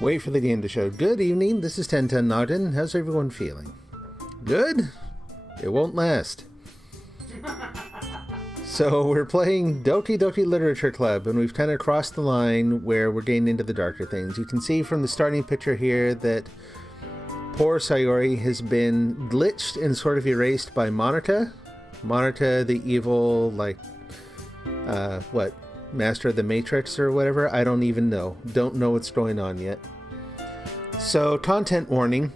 Wait for the game to show. Good evening, this is 1010 Nogden. How's everyone feeling? Good? It won't last. So we're playing Doki Doki Literature Club, and we've kind of crossed the line where we're getting into the darker things. You can see from the starting picture here that poor Sayori has been glitched and sort of erased by Monita. Monita, the evil, Master of the Matrix or whatever? I don't even know. Don't know what's going on yet. So, content warning.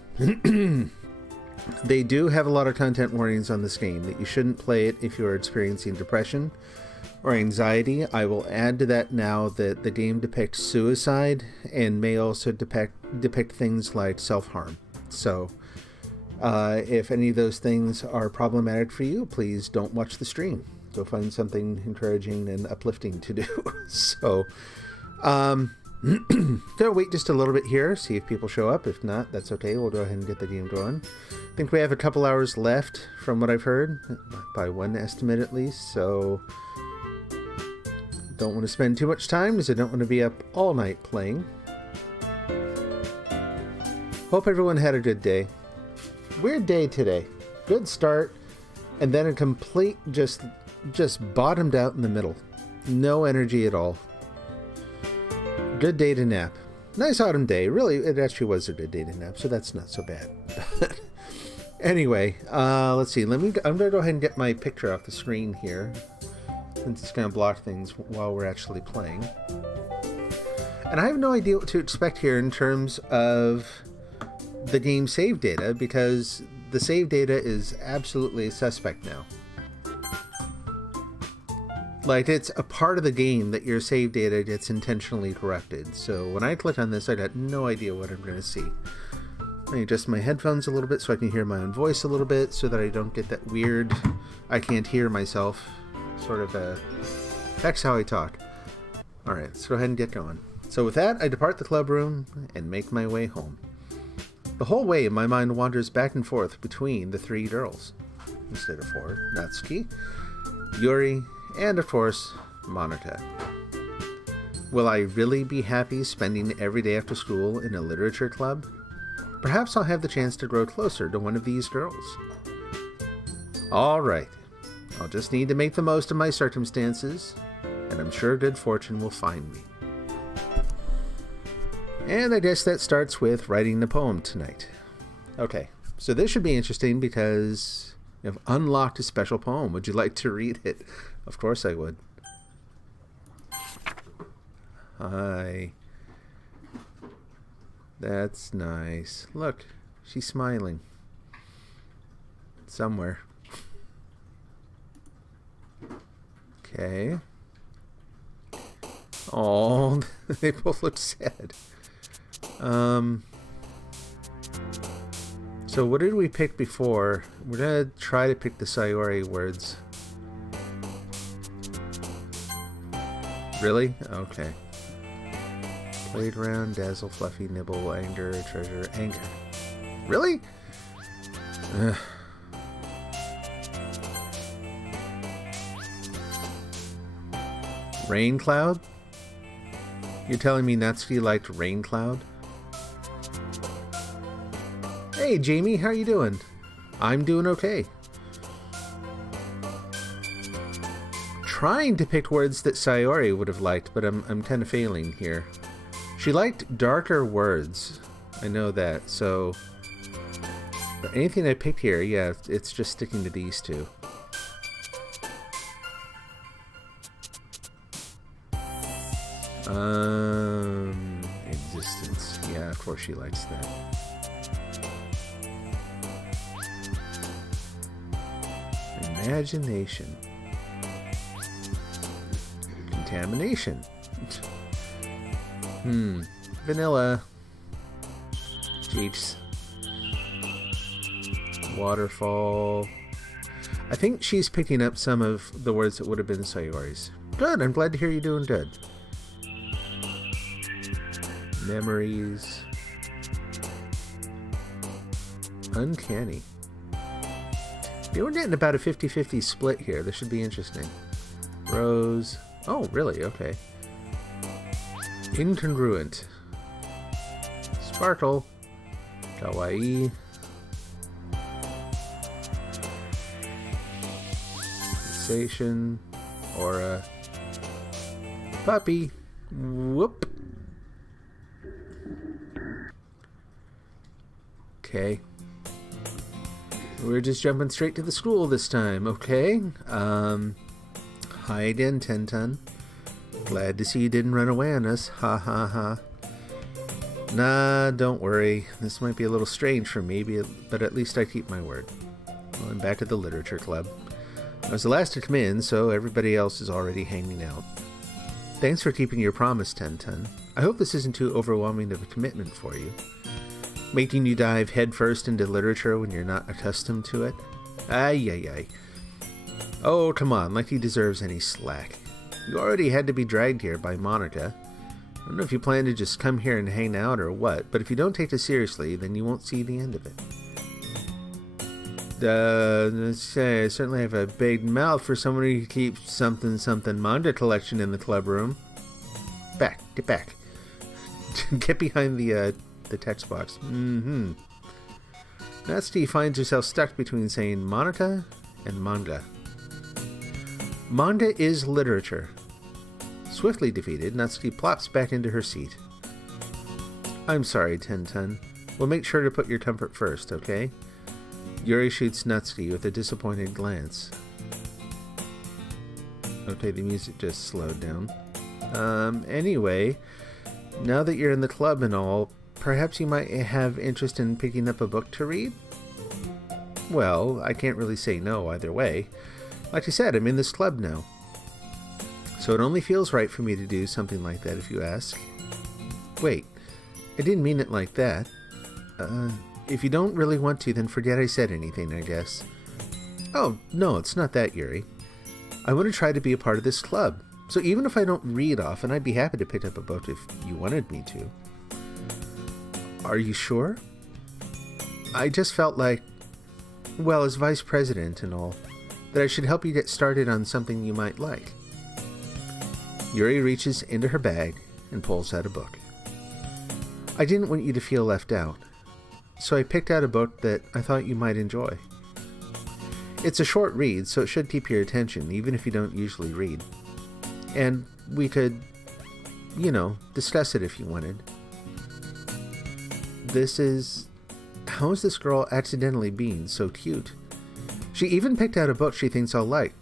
They do have a lot of content warnings on this game that you shouldn't play it if you are experiencing depression or anxiety. I will add to that now that the game depicts suicide and may also depict things like self-harm. So, if any of those things are problematic for you, please don't watch the stream. Go find something encouraging and uplifting to do. So, gonna wait just a little bit here, see if people show up. If not, that's okay. We'll go ahead and get the game going. I think we have a couple hours left from what I've heard, by one estimate at least. So, don't want to spend too much time because I don't want to be up all night playing. Hope everyone had a good day. Weird day today. Good start, and then a complete just bottomed out in the middle. No energy at all. Good day to nap. Nice autumn day. Really, it actually was a good day to nap, so that's not so bad. Anyway, let's see. I'm going to go ahead and get my picture off the screen here, since it's going to block things while we're actually playing. And I have no idea what to expect here in terms of the game save data, because the save data is absolutely suspect now. Like, it's a part of the game that your save data gets intentionally corrupted. So when I click on this, I got no idea what I'm going to see. I adjust my headphones a little bit so I can hear my own voice a little bit, so that I don't get that weird, I can't hear myself sort of that's how I talk. Alright, let's go ahead and get going. So with that, I depart the club room and make my way home. The whole way, my mind wanders back and forth between the three girls. Instead of four, Natsuki, Yuri, and of course, Monita. Will I really be happy spending every day after school in a literature club? Perhaps I'll have the chance to grow closer to one of these girls. Alright, I'll just need to make the most of my circumstances, and I'm sure good fortune will find me. And I guess that starts with writing the poem tonight. Okay, so this should be interesting because I've unlocked a special poem. Would you like to read it? Of course I would. Hi. That's nice. Look, she's smiling. Somewhere. Okay. Oh, they both look sad. So what did we pick before? We're gonna try to pick the Sayori words. Really? Okay. Played around, dazzle, fluffy, nibble, anger, treasure, anger. Really? Ugh. Rain cloud? You're telling me Natsuki liked rain cloud? Hey Jamie, how you doing? I'm doing okay. trying to pick words that Sayori would have liked, but I'm kind of failing here. She liked darker words. I know that, so... anything I picked here, yeah, it's just sticking to these two. Existence. Yeah, of course she likes that. Imagination. Contamination. Vanilla. Jeeps. Waterfall. I think she's picking up some of the words that would have been Sayori's. Good, I'm glad to hear you're doing good. Memories. Uncanny. We're getting about a 50-50 split here. This should be interesting. Rose. Oh, really? Okay. Incongruent. Sparkle. Kawaii. Sensation. Aura. Puppy. Whoop. Okay. We're just jumping straight to the school this time, okay? Hi again, Tenton. Glad to see you didn't run away on us. Ha ha ha. Nah, don't worry. This might be a little strange for me, but at least I keep my word. Well, I'm back at the literature club. I was the last to come in, so everybody else is already hanging out. Thanks for keeping your promise, Tenton. I hope this isn't too overwhelming of a commitment for you. Making you dive headfirst into literature when you're not accustomed to it? Ay. Oh, come on, like he deserves any slack. You already had to be dragged here by Monica. I don't know if you plan to just come here and hang out or what, but if you don't take this seriously, then you won't see the end of it. Let's say, I certainly have a big mouth for someone who keeps something manga collection in the club room. Get back. Get behind the text box. Natsuki finds herself stuck between saying Monica and manga. Manga is literature. Swiftly defeated, Natsuki plops back into her seat. I'm sorry, Tenton. We'll make sure to put your comfort first, okay? Yuri shoots Natsuki with a disappointed glance. Okay, the music just slowed down. Anyway, now that you're in the club and all, perhaps you might have interest in picking up a book to read? Well, I can't really say no either way. Like I said, I'm in this club now. So it only feels right for me to do something like that if you ask. Wait, I didn't mean it like that. If you don't really want to, then forget I said anything, I guess. Oh, no, it's not that, Yuri. I want to try to be a part of this club. So even if I don't read often, I'd be happy to pick up a book if you wanted me to. Are you sure? I just felt like, well, as vice president and all, that I should help you get started on something you might like. Yuri reaches into her bag and pulls out a book. I didn't want you to feel left out, so I picked out a book that I thought you might enjoy. It's a short read, so it should keep your attention, even if you don't usually read. And we could, discuss it if you wanted. How is this girl accidentally being so cute? She even picked out a book she thinks I'll like,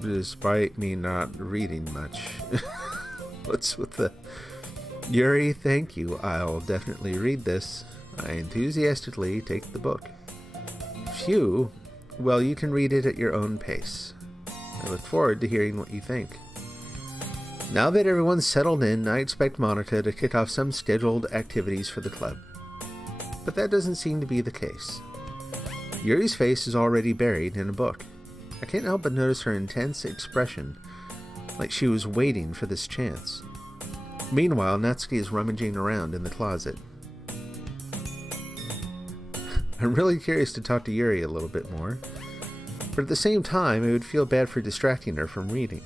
despite me not reading much. What's with the... Yuri, thank you. I'll definitely read this. I enthusiastically take the book. Phew. Well, you can read it at your own pace. I look forward to hearing what you think. Now that everyone's settled in, I expect Monica to kick off some scheduled activities for the club. But that doesn't seem to be the case. Yuri's face is already buried in a book. I can't help but notice her intense expression, like she was waiting for this chance. Meanwhile, Natsuki is rummaging around in the closet. I'm really curious to talk to Yuri a little bit more, but at the same time, I would feel bad for distracting her from reading.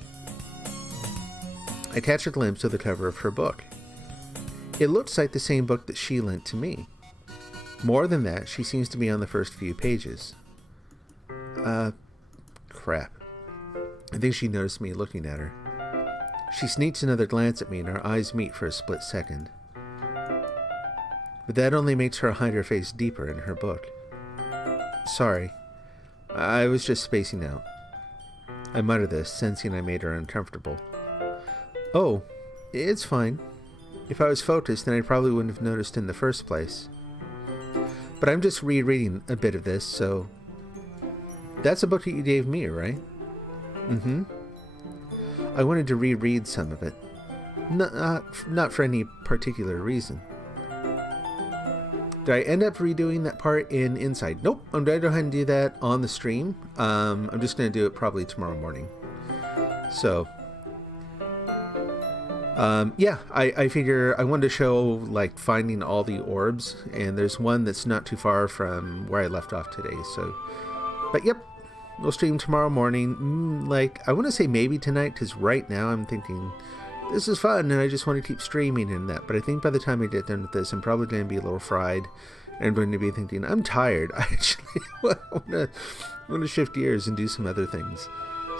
I catch a glimpse of the cover of her book. It looks like the same book that she lent to me. More than that, she seems to be on the first few pages. Crap. I think she noticed me looking at her. She sneaks another glance at me and our eyes meet for a split second. But that only makes her hide her face deeper in her book. Sorry. I was just spacing out. I mutter this, sensing I made her uncomfortable. Oh, it's fine. If I was focused, then I probably wouldn't have noticed in the first place. But I'm just rereading a bit of this, so... That's a book that you gave me, right? Mm-hmm. I wanted to reread some of it. Not for any particular reason. Did I end up redoing that part in Inside? Nope. I'm going to go ahead and do that on the stream. I'm just going to do it probably tomorrow morning. So... yeah, I figure I wanted to show, like, finding all the orbs, and there's one that's not too far from where I left off today, so... But, yep, we'll stream tomorrow morning, I want to say maybe tonight, because right now I'm thinking, this is fun, and I just want to keep streaming and that, but I think by the time I get done with this, I'm probably going to be a little fried, and I'm going to be thinking, I'm tired, I actually want to shift gears and do some other things,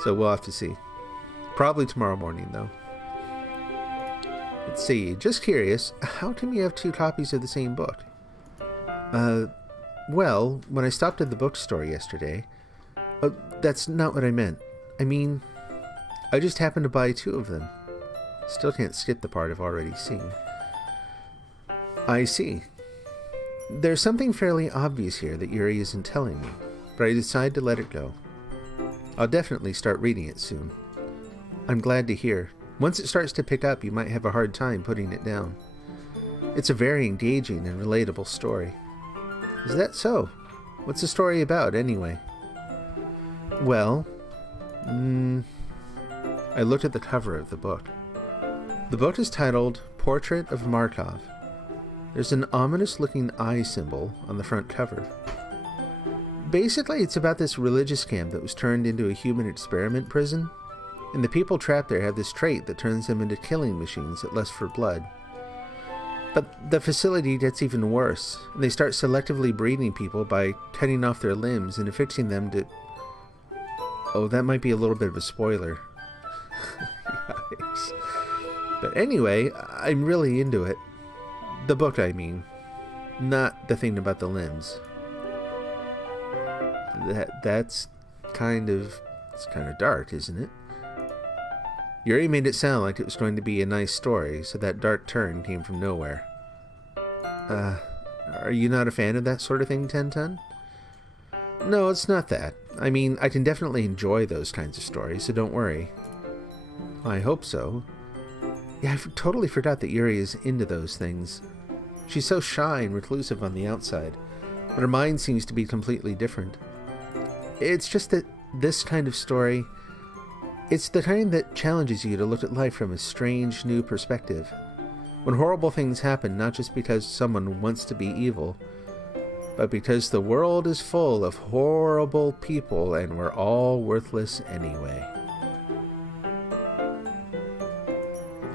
so we'll have to see. Probably tomorrow morning, though. Let's see, just curious, how come you have 2 copies of the same book? Well, when I stopped at the bookstore yesterday... that's not what I meant. I mean, I just happened to buy 2 of them. Still can't skip the part I've already seen. I see. There's something fairly obvious here that Yuri isn't telling me, but I decide to let it go. I'll definitely start reading it soon. I'm glad to hear. Once it starts to pick up, you might have a hard time putting it down. It's a very engaging and relatable story. Is that so? What's the story about, anyway? Well, I looked at the cover of the book. The book is titled Portrait of Markov. There's an ominous-looking eye symbol on the front cover. Basically, it's about this religious camp that was turned into a human experiment prison. And the people trapped there have this trait that turns them into killing machines that lust for blood. But the facility gets even worse, and they start selectively breeding people by cutting off their limbs and affixing them to... Oh, that might be a little bit of a spoiler. Yikes. But anyway, I'm really into it. The book, I mean. Not the thing about the limbs. That's kind of... It's kind of dark, isn't it? Yuri made it sound like it was going to be a nice story, so that dark turn came from nowhere. Are you not a fan of that sort of thing, Ten-Ton? No, it's not that. I mean, I can definitely enjoy those kinds of stories, so don't worry. I hope so. Yeah, I totally forgot that Yuri is into those things. She's so shy and reclusive on the outside, but her mind seems to be completely different. It's just that this kind of story... It's the kind that challenges you to look at life from a strange, new perspective. When horrible things happen, not just because someone wants to be evil, but because the world is full of horrible people and we're all worthless anyway.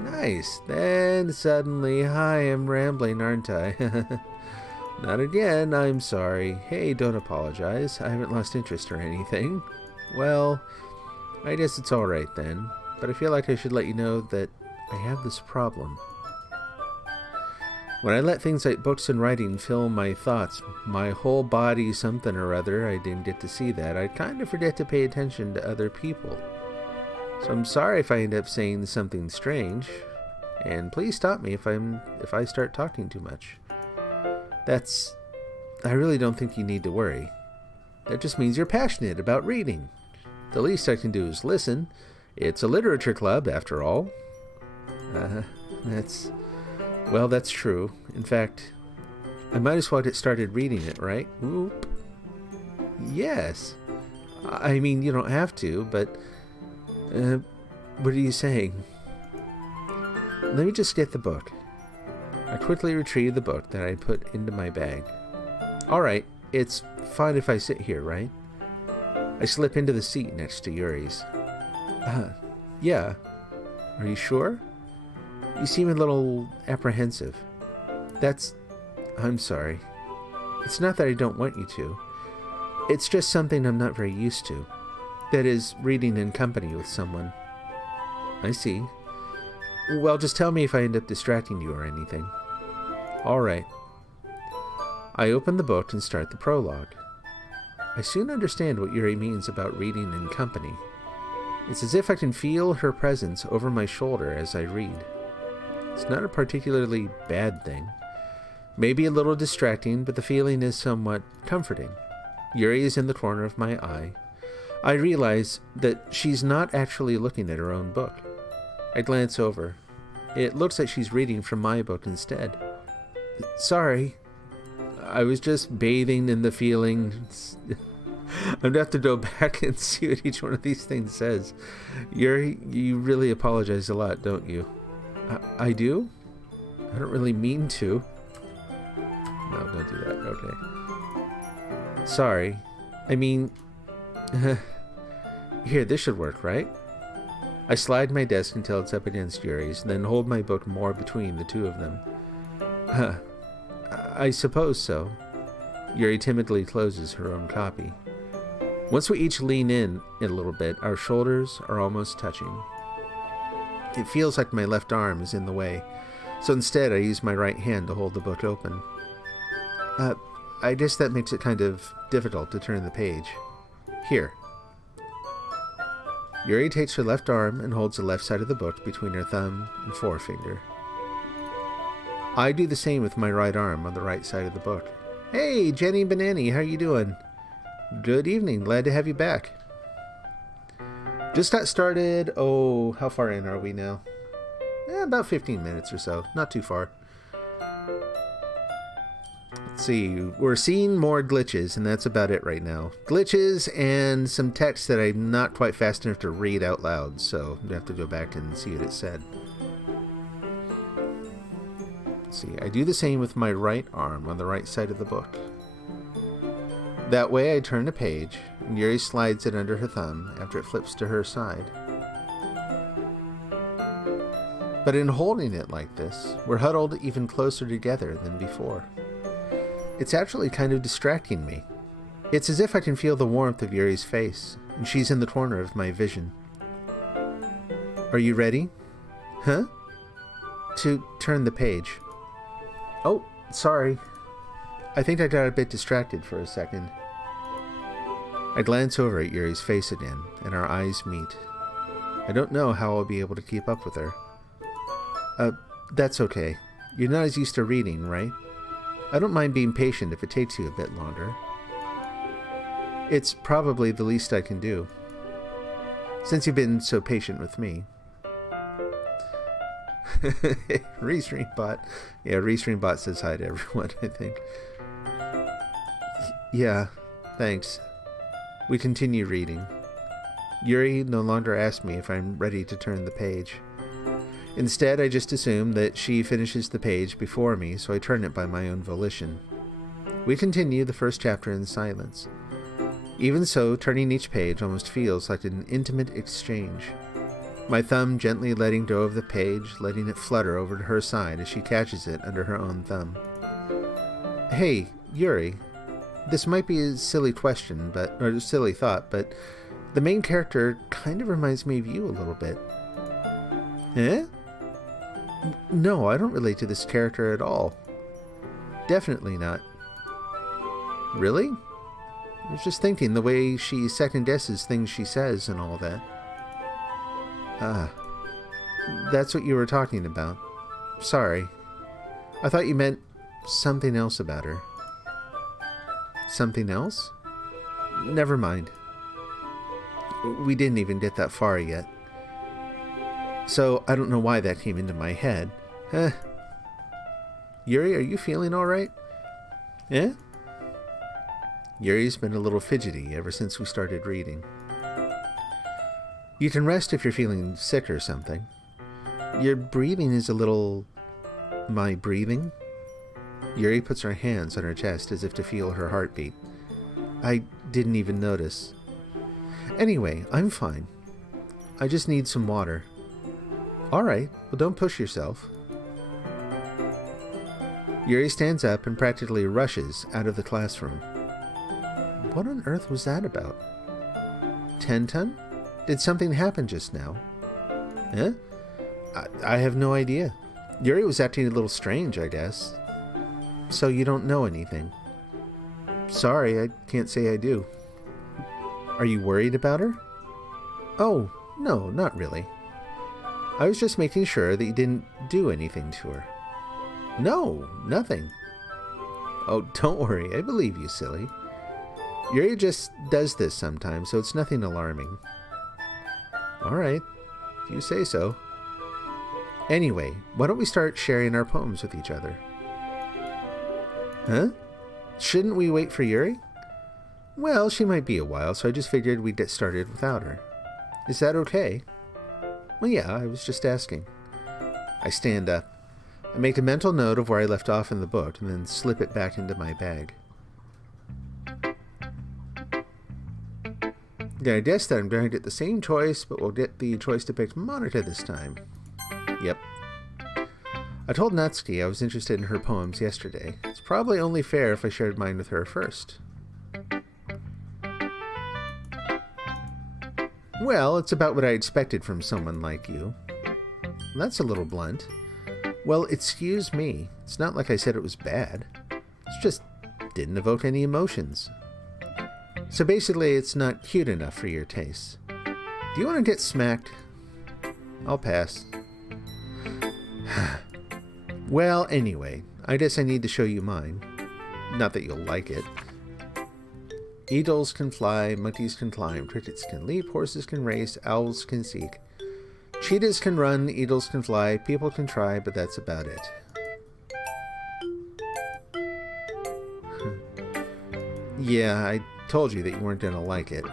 Nice. Then suddenly, hi, I'm rambling, aren't I? Not again, I'm sorry. Hey, don't apologize. I haven't lost interest or anything. Well... I guess it's alright then, but I feel like I should let you know that I have this problem. When I let things like books and writing fill my thoughts, my whole body something or other, I didn't get to see that, I kind of forget to pay attention to other people. So I'm sorry if I end up saying something strange, and please stop me if I start talking too much. I really don't think you need to worry. That just means you're passionate about reading. The least I can do is listen. It's a literature club, after all. That's true. In fact, I might as well get started reading it, right? Oop. Yes. I mean, you don't have to, but... what are you saying? Let me just get the book. I quickly retrieved the book that I put into my bag. Alright, it's fine if I sit here, right? I slip into the seat next to Yuri's. Yeah. Are you sure? You seem a little apprehensive. I'm sorry. It's not that I don't want you to. It's just something I'm not very used to. That is, reading in company with someone. I see. Well, just tell me if I end up distracting you or anything. All right. I open the book and start the prologue. I soon understand what Yuri means about reading in company. It's as if I can feel her presence over my shoulder as I read. It's not a particularly bad thing. Maybe a little distracting, but the feeling is somewhat comforting. Yuri is in the corner of my eye. I realize that she's not actually looking at her own book. I glance over. It looks like she's reading from my book instead. Sorry. I was just bathing in the feelings. I'm going to have to go back and see what each one of these things says. You really apologize a lot, don't you? I do? I don't really mean to. No, don't do that. Okay. Sorry. I mean... Here, this should work, right? I slide my desk until it's up against Yuri's, then hold my book more between the two of them. I suppose so. Yuri timidly closes her own copy. Once we each lean in a little bit, our shoulders are almost touching. It feels like my left arm is in the way, so instead I use my right hand to hold the book open. I guess that makes it kind of difficult to turn the page. Here. Yuri takes her left arm and holds the left side of the book between her thumb and forefinger. I do the same with my right arm on the right side of the book. Hey, Jenny Banani, how you doing? Good evening, glad to have you back. Just got started. Oh, how far in are we now? About 15 minutes or so, not too far. Let's see, we're seeing more glitches, and that's about it right now. Glitches and some text that I'm not quite fast enough to read out loud, so I have to go back and see what it said. Let's see, I do the same with my right arm on the right side of the book. That way I turn the page, and Yuri slides it under her thumb after it flips to her side. But in holding it like this, we're huddled even closer together than before. It's actually kind of distracting me. It's as if I can feel the warmth of Yuri's face, and she's in the corner of my vision. Are you ready? Huh? To turn the page. Oh, sorry. I think I got a bit distracted for a second. I glance over at Yuri's face again, and our eyes meet. I don't know how I'll be able to keep up with her. That's okay. You're not as used to reading, right? I don't mind being patient if it takes you a bit longer. It's probably the least I can do, since you've been so patient with me. Restreambot. Yeah, Restreambot says hi to everyone, I think. Yeah, thanks. We continue reading. Yuri no longer asks me if I'm ready to turn the page. Instead, I just assume that she finishes the page before me, so I turn it by my own volition. We continue the first chapter in silence. Even so, turning each page almost feels like an intimate exchange. My thumb gently letting go of the page, letting it flutter over to her side as she catches it under her own thumb. Hey, Yuri, this might be a silly question, or a silly thought, but the main character kind of reminds me of you a little bit. Eh? No, I don't relate to this character at all. Definitely not. Really? I was just thinking the way she second-guesses things she says and all that. Ah, that's what you were talking about. Sorry. I thought you meant something else about her. Something else? Never mind. We didn't even get that far yet. So, I don't know why that came into my head. Yuri, are you feeling alright? Eh? Yuri's been a little fidgety ever since we started reading. You can rest if you're feeling sick or something. Your breathing is a little... My breathing? Yuri puts her hands on her chest as if to feel her heartbeat. I didn't even notice. Anyway, I'm fine. I just need some water. Alright, well don't push yourself. Yuri stands up and practically rushes out of the classroom. What on earth was that about? Tenton? Did something happen just now? Eh? I have no idea. Yuri was acting a little strange, I guess. So you don't know anything? Sorry, I can't say I do. Are you worried about her? Oh, no, not really. I was just making sure that you didn't do anything to her. No, nothing. Oh, don't worry, I believe you, silly. Yuri just does this sometimes, so it's nothing alarming. Alright, if you say so. Anyway, why don't we start sharing our poems with each other? Huh? Shouldn't we wait for Yuri? Well, she might be a while, so I just figured we'd get started without her. Is that okay? Well, yeah, I was just asking. I stand up. I make a mental note of where I left off in the book, and then slip it back into my bag. Then I guess that I'm going to get the same choice, but we'll get the choice to pick Monica this time. Yep. I told Natsuki I was interested in her poems yesterday. It's probably only fair if I shared mine with her first. Well, it's about what I expected from someone like you. That's a little blunt. Well, excuse me. It's not like I said it was bad. It's just didn't evoke any emotions. So basically, it's not cute enough for your tastes. Do you want to get smacked? I'll pass. Well, anyway, I guess I need to show you mine. Not that you'll like it. Eagles can fly, monkeys can climb, crickets can leap, horses can race, owls can seek. Cheetahs can run, eagles can fly, people can try, but that's about it. Yeah, I told you that you weren't gonna like it.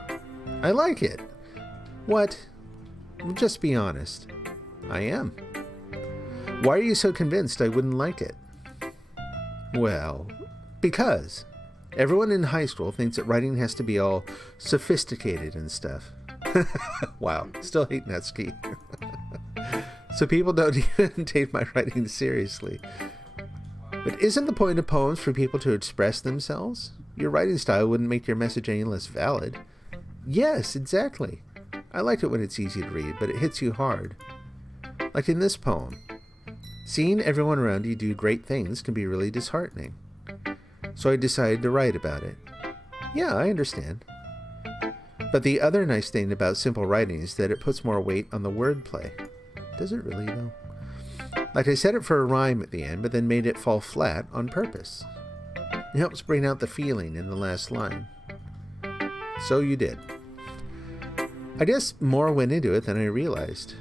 I like it. What? Just be honest. I am. Why are you so convinced I wouldn't like it? Well, because everyone in high school thinks that writing has to be all sophisticated and stuff. Wow, still hate Natsuki. So people don't even take my writing seriously. But isn't the point of poems for people to express themselves? Your writing style wouldn't make your message any less valid. Yes, exactly. I like it when it's easy to read, but it hits you hard. Like in this poem. Seeing everyone around you do great things can be really disheartening. So I decided to write about it. Yeah, I understand. But the other nice thing about simple writing is that it puts more weight on the wordplay. Does it really, though? Like I said it for a rhyme at the end, but then made it fall flat on purpose. It helps bring out the feeling in the last line. So you did. I guess more went into it than I realized.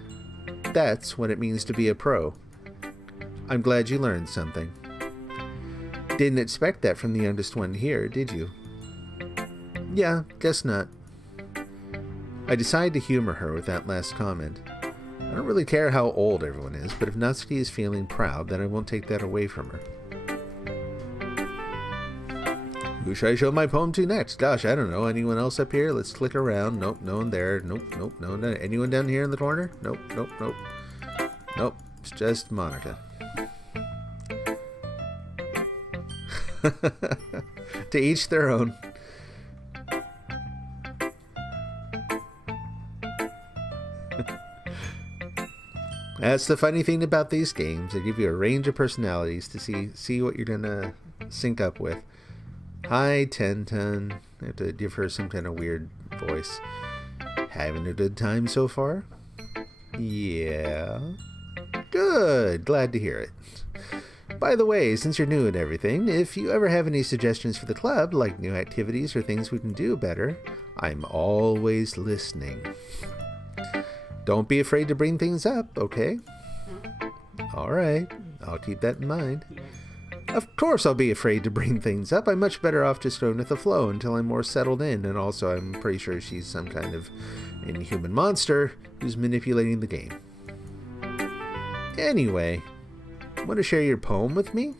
That's what it means to be a pro. I'm glad you learned something. Didn't expect that from the youngest one here, did you? Yeah, guess not. I decided to humor her with that last comment. I don't really care how old everyone is, but if Natsuki is feeling proud, then I won't take that away from her. Who should I show my poem to next? Gosh, I don't know. Anyone else up here? Let's click around. Nope, no one there. Nope, nope, no one. Anyone down here in the corner? Nope, nope, nope. Nope, it's just Monica. To each their own. That's the funny thing about these games. They give you a range of personalities to see what you're gonna sync up with. Hi, Tenton. I have to give her some kind of weird voice. Having a good time so far? Yeah. Good. Glad to hear it. By the way, since you're new and everything, if you ever have any suggestions for the club, like new activities or things we can do better, I'm always listening. Don't be afraid to bring things up, okay? Alright, I'll keep that in mind. Of course I'll be afraid to bring things up. I'm much better off just going with the flow until I'm more settled in, and also I'm pretty sure she's some kind of inhuman monster who's manipulating the game. Anyway, want to share your poem with me?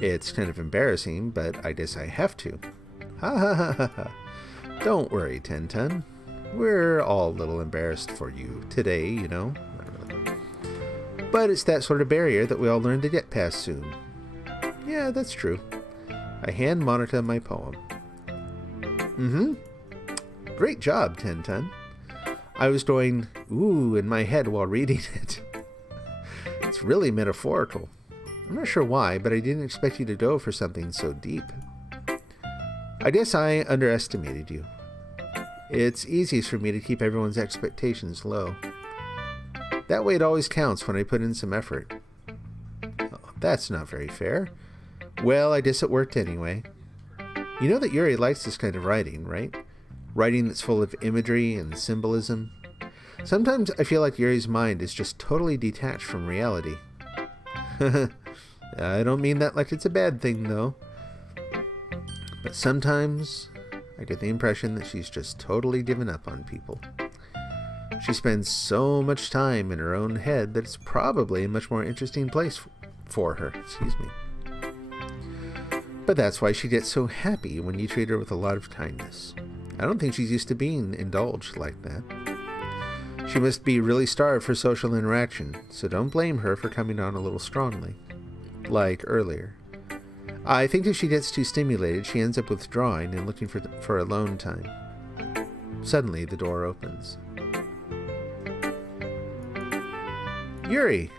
It's kind of embarrassing, but I guess I have to. Ha ha ha ha ha. Don't worry, Tenton. We're all a little embarrassed for you today, you know. But it's that sort of barrier that we all learn to get past soon. Yeah, that's true. I hand Monica my poem. Great job, Ten. I was doing ooh in my head while reading it. It's really metaphorical. I'm not sure why, but I didn't expect you to go for something so deep. I guess I underestimated you. It's easiest for me to keep everyone's expectations low. That way it always counts when I put in some effort. Oh, that's not very fair. Well, I guess it worked anyway. You know that Yuri likes this kind of writing, right? Writing that's full of imagery and symbolism. Sometimes I feel like Yuri's mind is just totally detached from reality. I don't mean that like it's a bad thing, though. But sometimes I get the impression that she's just totally given up on people. She spends so much time in her own head that it's probably a much more interesting place for her. But that's why she gets so happy when you treat her with a lot of kindness. I don't think she's used to being indulged like that. She must be really starved for social interaction, so don't blame her for coming on a little strongly. Like earlier. I think if she gets too stimulated, she ends up withdrawing and looking for alone time. Suddenly, the door opens. Yuri!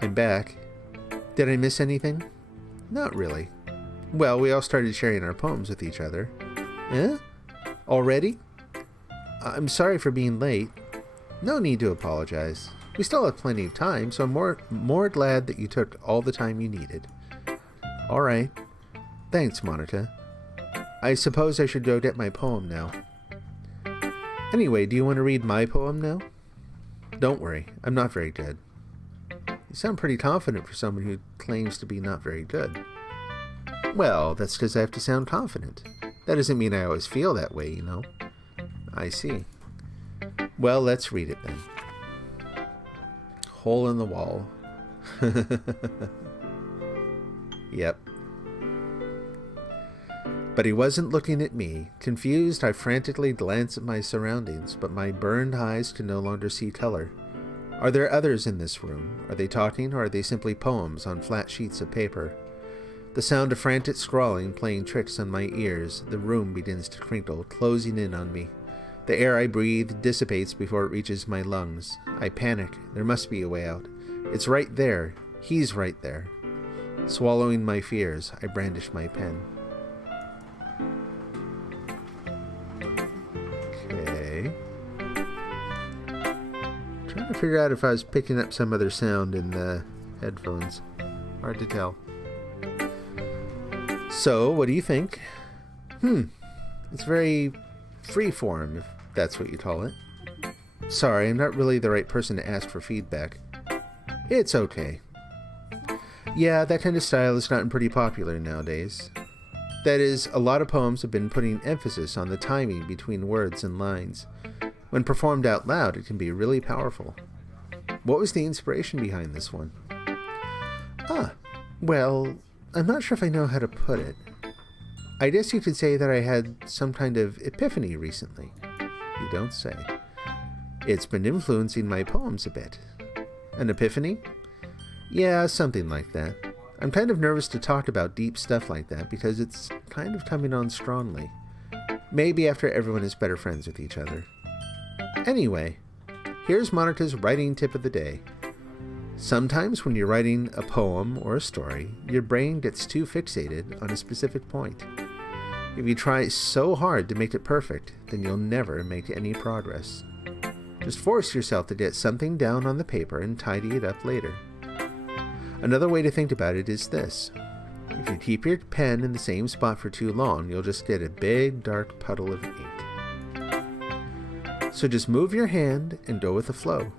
I'm back. Did I miss anything? Not really. Well, we all started sharing our poems with each other. Eh? Already? I'm sorry for being late. No need to apologize. We still have plenty of time, so I'm more glad that you took all the time you needed. All right. Thanks, Monica. I suppose I should go get my poem now. Anyway, do you want to read my poem now? Don't worry, I'm not very good. You sound pretty confident for someone who claims to be not very good. Well, that's because I have to sound confident. That doesn't mean I always feel that way, you know. I see. Well, let's read it then. Hole in the wall. Yep. But he wasn't looking at me. Confused, I frantically glanced at my surroundings, but my burned eyes could no longer see color. Are there others in this room? Are they talking, or are they simply poems on flat sheets of paper? The sound of frantic scrawling playing tricks on my ears. The room begins to crinkle, closing in on me. The air I breathe dissipates before it reaches my lungs. I panic. There must be a way out. It's right there. He's right there. Swallowing my fears, I brandish my pen. Okay. Trying to figure out if I was picking up some other sound in the headphones. Hard to tell. So, what do you think? It's very freeform, if that's what you call it. Sorry, I'm not really the right person to ask for feedback. It's okay. Yeah, that kind of style has gotten pretty popular nowadays. That is, a lot of poems have been putting emphasis on the timing between words and lines. When performed out loud, it can be really powerful. What was the inspiration behind this one? Well, I'm not sure if I know how to put it. I guess you could say that I had some kind of epiphany recently. You don't say. It's been influencing my poems a bit. An epiphany? Yeah, something like that. I'm kind of nervous to talk about deep stuff like that because it's kind of coming on strongly. Maybe after everyone is better friends with each other. Anyway, here's Monica's writing tip of the day. Sometimes when you're writing a poem or a story, your brain gets too fixated on a specific point. If you try so hard to make it perfect, then you'll never make any progress. Just force yourself to get something down on the paper and tidy it up later. Another way to think about it is this. If you keep your pen in the same spot for too long, you'll just get a big dark puddle of ink. So just move your hand and go with the flow.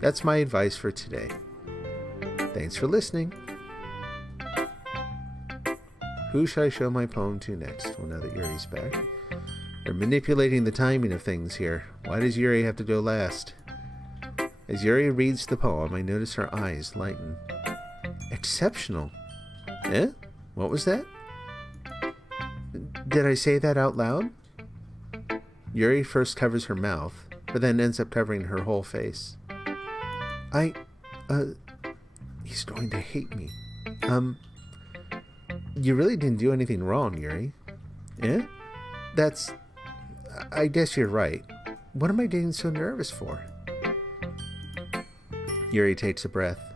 That's my advice for today. Thanks for listening. Who should I show my poem to next? Well, now that Yuri's back. They're manipulating the timing of things here. Why does Yuri have to go last? As Yuri reads the poem, I notice her eyes lighten. Exceptional. Eh? What was that? Did I say that out loud? Yuri first covers her mouth, but then ends up covering her whole face. He's going to hate me. You really didn't do anything wrong, Yuri. Eh? I guess you're right. What am I getting so nervous for? Yuri takes a breath.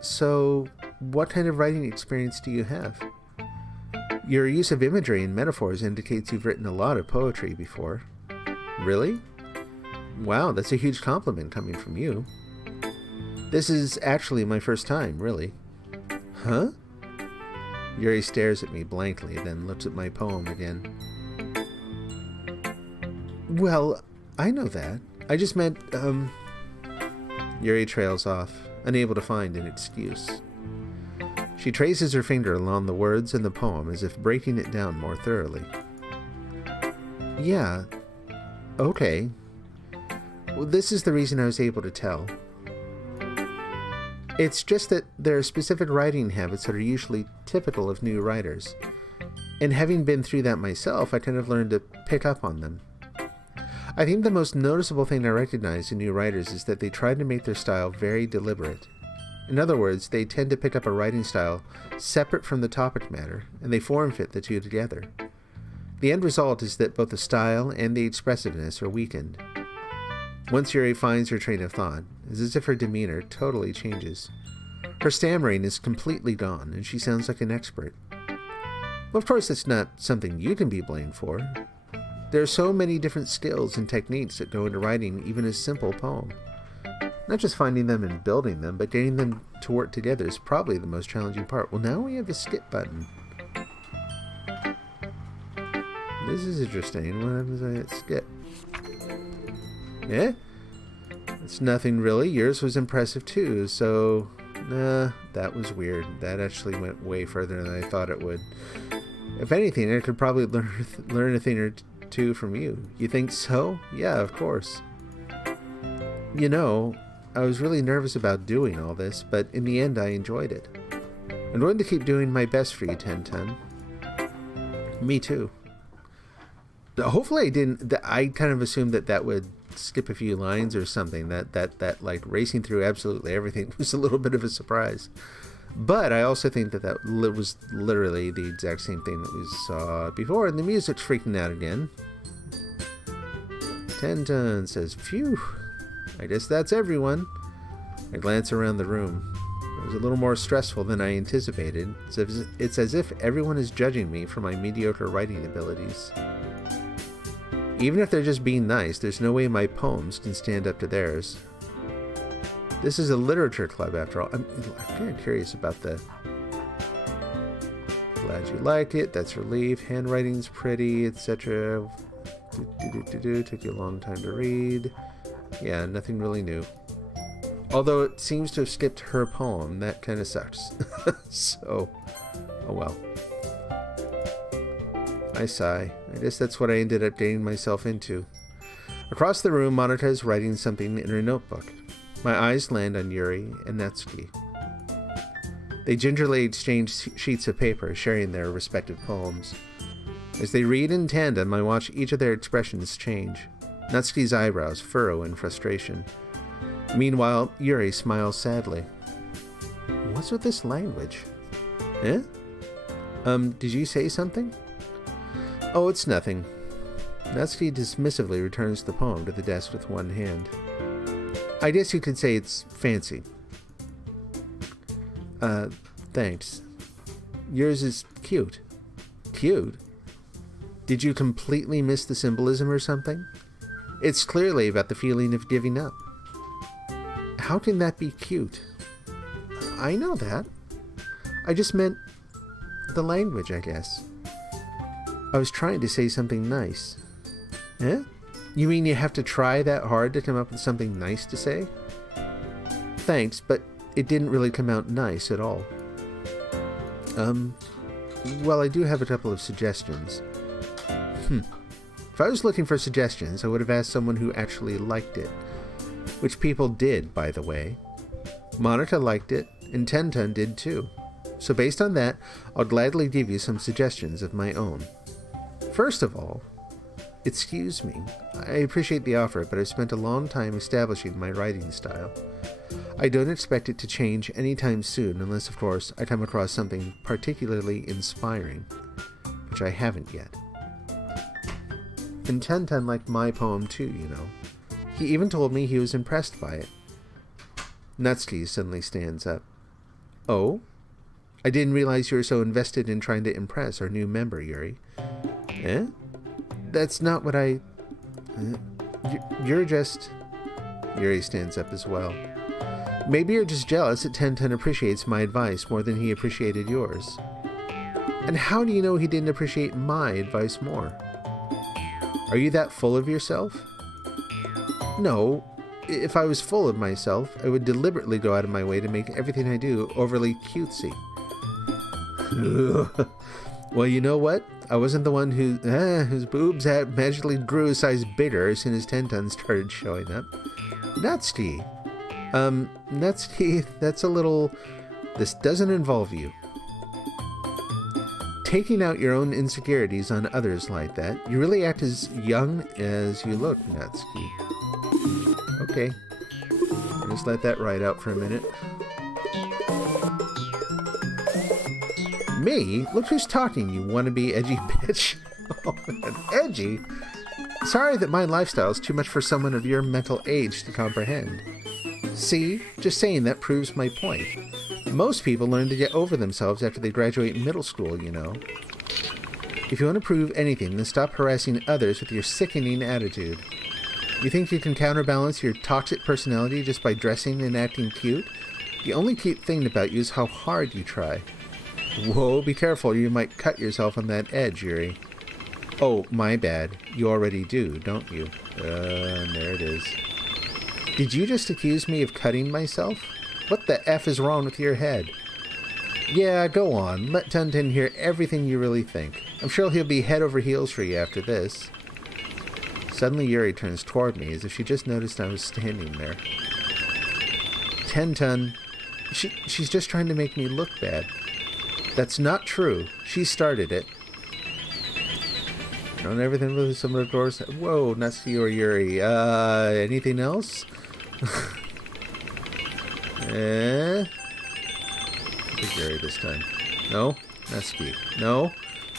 So, what kind of writing experience do you have? Your use of imagery and metaphors indicates you've written a lot of poetry before. Really? Wow, that's a huge compliment coming from you. This is actually my first time, really. Huh? Yuri stares at me blankly, then looks at my poem again. Well, I know that. I just meant, Yuri trails off, unable to find an excuse. She traces her finger along the words in the poem as if breaking it down more thoroughly. Yeah. Okay. Well, this is the reason I was able to tell. It's just that there are specific writing habits that are usually typical of new writers. And having been through that myself, I kind of learned to pick up on them. I think the most noticeable thing I recognize in new writers is that they try to make their style very deliberate. In other words, they tend to pick up a writing style separate from the topic matter, and they form-fit the two together. The end result is that both the style and the expressiveness are weakened. Once Yuri finds her train of thought, it's as if her demeanor totally changes. Her stammering is completely gone, and she sounds like an expert. Well, of course, that's not something you can be blamed for. There are so many different skills and techniques that go into writing even a simple poem. Not just finding them and building them, but getting them to work together is probably the most challenging part. Well, now we have the skip button. This is interesting. What happens when I hit skip? Yeah? It's nothing really. Yours was impressive too, so... Nah, that was weird. That actually went way further than I thought it would. If anything, I could probably learn a thing or two from you. You think so? Yeah, of course. You know, I was really nervous about doing all this, but in the end I enjoyed it. I'm going to keep doing my best for you, Ten. Me too. Hopefully I didn't... I kind of assumed that would skip a few lines or something. That like racing through absolutely everything was a little bit of a surprise. But I also think that was literally the exact same thing that we saw before, and the music's freaking out again. Ten says, phew, I guess that's everyone. I glance around the room. It was a little more stressful than I anticipated. It's as if everyone is judging me for my mediocre writing abilities. Even if they're just being nice, there's no way my poems can stand up to theirs. This is a literature club, after all. I'm kind of curious about the... Glad you like it. That's relief. Handwriting's pretty, etc. Took you a long time to read. Yeah, nothing really new. Although it seems to have skipped her poem. That kind of sucks. So, oh well. I sigh. I guess that's what I ended up getting myself into. Across the room, Monica is writing something in her notebook. My eyes land on Yuri and Natsuki. They gingerly exchange sheets of paper, sharing their respective poems. As they read in tandem, I watch each of their expressions change. Natsuki's eyebrows furrow in frustration. Meanwhile, Yuri smiles sadly. What's with this language? Eh? Did you say something? Oh, it's nothing. Natsuki dismissively returns the poem to the desk with one hand. I guess you could say it's fancy. Thanks. Yours is cute. Cute? Did you completely miss the symbolism or something? It's clearly about the feeling of giving up. How can that be cute? I know that. I just meant the language, I guess. I was trying to say something nice. Eh? You mean you have to try that hard to come up with something nice to say? Thanks, but it didn't really come out nice at all. Well, I do have a couple of suggestions. If I was looking for suggestions, I would have asked someone who actually liked it. Which people did, by the way. Monica liked it, and Ten did too. So based on that, I'll gladly give you some suggestions of my own. First of all, excuse me. I appreciate the offer, but I've spent a long time establishing my writing style. I don't expect it to change anytime soon, unless, of course, I come across something particularly inspiring, which I haven't yet. And Ten liked my poem too, you know. He even told me he was impressed by it. Natsuki suddenly stands up. Oh? I didn't realize you were so invested in trying to impress our new member, Yuri. Eh? That's not what I... You're just... Yuri stands up as well. Maybe you're just jealous that Ten appreciates my advice more than he appreciated yours. And how do you know he didn't appreciate my advice more? Are you that full of yourself? No. If I was full of myself, I would deliberately go out of my way to make everything I do overly cutesy. Well, you know what? I wasn't the one whose boobs magically grew a size bigger as soon as Ten started showing up. Natsuki. Natsuki, that's a little... This doesn't involve you. Taking out your own insecurities on others like that, you really act as young as you look, Natsuki. Okay. Just let that ride out for a minute. Me? Look who's talking, you wannabe edgy bitch. Oh, man. Edgy? Sorry that my lifestyle is too much for someone of your mental age to comprehend. See? Just saying that proves my point. Most people learn to get over themselves after they graduate middle school, you know. If you want to prove anything, then stop harassing others with your sickening attitude. You think you can counterbalance your toxic personality just by dressing and acting cute? The only cute thing about you is how hard you try. Whoa, be careful, you might cut yourself on that edge, Yuri. Oh, my bad. You already do, don't you? And there it is. Did you just accuse me of cutting myself? What the F is wrong with your head? Yeah, go on. Let Ten hear everything you really think. I'm sure he'll be head over heels for you after this. Suddenly Yuri turns toward me as if she just noticed I was standing there. Ten, she's just trying to make me look bad. That's not true. She started it. Don't everything really similar to doors. Whoa, Natsuki or Yuri. Anything else? I think Yuri this time. No? Natsuki. No?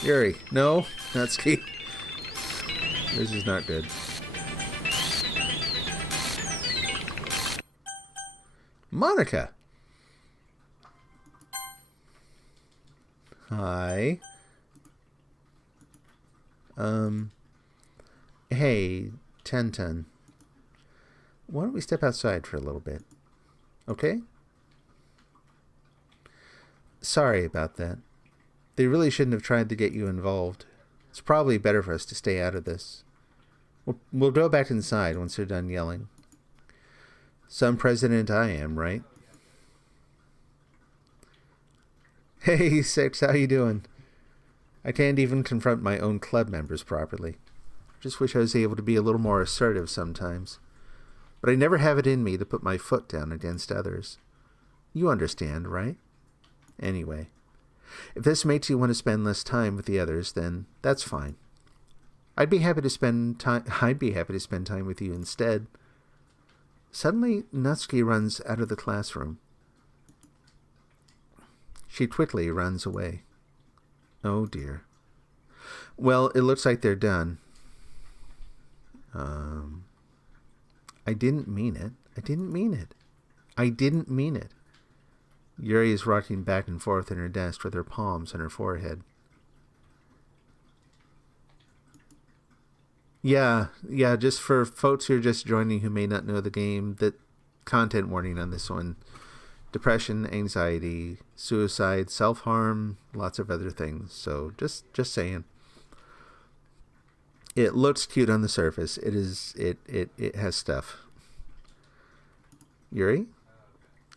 Yuri. No? Natsuki. This is not good. Monica! Hi. Hey, Ten. Why don't we step outside for a little bit? Okay? Sorry about that. They really shouldn't have tried to get you involved. It's probably better for us to stay out of this. We'll go back inside once they're done yelling. Some president I am, right? Hey, Six, how you doing? I can't even confront my own club members properly. Just wish I was able to be a little more assertive sometimes. But I never have it in me to put my foot down against others. You understand, right? Anyway, if this makes you want to spend less time with the others, then that's fine. I'd be happy to spend time with you instead. Suddenly, Natsuki runs out of the classroom. She quickly runs away. Oh dear. Well, it looks like they're done. I didn't mean it. I didn't mean it. Yuri is rocking back and forth in her desk with her palms on her forehead. Yeah, just for folks who are just joining who may not know the game, that content warning on this one. Depression, anxiety, suicide, self-harm, lots of other things. So just saying. It looks cute on the surface. It has stuff. Yuri?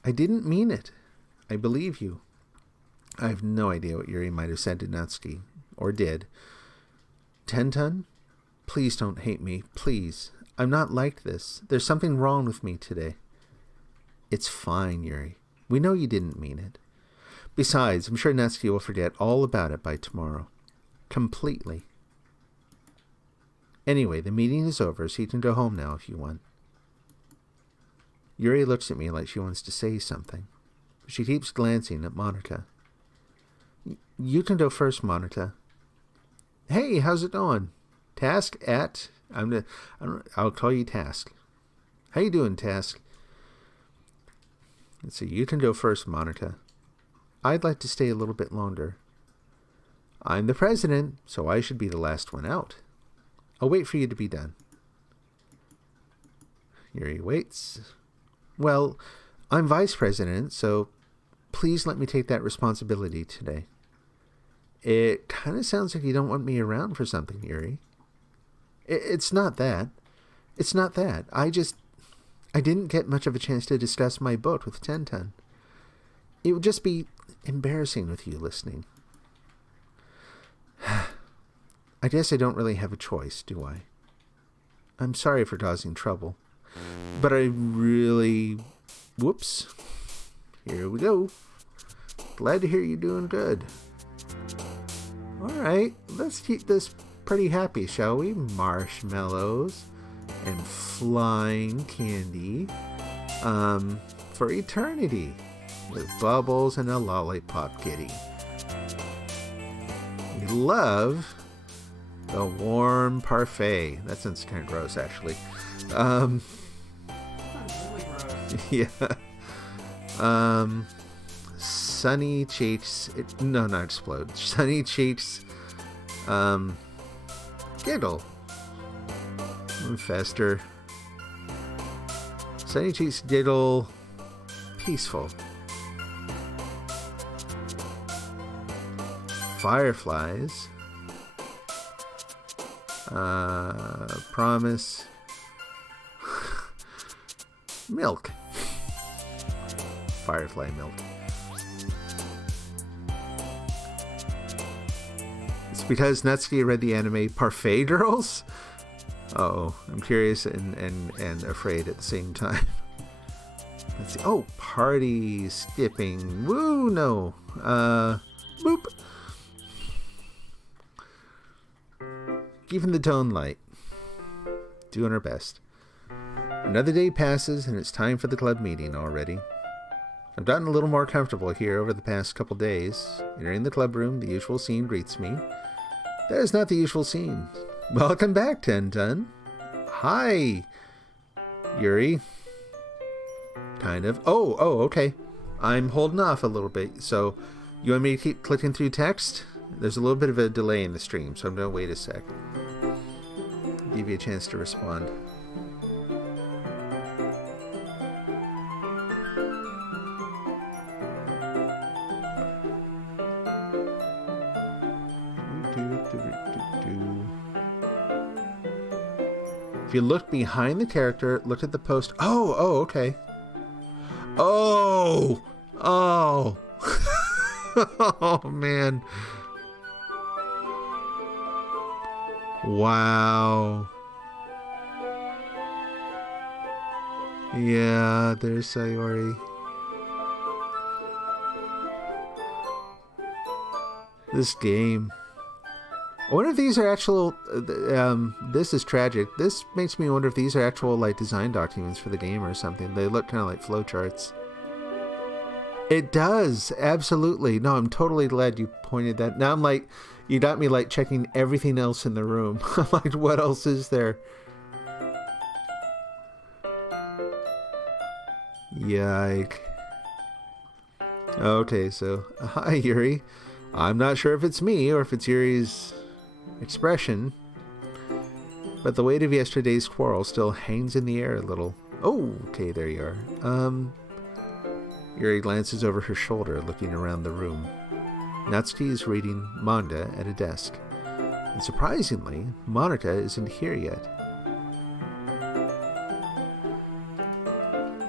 I didn't mean it. I believe you. I have no idea what Yuri might have said to Natsuki. Or did. Ten? Please don't hate me. Please. I'm not like this. There's something wrong with me today. It's fine, Yuri. We know you didn't mean it. Besides, I'm sure Natsuki will forget all about it by tomorrow. Completely. Anyway, the meeting is over, so you can go home now if you want. Yuri looks at me like she wants to say something. But she keeps glancing at Monica. You can go first, Monica. Hey, how's it going? Task at... I'll call you Task. How you doing, Task? Let's see. You can go first, Monica. I'd like to stay a little bit longer. I'm the president, so I should be the last one out. I'll wait for you to be done. Yuri waits. Well, I'm vice president, so please let me take that responsibility today. It kind of sounds like you don't want me around for something, Yuri. It's not that. It's not that. I didn't get much of a chance to discuss my book with Tenton. It would just be embarrassing with you listening. I guess I don't really have a choice, do I? I'm sorry for causing trouble. But I really... Whoops. Here we go. Glad to hear you're doing good. Alright, let's keep this pretty happy, shall we? Marshmallows and flying candy. For eternity. With bubbles and a lollipop kitty. We love the warm parfait. That sounds kind of gross, actually. Really gross. Yeah. Sunny Cheeks. No, not explode. Sunny Cheeks. Giggle. Fester. Sunny Cheeks giggle. Peaceful. Fireflies. Promise. Milk. Firefly milk. It's because Natsuki read the anime Parfait Girls? Uh-oh. I'm curious and afraid at the same time. Let's see. Oh, party skipping. Woo, no. Boop. Keeping the tone light. Doing our best. Another day passes and it's time for the club meeting already. I've gotten a little more comfortable here over the past couple days. Entering the club room, the usual scene greets me. That is not the usual scene. Welcome back, Tenton. Hi, Yuri. Kind of. Oh, okay. I'm holding off a little bit. So, you want me to keep clicking through text? There's a little bit of a delay in the stream, so I'm going to wait a sec. Give you a chance to respond. If you look behind the character, look at the post. Oh, okay. Oh! Oh, man. Wow. Yeah, there's Sayori. This game. I wonder if these are actual... this is tragic. This makes me wonder if these are actual, like, design documents for the game or something. They look kind of like flowcharts. It does, absolutely. No, I'm totally glad you pointed that. Now I'm like, you got me like checking everything else in the room. I'm like, what else is there? Yike. Okay, so, hi Yuri. I'm not sure if it's me or if it's Yuri's expression, but the weight of yesterday's quarrel still hangs in the air a little. Oh, okay, there you are. Yuri glances over her shoulder, looking around the room. Natsuki is reading manga at a desk. And surprisingly, Monica isn't here yet.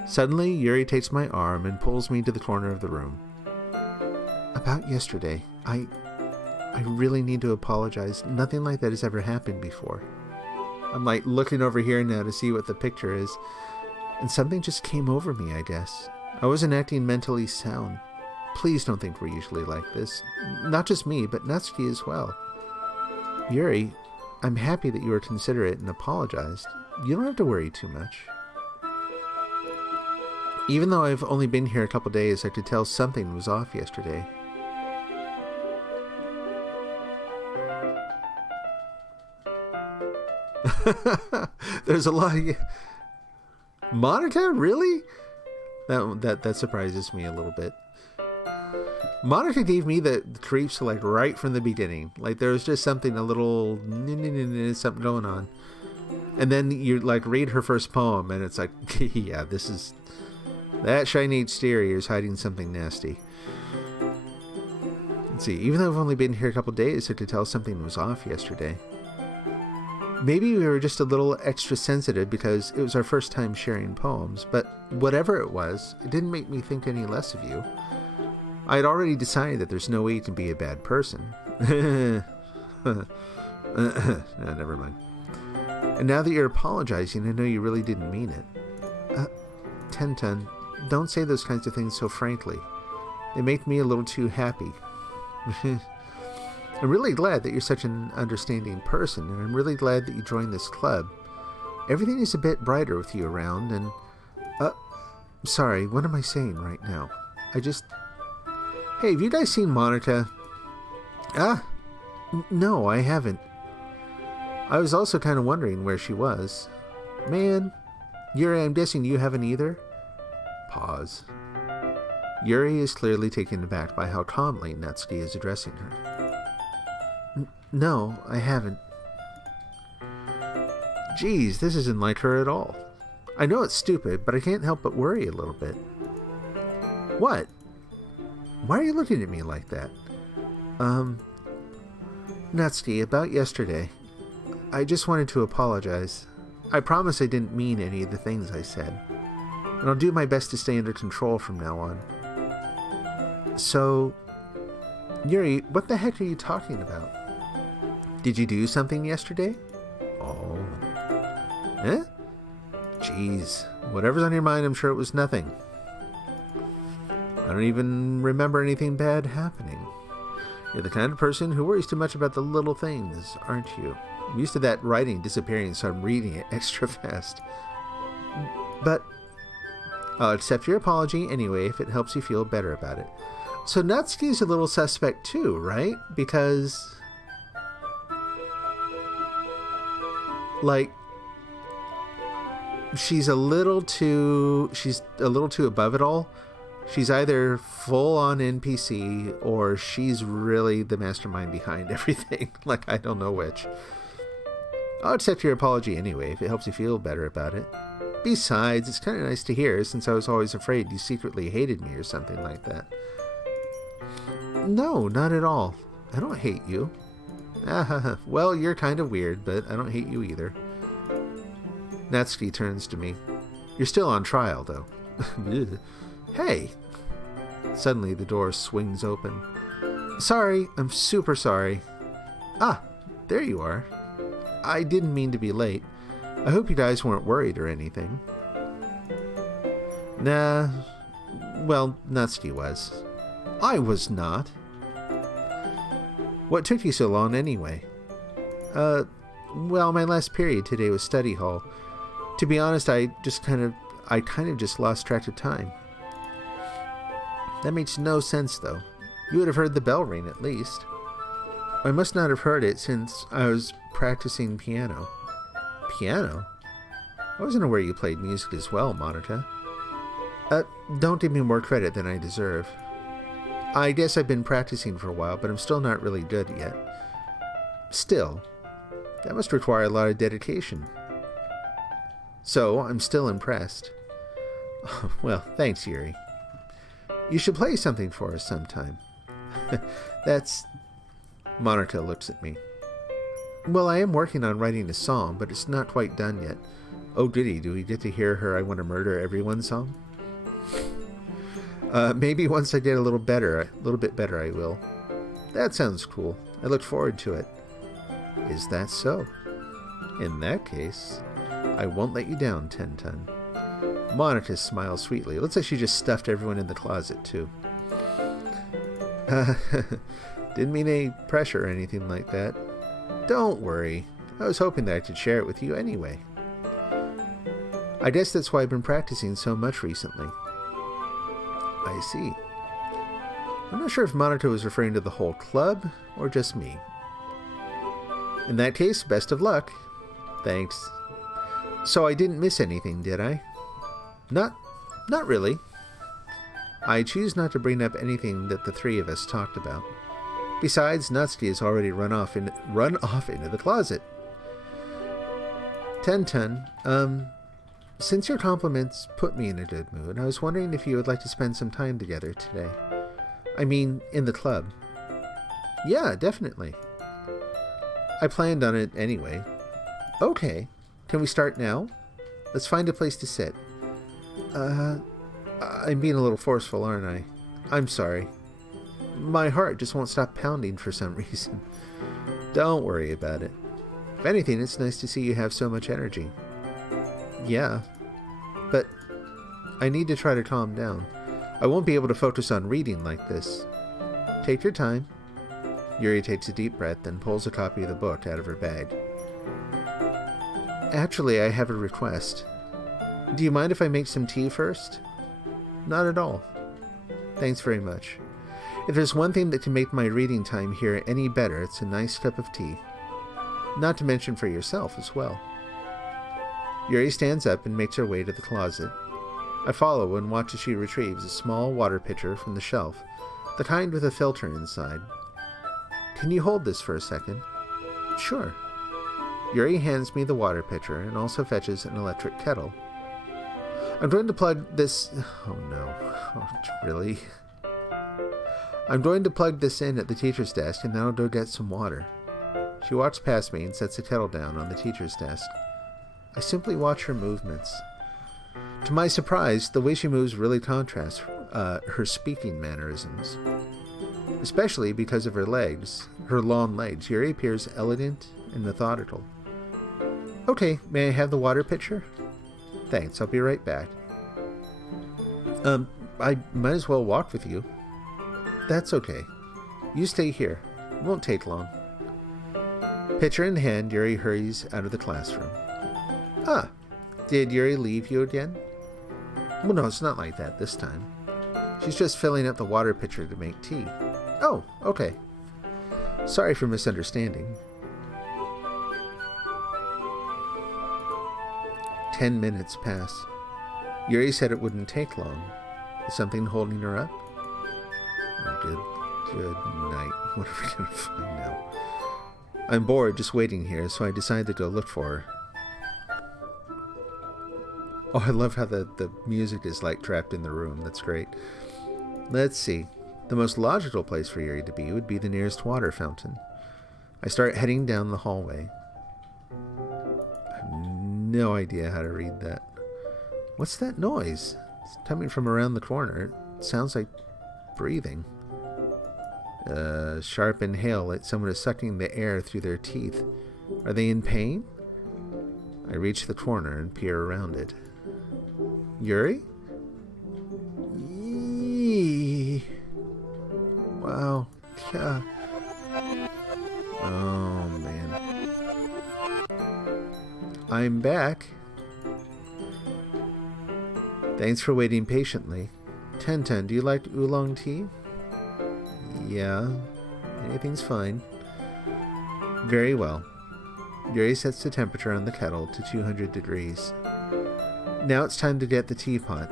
Suddenly, Yuri takes my arm and pulls me to the corner of the room. About yesterday, I really need to apologize. Nothing like that has ever happened before. I'm like looking over here now to see what the picture is, and something just came over me, I guess. I wasn't acting mentally sound. Please don't think we're usually like this. Not just me, but Natsuki as well. Yuri, I'm happy that you were considerate and apologized. You don't have to worry too much. Even though I've only been here a couple days, I could tell something was off yesterday. There's a lot of... Monica? Really? That surprises me a little bit. Monica gave me the creeps like right from the beginning. Like there was just something a little... something going on. And then you like read her first poem and it's like, yeah, this is... That shiny exterior is hiding something nasty. Let's see, even though I've only been here a couple days, I could tell something was off yesterday. Maybe we were just a little extra sensitive because it was our first time sharing poems, but whatever it was, it didn't make me think any less of you. I had already decided that there's no way you can be a bad person. No, never mind. And now that you're apologizing, I know you really didn't mean it. Ten-Ten, don't say those kinds of things so frankly. They make me a little too happy. I'm really glad that you're such an understanding person, and I'm really glad that you joined this club. Everything is a bit brighter with you around, and... sorry, what am I saying right now? Hey, have you guys seen Monica? No, I haven't. I was also kind of wondering where she was. Man, Yuri, I'm guessing you haven't either? Pause. Yuri is clearly taken aback by how calmly Natsuki is addressing her. No, I haven't. Geez, this isn't like her at all. I know it's stupid, but I can't help but worry a little bit. What? Why are you looking at me like that? Natsuki, about yesterday. I just wanted to apologize. I promise I didn't mean any of the things I said. And I'll do my best to stay under control from now on. So, Yuri, what the heck are you talking about? Did you do something yesterday? Oh. Eh? Jeez. Whatever's on your mind, I'm sure it was nothing. I don't even remember anything bad happening. You're the kind of person who worries too much about the little things, aren't you? I'm used to that writing disappearing, so I'm reading it extra fast. But I'll accept your apology anyway if it helps you feel better about it. So Natsuki's a little suspect too, right? Because... like... she's a little too above it all. She's either full-on NPC or she's really the mastermind behind everything. Like, I don't know which. I'll accept your apology anyway if it helps you feel better about it. Besides, it's kind of nice to hear since I was always afraid you secretly hated me or something like that. No, not at all. I don't hate you. Well, you're kind of weird, but I don't hate you either. Natsuki turns to me. You're still on trial, though. Hey! Suddenly the door swings open. Sorry, I'm super sorry. Ah, there you are. I didn't mean to be late. I hope you guys weren't worried or anything. Nah, well, Natsuki was. I was not. What took you so long anyway? Well, my last period today was study hall. To be honest, I kind of just lost track of time. That makes no sense, though. You would have heard the bell ring, at least. I must not have heard it since I was practicing piano. Piano? I wasn't aware you played music as well, Monica. Don't give me more credit than I deserve. I guess I've been practicing for a while, but I'm still not really good yet. Still, that must require a lot of dedication. So, I'm still impressed. Well, thanks, Yuri. You should play something for us sometime. That's... Monica looks at me. Well, I am working on writing a song, but it's not quite done yet. Oh, goody, do we get to hear her I Want to Murder Everyone song? Maybe once I get a little bit better, I will. That sounds cool. I look forward to it. Is that so? In that case, I won't let you down, Ten-Ton. Monica smiles sweetly. It looks like she just stuffed everyone in the closet, too. Didn't mean any pressure or anything like that. Don't worry. I was hoping that I could share it with you anyway. I guess that's why I've been practicing so much recently. I see. I'm not sure if Monica was referring to the whole club or just me. In that case, best of luck. Thanks. So I didn't miss anything, did I? Not really. I choose not to bring up anything that the three of us talked about. Besides, Natsuki has already run off into the closet. Ten, since your compliments put me in a good mood, I was wondering if you would like to spend some time together today. I mean, in the club. Yeah, definitely. I planned on it anyway. Okay. Can we start now? Let's find a place to sit. I'm being a little forceful, aren't I? I'm sorry. My heart just won't stop pounding for some reason. Don't worry about it. If anything, it's nice to see you have so much energy. Yeah. But I need to try to calm down. I won't be able to focus on reading like this. Take your time. Yuri takes a deep breath, then pulls a copy of the book out of her bag. Actually, I have a request. Do you mind if I make some tea first? Not at all. Thanks very much. If there's one thing that can make my reading time here any better, it's a nice cup of tea. Not to mention for yourself as well. Yuri stands up and makes her way to the closet. I follow and watch as she retrieves a small water pitcher from the shelf, the kind with a filter inside. Can you hold this for a second? Sure. Yuri hands me the water pitcher and also fetches an electric kettle. I'm going to plug this... Oh no. Oh, really? I'm going to plug this in at the teacher's desk and then I'll go get some water. She walks past me and sets the kettle down on the teacher's desk. I simply watch her movements. To my surprise, the way she moves really contrasts her speaking mannerisms. Especially because of her legs, her long legs. Yuri appears elegant and methodical. Okay, may I have the water pitcher? Thanks, I'll be right back. I might as well walk with you. That's okay. You stay here. It won't take long. Pitcher in hand, Yuri hurries out of the classroom. Ah, did Yuri leave you again? Well, no, it's not like that this time. She's just filling up the water pitcher to make tea. Oh, okay. Sorry for misunderstanding. 10 minutes pass. Yuri said it wouldn't take long. Is something holding her up? Oh, good night. What are we going to find now? I'm bored just waiting here, so I decide to go look for her. Oh, I love how the music is like trapped in the room. That's great. Let's see. The most logical place for Yuri to be would be the nearest water fountain. I start heading down the hallway. I have no idea how to read that. What's that noise? It's coming from around the corner. It sounds like breathing. Sharp inhale, like someone is sucking the air through their teeth. Are they in pain? I reach the corner and peer around it. Yuri? Yee. Wow. Yeah. Oh, man. I'm back. Thanks for waiting patiently. Ten, do you like oolong tea? Yeah. Anything's fine. Very well. Yuri sets the temperature on the kettle to 200 degrees. Now it's time to get the teapot.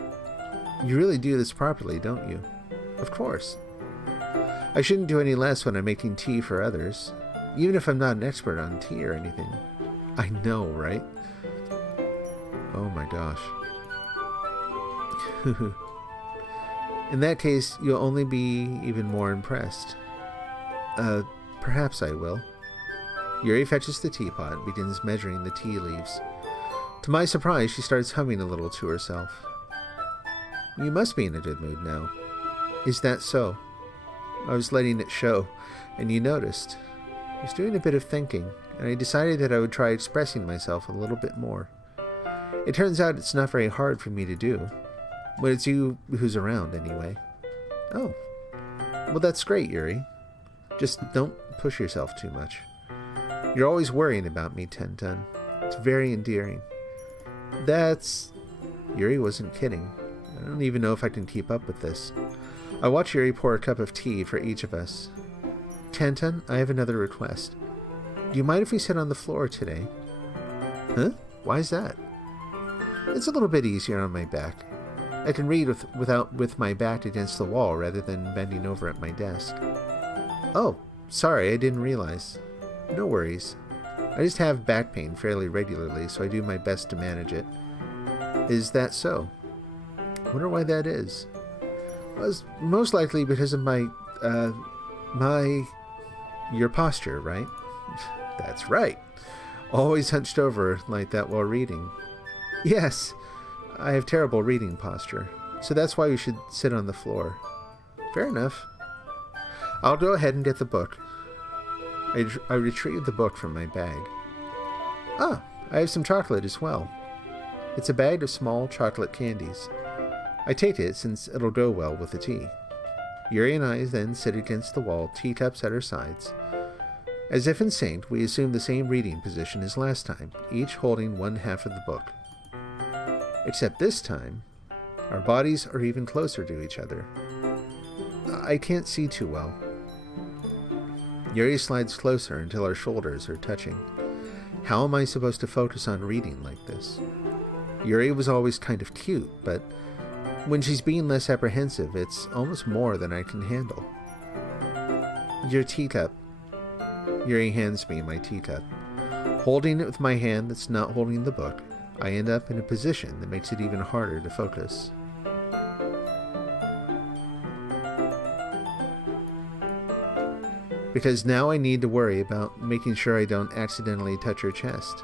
You really do this properly, don't you? Of course. I shouldn't do any less when I'm making tea for others, even if I'm not an expert on tea or anything. I know, right? Oh my gosh. In that case, you'll only be even more impressed. Perhaps I will. Yuri fetches the teapot and begins measuring the tea leaves. To my surprise, she starts humming a little to herself. You must be in a good mood now. Is that so? I was letting it show, and you noticed. I was doing a bit of thinking, and I decided that I would try expressing myself a little bit more. It turns out it's not very hard for me to do. When it's you who's around, anyway. Oh. Well, that's great, Yuri. Just don't push yourself too much. You're always worrying about me, Ten. It's very endearing. Yuri wasn't kidding. I don't even know if I can keep up with this. I watch Yuri pour a cup of tea for each of us. Ten, I have another request. Do you mind if we sit on the floor today? Huh? Why is that? It's a little bit easier on my back. I can read with my back against the wall rather than bending over at my desk. Oh, sorry, I didn't realize. No worries. I just have back pain fairly regularly, so I do my best to manage it. Is that so? Wonder why that is. Well, it's most likely because of your posture, right? That's right. Always hunched over like that while reading. Yes, I have terrible reading posture, so that's why you should sit on the floor. Fair enough. I'll go ahead and get the book. I retrieved the book from my bag. Ah, I have some chocolate as well. It's a bag of small chocolate candies. I take it since it'll go well with the tea. Yuri and I then sit against the wall, teacups at our sides. As if in sync, we assume the same reading position as last time, each holding one half of the book. Except this time, our bodies are even closer to each other. I can't see too well. Yuri slides closer until our shoulders are touching. How am I supposed to focus on reading like this? Yuri was always kind of cute, but when she's being less apprehensive, it's almost more than I can handle. Your teacup. Yuri hands me my teacup. Holding it with my hand that's not holding the book, I end up in a position that makes it even harder to focus. Because now I need to worry about making sure I don't accidentally touch her chest.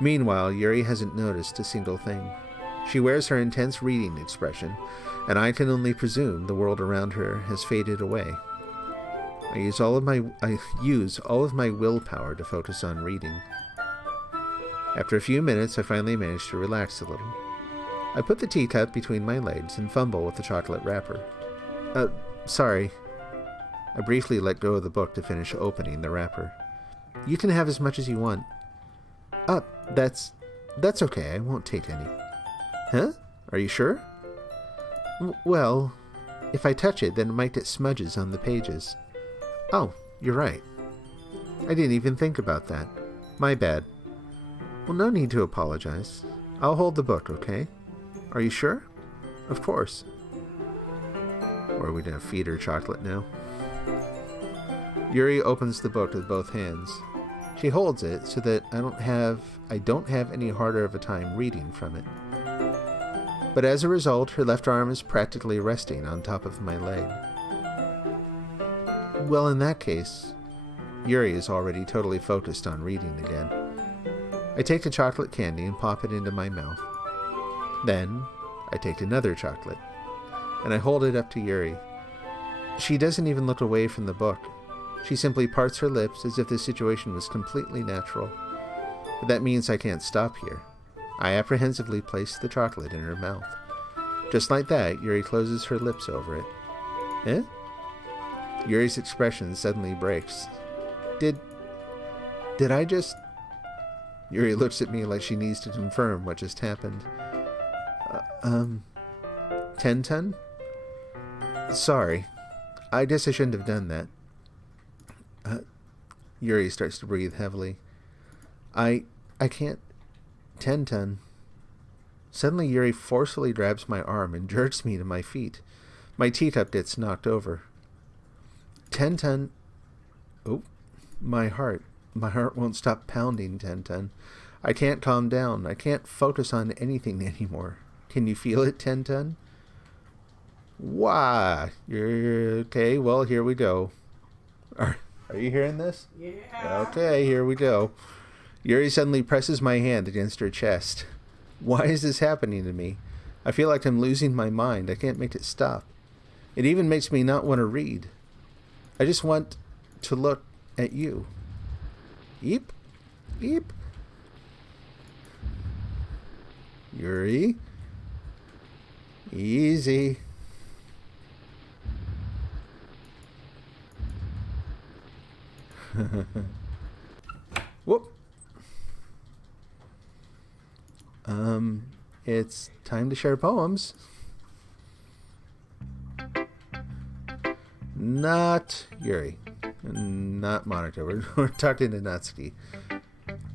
Meanwhile, Yuri hasn't noticed a single thing. She wears her intense reading expression, and I can only presume the world around her has faded away. I use all of my willpower to focus on reading. After a few minutes, I finally manage to relax a little. I put the teacup between my legs and fumble with the chocolate wrapper. Sorry. I briefly let go of the book to finish opening the wrapper. You can have as much as you want. That's okay. I won't take any. Huh? Are you sure? Well, if I touch it, then it might get smudges on the pages. Oh, you're right. I didn't even think about that. My bad. Well, no need to apologize. I'll hold the book, okay? Are you sure? Of course. Or are we gonna feed her chocolate now? Yuri opens the book with both hands. She holds it so that I don't have any harder of a time reading from it. But as a result, her left arm is practically resting on top of my leg. Well, in that case, Yuri is already totally focused on reading again. I take the chocolate candy and pop it into my mouth. Then, I take another chocolate, and I hold it up to Yuri. She doesn't even look away from the book. She simply parts her lips as if the situation was completely natural. But that means I can't stop here. I apprehensively place the chocolate in her mouth. Just like that, Yuri closes her lips over it. Eh? Yuri's expression suddenly breaks. Did I just... Yuri looks at me like she needs to confirm what just happened. 10 ton? Sorry. I guess I shouldn't have done that. Yuri starts to breathe heavily. I can't... 10 ton. Suddenly Yuri forcefully grabs my arm and jerks me to my feet. My teacup gets knocked over. 10 ton... Oh, my heart. My heart won't stop pounding, 10 ton. I can't calm down. I can't focus on anything anymore. Can you feel it, 10 ton? Why? You're okay. Well, here we go. Are you hearing this? Yeah. Okay, here we go. Yuri suddenly presses my hand against her chest. Why is this happening to me? I feel like I'm losing my mind. I can't make it stop. It even makes me not want to read. I just want to look at you. Eep. Eep. Yuri. Easy. Whoop. It's time to share poems. Not Yuri. Not Monica. We're talking to Natsuki.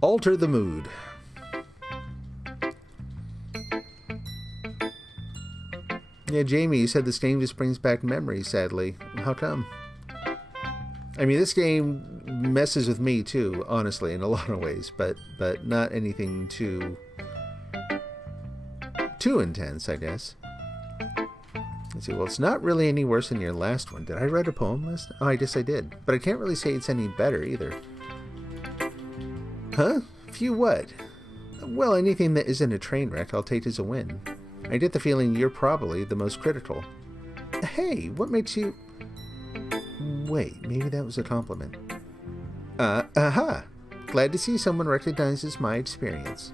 Alter the mood. Yeah, Jamie, you said this game just brings back memories, sadly. How come? I mean, this game messes with me too, honestly, in a lot of ways, but not anything too intense, I guess. Let's see, well, it's not really any worse than your last one. Did I write a poem last? Oh, I guess I did. But I can't really say it's any better either. Huh? Few what? Well, anything that isn't a train wreck I'll take as a win. I get the feeling you're probably the most critical. Hey, what makes you... Wait, maybe that was a compliment. Aha! Glad to see someone recognizes my experience.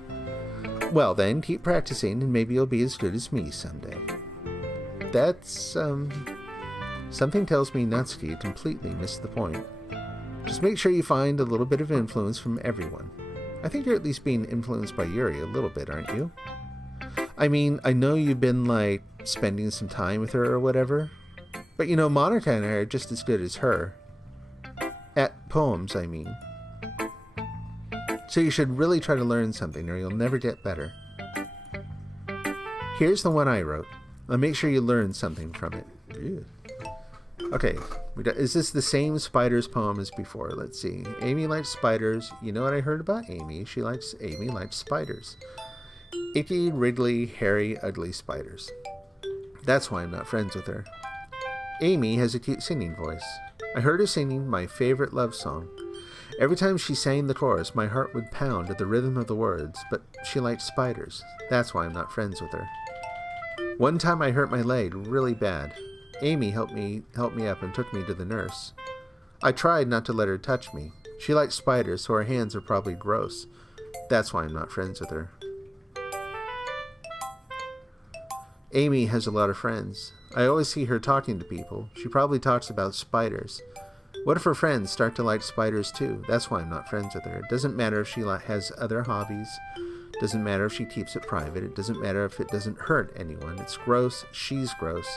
Well then, keep practicing and maybe you'll be as good as me someday. That's, something tells me Natsuki completely missed the point. Just make sure you find a little bit of influence from everyone. I think you're at least being influenced by Yuri a little bit, aren't you? I mean, I know you've been, like, spending some time with her or whatever, but you know, Monica and I are just as good as her. At poems, I mean. So you should really try to learn something or you'll never get better. Here's the one I wrote. I'll make sure you learn something from it. Ew. Okay, is this the same spiders poem as before? Let's see. Amy likes spiders. You know what I heard about Amy? Amy likes spiders. Icky, wriggly, hairy, ugly spiders. That's why I'm not friends with her. Amy has a cute singing voice. I heard her singing my favorite love song. Every time she sang the chorus, my heart would pound at the rhythm of the words, but she liked spiders. That's why I'm not friends with her. One time I hurt my leg really bad. Amy helped me up and took me to the nurse. I tried not to let her touch me. She likes spiders, so her hands are probably gross. That's why I'm not friends with her. Amy has a lot of friends. I always see her talking to people. She probably talks about spiders. What if her friends start to like spiders too? That's why I'm not friends with her. It doesn't matter if she has other hobbies. It doesn't matter if she keeps it private. It doesn't matter if it doesn't hurt anyone. It's gross. She's gross.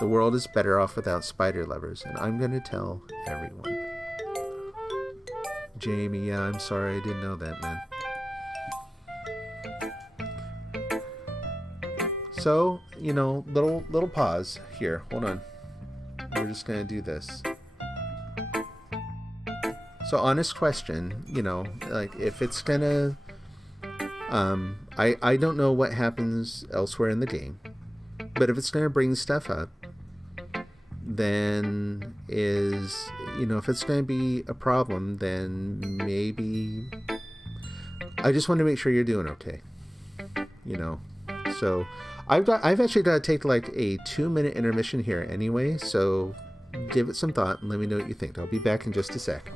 The world is better off without spider lovers, and I'm going to tell everyone. Jamie, yeah, I'm sorry. I didn't know that, man. So, you know, little pause here. Hold on. We're just going to do this. So, honest question, you know, like if it's going to... I don't know what happens elsewhere in the game, but if it's going to bring stuff up, then if it's going to be a problem, then maybe I just want to make sure you're doing okay, you know. So I've actually got to take like a 2-minute intermission here anyway, so give it some thought and let me know what you think. I'll be back in just a sec.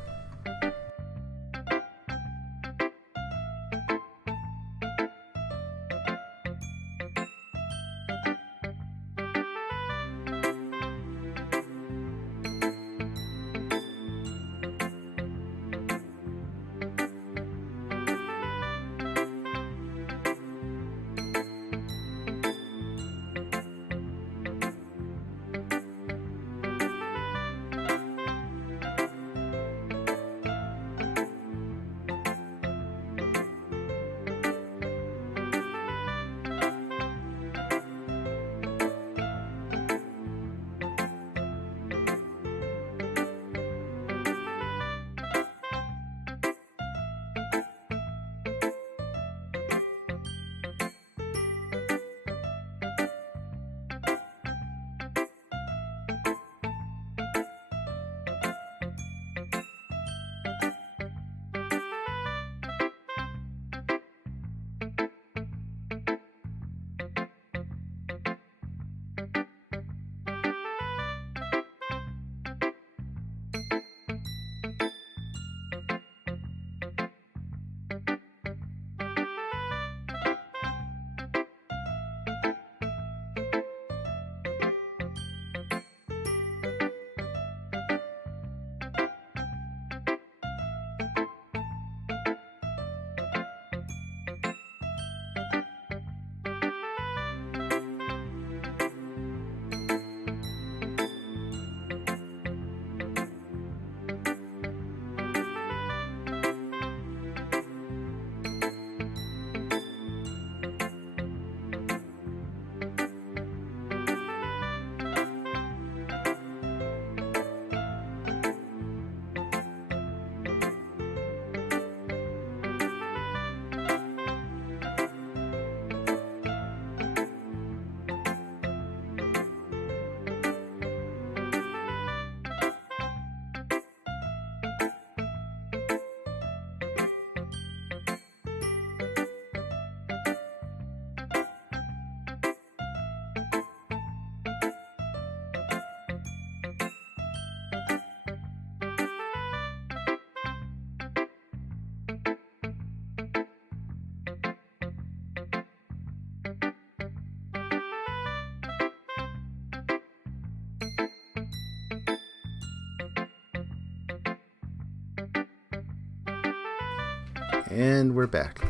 And we're back.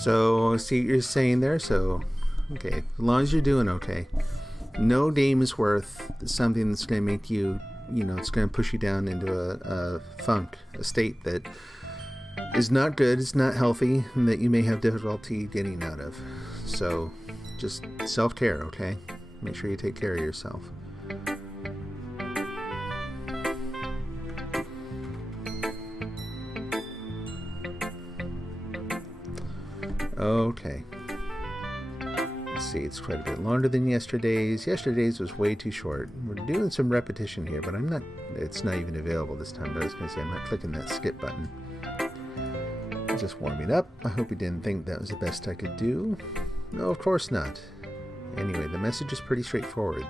So, see what you're saying there? So, okay, as long as you're doing okay. No game is worth something that's going to make you, it's going to push you down into a funk, a state that is not good, it's not healthy, and that you may have difficulty getting out of. So, just self-care, okay? Make sure you take care of yourself. Okay. Let's see, it's quite a bit longer than yesterday's. Yesterday's was way too short. We're doing some repetition here, but it's not even available this time. But I was going to say, I'm not clicking that skip button. I'm just warming up. I hope you didn't think that was the best I could do. No, of course not. Anyway, the message is pretty straightforward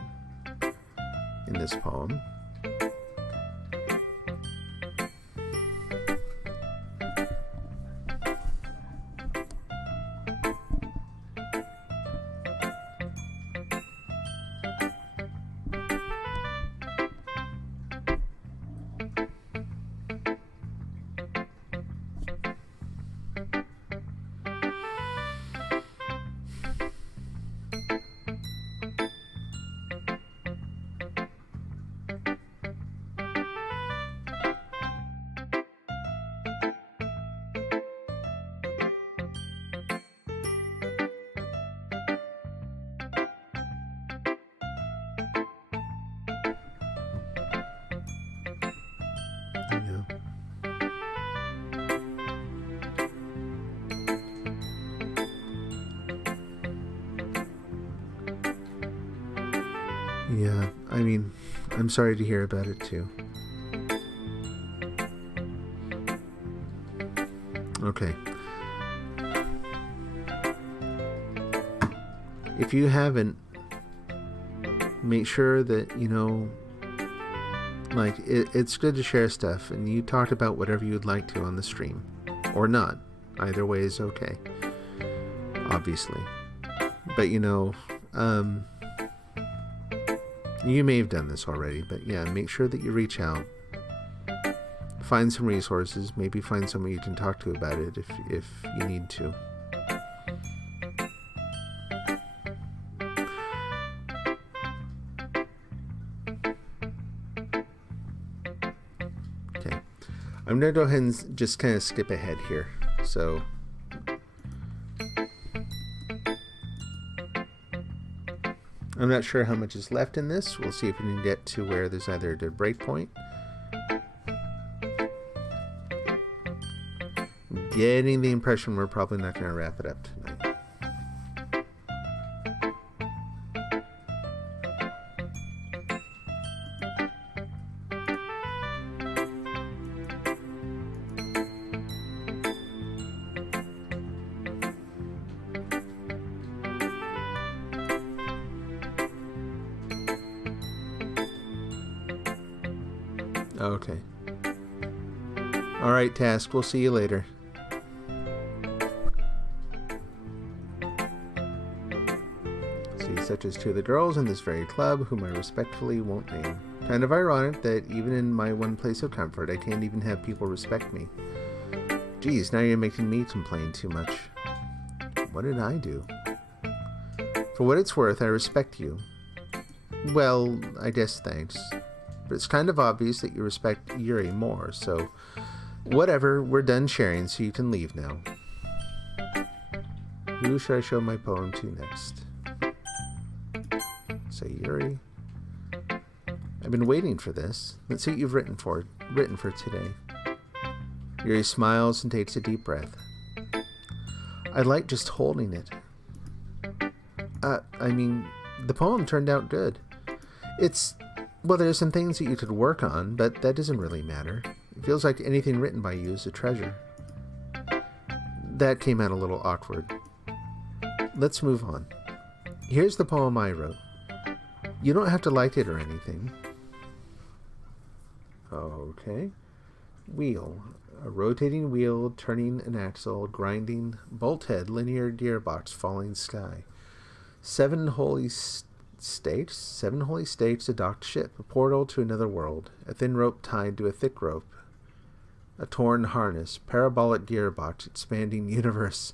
in this poem. Yeah, I mean, I'm sorry to hear about it too. Okay. If you haven't, make sure that, it's good to share stuff, and you talk about whatever you'd like to on the stream. Or not. Either way is okay. Obviously. But, you may have done this already, but yeah, make sure that you reach out. Find some resources. Maybe find someone you can talk to about it if you need to. Okay. I'm going to go ahead and just kind of skip ahead here. So... I'm not sure how much is left in this. We'll see if we can get to where there's either a good break point. I'm getting the impression we're probably not going to wrap it up tonight. Okay. Alright, Task. We'll see you later. See, such as two of the girls in this very club, whom I respectfully won't name. Kind of ironic that even in my one place of comfort, I can't even have people respect me. Geez, now you're making me complain too much. What did I do? For what it's worth, I respect you. Well, I guess thanks. But it's kind of obvious that you respect Yuri more, so whatever, we're done sharing, so you can leave now. Who should I show my poem to next? Say Yuri. I've been waiting for this. Let's see what you've written for today. Yuri smiles and takes a deep breath. I like just holding it. The poem turned out good. Well, there's some things that you could work on, but that doesn't really matter. It feels like anything written by you is a treasure. That came out a little awkward. Let's move on. Here's the poem I wrote. You don't have to like it or anything. Okay. Wheel. A rotating wheel, turning an axle, grinding, bolt head, linear gearbox, falling sky. Seven holy states, a docked ship, a portal to another world, a thin rope tied to a thick rope. A torn harness, parabolic gearbox, expanding universe.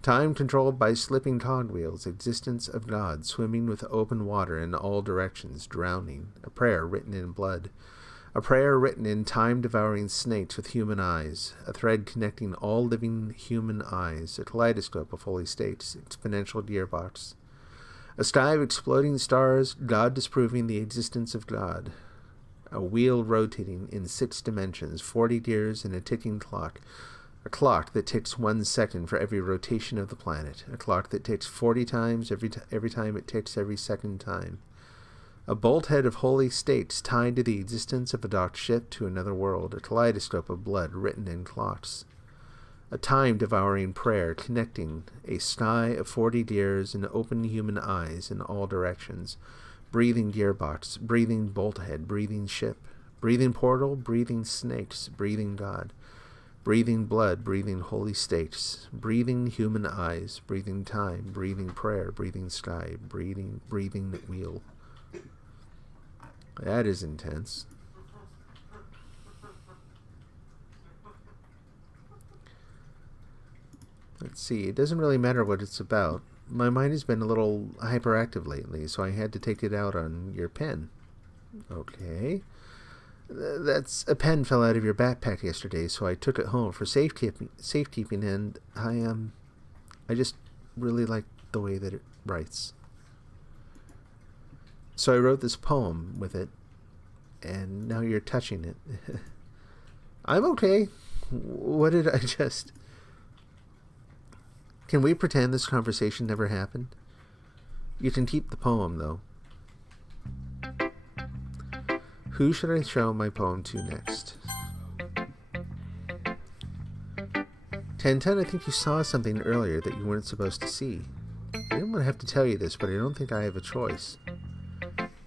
Time controlled by slipping cogwheels, existence of God, swimming with open water in all directions, drowning. A prayer written in blood. A prayer written in time-devouring snakes with human eyes. A thread connecting all living human eyes. A kaleidoscope of holy states, exponential gearbox. A sky of exploding stars, God disproving the existence of God. A wheel rotating in 6 dimensions, 40 gears and a ticking clock. A clock that ticks 1 second for every rotation of the planet. A clock that ticks 40 times every time it ticks every second time. A bolthead of holy states tied to the existence of a docked ship to another world. A kaleidoscope of blood written in clocks. A time-devouring prayer connecting a sky of 40 gears and open human eyes in all directions. Breathing gearbox, breathing bolthead, breathing ship. Breathing portal, breathing snakes, breathing God. Breathing blood, breathing holy states, breathing human eyes, breathing time, breathing prayer, breathing sky, breathing wheel. That is intense. Let's see, it doesn't really matter what it's about. My mind has been a little hyperactive lately, so I had to take it out on your pen. Okay. That's a pen fell out of your backpack yesterday, so I took it home for safekeeping, and I just really like the way that it writes. So I wrote this poem with it, and now you're touching it. I'm okay. What did I just... Can we pretend this conversation never happened? You can keep the poem, though. Who should I show my poem to next? 1010, I think you saw something earlier that you weren't supposed to see. I didn't want to have to tell you this, but I don't think I have a choice.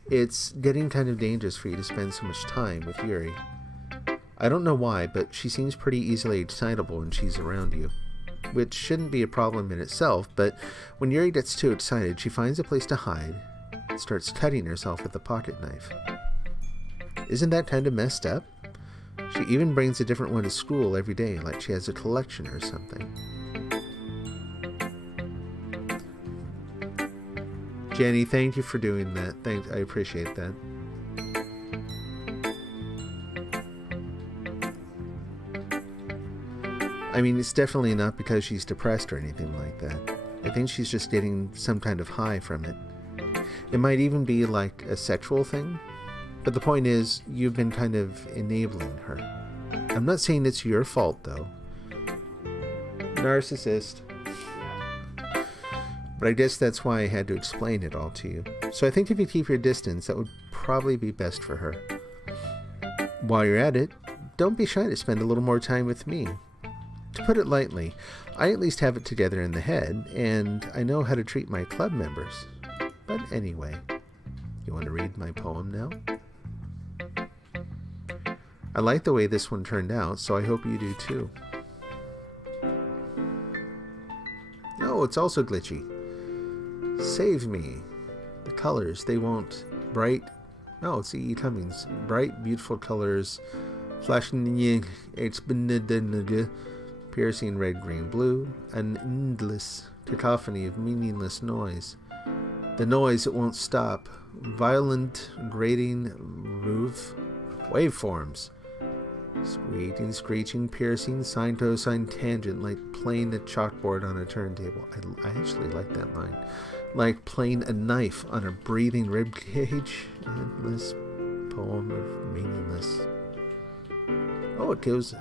It's getting kind of dangerous for you to spend so much time with Yuri. I don't know why, but she seems pretty easily excitable when she's around you. Which shouldn't be a problem in itself, but when Yuri gets too excited, she finds a place to hide and starts cutting herself with a pocket knife. Isn't that kind of messed up? She even brings a different one to school every day, like she has a collection or something. Jenny, thank you for doing that. I appreciate that. I mean, it's definitely not because she's depressed or anything like that. I think she's just getting some kind of high from it. It might even be like a sexual thing. But the point is, you've been kind of enabling her. I'm not saying it's your fault, though. Narcissist. But I guess that's why I had to explain it all to you. So I think if you keep your distance, that would probably be best for her. While you're at it, don't be shy to spend a little more time with me. To put it lightly, I at least have it together in the head, and I know how to treat my club members. But anyway, you want to read my poem now? I like the way this one turned out, so I hope you do too. Oh, it's also glitchy. Save me. The colors, they won't. Bright. Oh, it's E. Cummings. Bright, beautiful colors. Flashing, piercing red, green, blue. An endless cacophony of meaningless noise. The noise that won't stop. Violent, grating, waveforms. Squeaking, screeching, piercing, sine, cosine, tangent, like playing a chalkboard on a turntable. I actually like that line. Like playing a knife on a breathing rib cage. Endless poem of meaningless. Oh, it goes...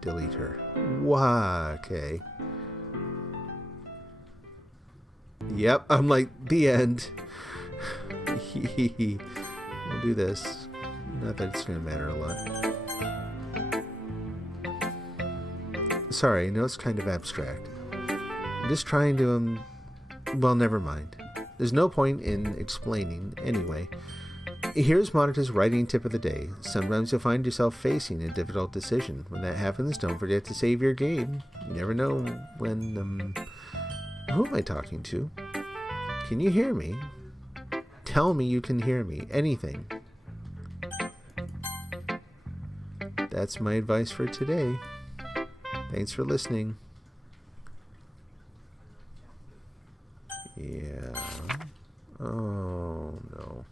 delete her. Wow, okay. Yep, I'm like, the end. We'll do this. Not that it's going to matter a lot. Sorry, I know it's kind of abstract. I'm just trying to, well, never mind. There's no point in explaining anyway. Here's Monica's writing tip of the day. Sometimes you'll find yourself facing a difficult decision. When that happens, don't forget to save your game. You never know when, who am I talking to? Can you hear me? Tell me you can hear me. Anything. that's my advice for today. Thanks for listening. Yeah. Oh, no.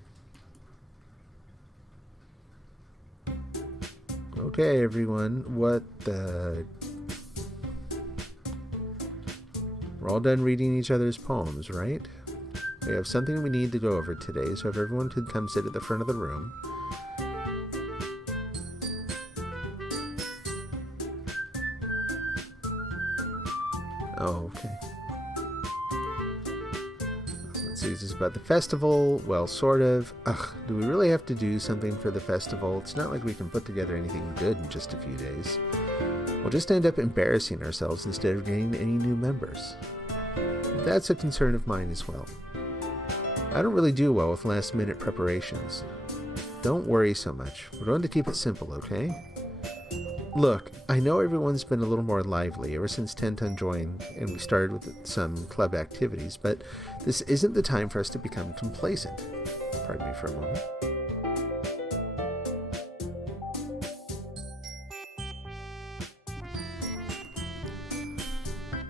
Okay, everyone. What the... We're all done reading each other's poems, right? We have something we need to go over today, so if everyone could come sit at the front of the room. Oh, okay. Let's see, is this about the festival? Well, sort of. Ugh, do we really have to do something for the festival? It's not like we can put together anything good in just a few days. We'll just end up embarrassing ourselves instead of getting any new members. That's a concern of mine as well. I don't really do well with last-minute preparations. Don't worry so much. We're going to keep it simple, okay? Look, I know everyone's been a little more lively ever since Tenton joined and we started with some club activities, but this isn't the time for us to become complacent. Pardon me for a moment.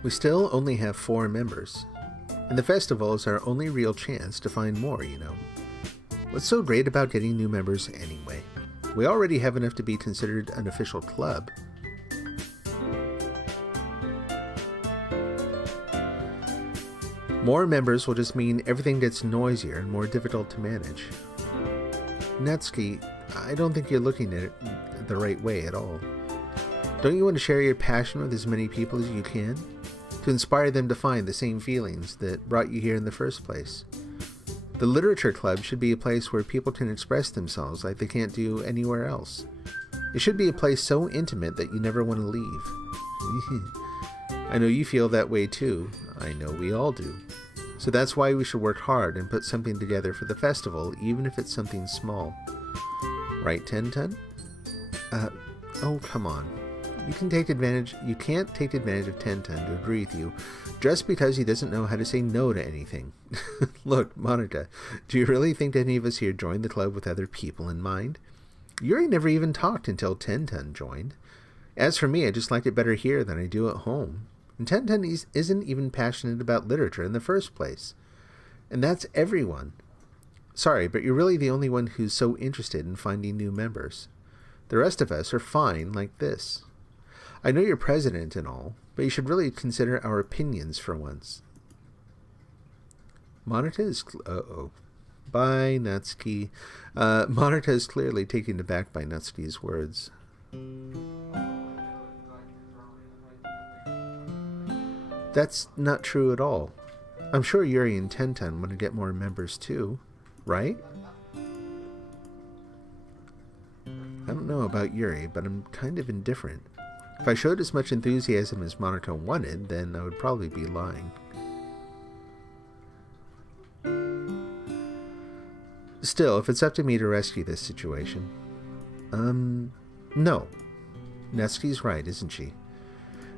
We still only have 4 members, and the festival is our only real chance to find more, you know. What's so great about getting new members anyway? We already have enough to be considered an official club. More members will just mean everything gets noisier and more difficult to manage. Natsuki, I don't think you're looking at it the right way at all. Don't you want to share your passion with as many people as you can? To inspire them to find the same feelings that brought you here in the first place. The literature club should be a place where people can express themselves like they can't do anywhere else. It should be a place so intimate that you never want to leave. I know you feel that way too. I know we all do. So that's why we should work hard and put something together for the festival, even if it's something small. Right, Ten? Oh, come on. You can't take advantage of Tenton to agree with you just because he doesn't know how to say no to anything. Look, Monica, do you really think any of us here joined the club with other people in mind? Yuri never even talked until Tenton joined. As for me, I just like it better here than I do at home. And Tenton isn't even passionate about literature in the first place. And that's everyone. Sorry, but you're really the only one who's so interested in finding new members. The rest of us are fine like this. I know you're president and all, but you should really consider our opinions for once. Monica is... Uh-oh. Bye, Natsuki. Monica is clearly taken aback by Natsuki's words. That's not true at all. I'm sure Yuri and Tenton want to get more members too, right? I don't know about Yuri, but I'm kind of indifferent. If I showed as much enthusiasm as Monica wanted, then I would probably be lying. Still, if it's up to me to rescue this situation... No. Natsuki's right, isn't she?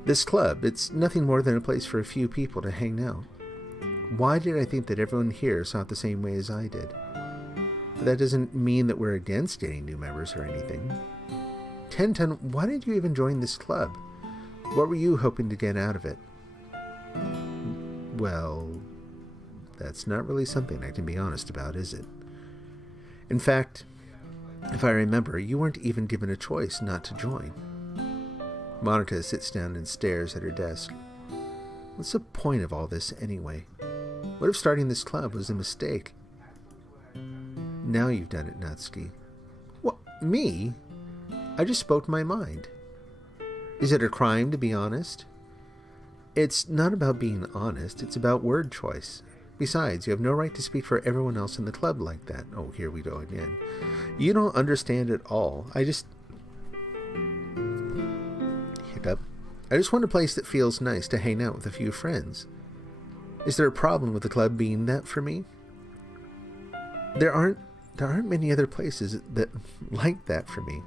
This club, it's nothing more than a place for a few people to hang out. Why did I think that everyone here saw it the same way as I did? But that doesn't mean that we're against getting new members or anything. Tenton, why did you even join this club? What were you hoping to get out of it? Well, that's not really something I can be honest about, is it? In fact, if I remember, you weren't even given a choice not to join. Monica sits down and stares at her desk. What's the point of all this anyway? What if starting this club was a mistake? Now you've done it, Natsuki. What, me? I just spoke my mind. Is it a crime to be honest? It's not about being honest, it's about word choice. Besides, you have no right to speak for everyone else in the club like that. Oh, here we go again. You don't understand at all. Hiccup. I just want a place that feels nice to hang out with a few friends. Is there a problem with the club being that for me? There aren't many other places that like that for me.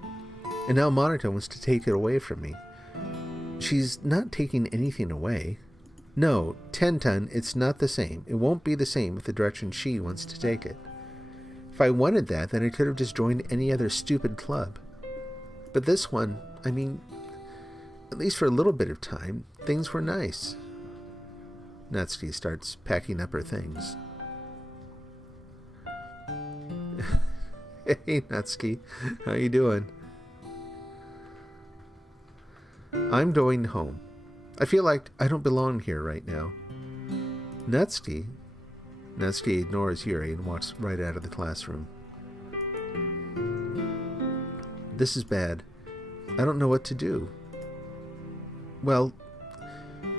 And now Monica wants to take it away from me. She's not taking anything away. No, Tenton, it's not the same. It won't be the same with the direction she wants to take it. If I wanted that, then I could have just joined any other stupid club. But this one, I mean, at least for a little bit of time, things were nice. Natsuki starts packing up her things. Hey, Natsuki. How you doing? I'm going home. I feel like I don't belong here right now. Natsuki ignores Yuri and walks right out of the classroom. This is bad. I don't know what to do. Well,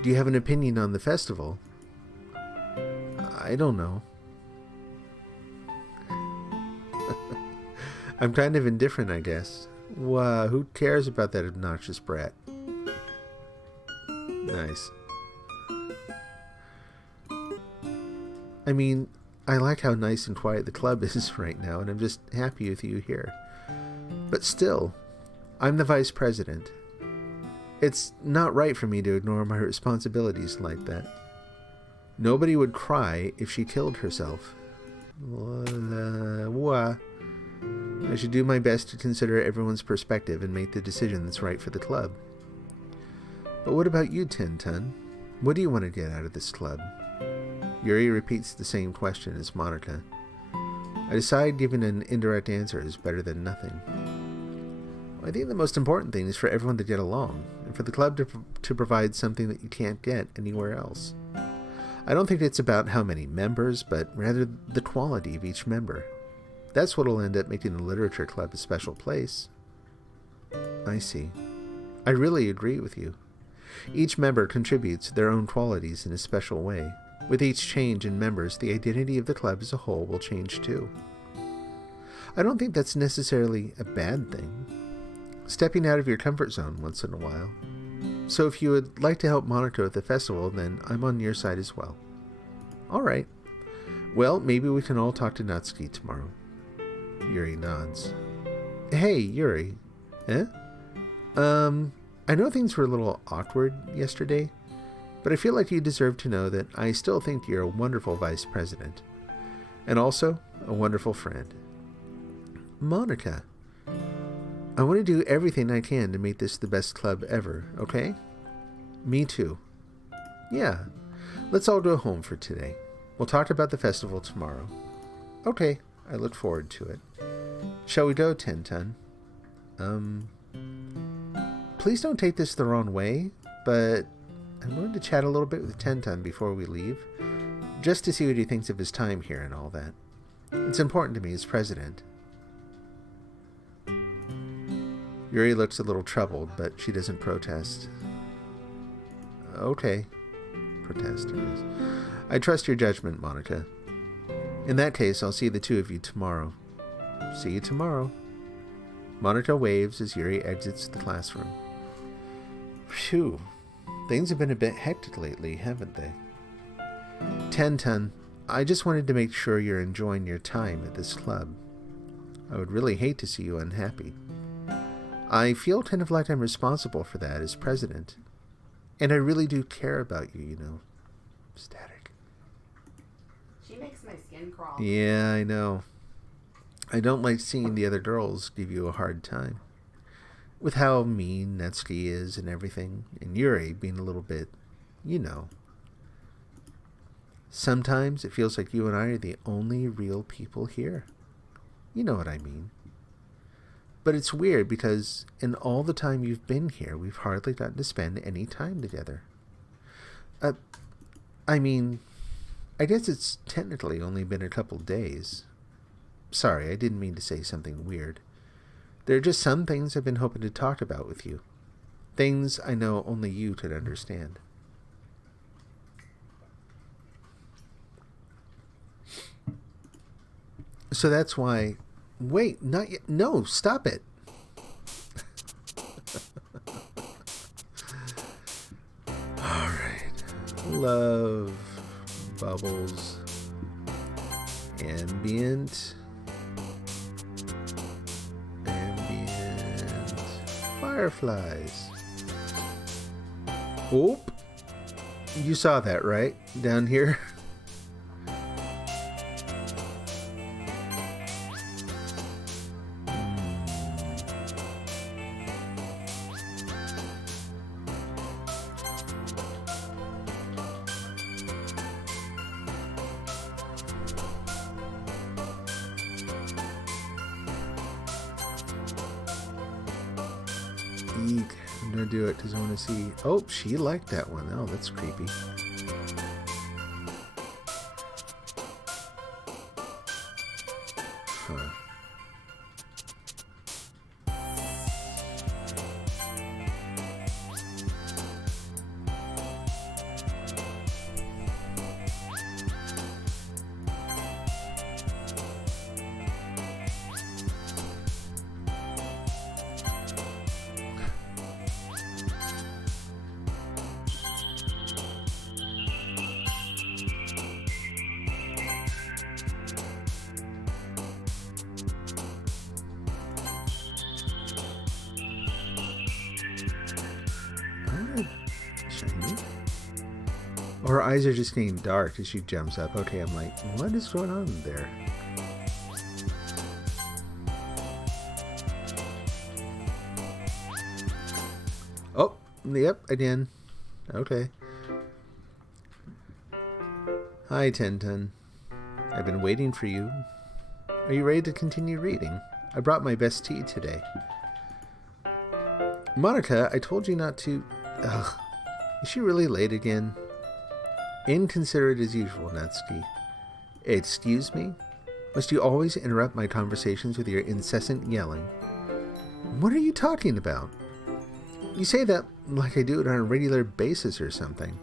do you have an opinion on the festival? I don't know. I'm kind of indifferent, I guess. Wow, who cares about that obnoxious brat? Nice. I mean, I like how nice and quiet the club is right now, and I'm just happy with you here. But still, I'm the vice president. It's not right for me to ignore my responsibilities like that. Nobody would cry if she killed herself. I should do my best to consider everyone's perspective and make the decision that's right for the club. But what about you, Ten-Ton? What do you want to get out of this club? Yuri repeats the same question as Monica. I decide giving an indirect answer is better than nothing. I think the most important thing is for everyone to get along, and for the club to provide something that you can't get anywhere else. I don't think it's about how many members, but rather the quality of each member. That's what will end up making the literature club a special place. I see. I really agree with you. Each member contributes their own qualities in a special way. With each change in members, the identity of the club as a whole will change too. I don't think that's necessarily a bad thing. Stepping out of your comfort zone once in a while. So if you would like to help Monica at the festival, then I'm on your side as well. Alright. Well, maybe we can all talk to Natsuki tomorrow. Yuri nods. Hey, Yuri. Eh? I know things were a little awkward yesterday, but I feel like you deserve to know that I still think you're a wonderful vice president. And also, a wonderful friend. Monica. I want to do everything I can to make this the best club ever, okay? Me too. Yeah. Let's all go home for today. We'll talk about the festival tomorrow. Okay. I look forward to it. Shall we go, Ten-Ton? Please don't take this the wrong way, but I'm going to chat a little bit with Ten-Ton before we leave, just to see what he thinks of his time here and all that. It's important to me as president. Yuri looks a little troubled, but she doesn't protest. Okay. Protest, it is. I trust your judgment, Monica. In that case, I'll see the two of you tomorrow. See you tomorrow. Monica waves as Yuri exits the classroom. Phew. Things have been a bit hectic lately, haven't they? Ten-Ton, I just wanted to make sure you're enjoying your time at this club. I would really hate to see you unhappy. I feel kind of like I'm responsible for that as president. And I really do care about you, you know. Static. She makes my skin crawl. Yeah, I know. I don't like seeing the other girls give you a hard time. With how mean Natsuki is and everything, and Yuri being a little bit, you know. Sometimes it feels like you and I are the only real people here. You know what I mean. But it's weird because in all the time you've been here, we've hardly gotten to spend any time together. I mean, I guess it's technically only been a couple days. Sorry, I didn't mean to say something weird. There are just some things I've been hoping to talk about with you. Things I know only you could understand. So that's why... Wait, not yet. No, stop it. Alright. Love. Bubbles. Ambient. Fireflies. Oh, you saw that, right? Down here. Eek. I'm gonna do it because I want to see. Oh, she liked that one. Oh, that's creepy. Huh. Shiny. Or her eyes are just getting dark as she jumps up. Okay, I'm like, what is going on there? Oh, yep, I did. Okay. Hi, Tenten. I've been waiting for you. Are you ready to continue reading? I brought my best tea today. Monica, I told you not to... Ugh. Is she really late again? Inconsiderate as usual, Natsuki. Excuse me? Must you always interrupt my conversations with your incessant yelling? What are you talking about? You say that like I do it on a regular basis or something.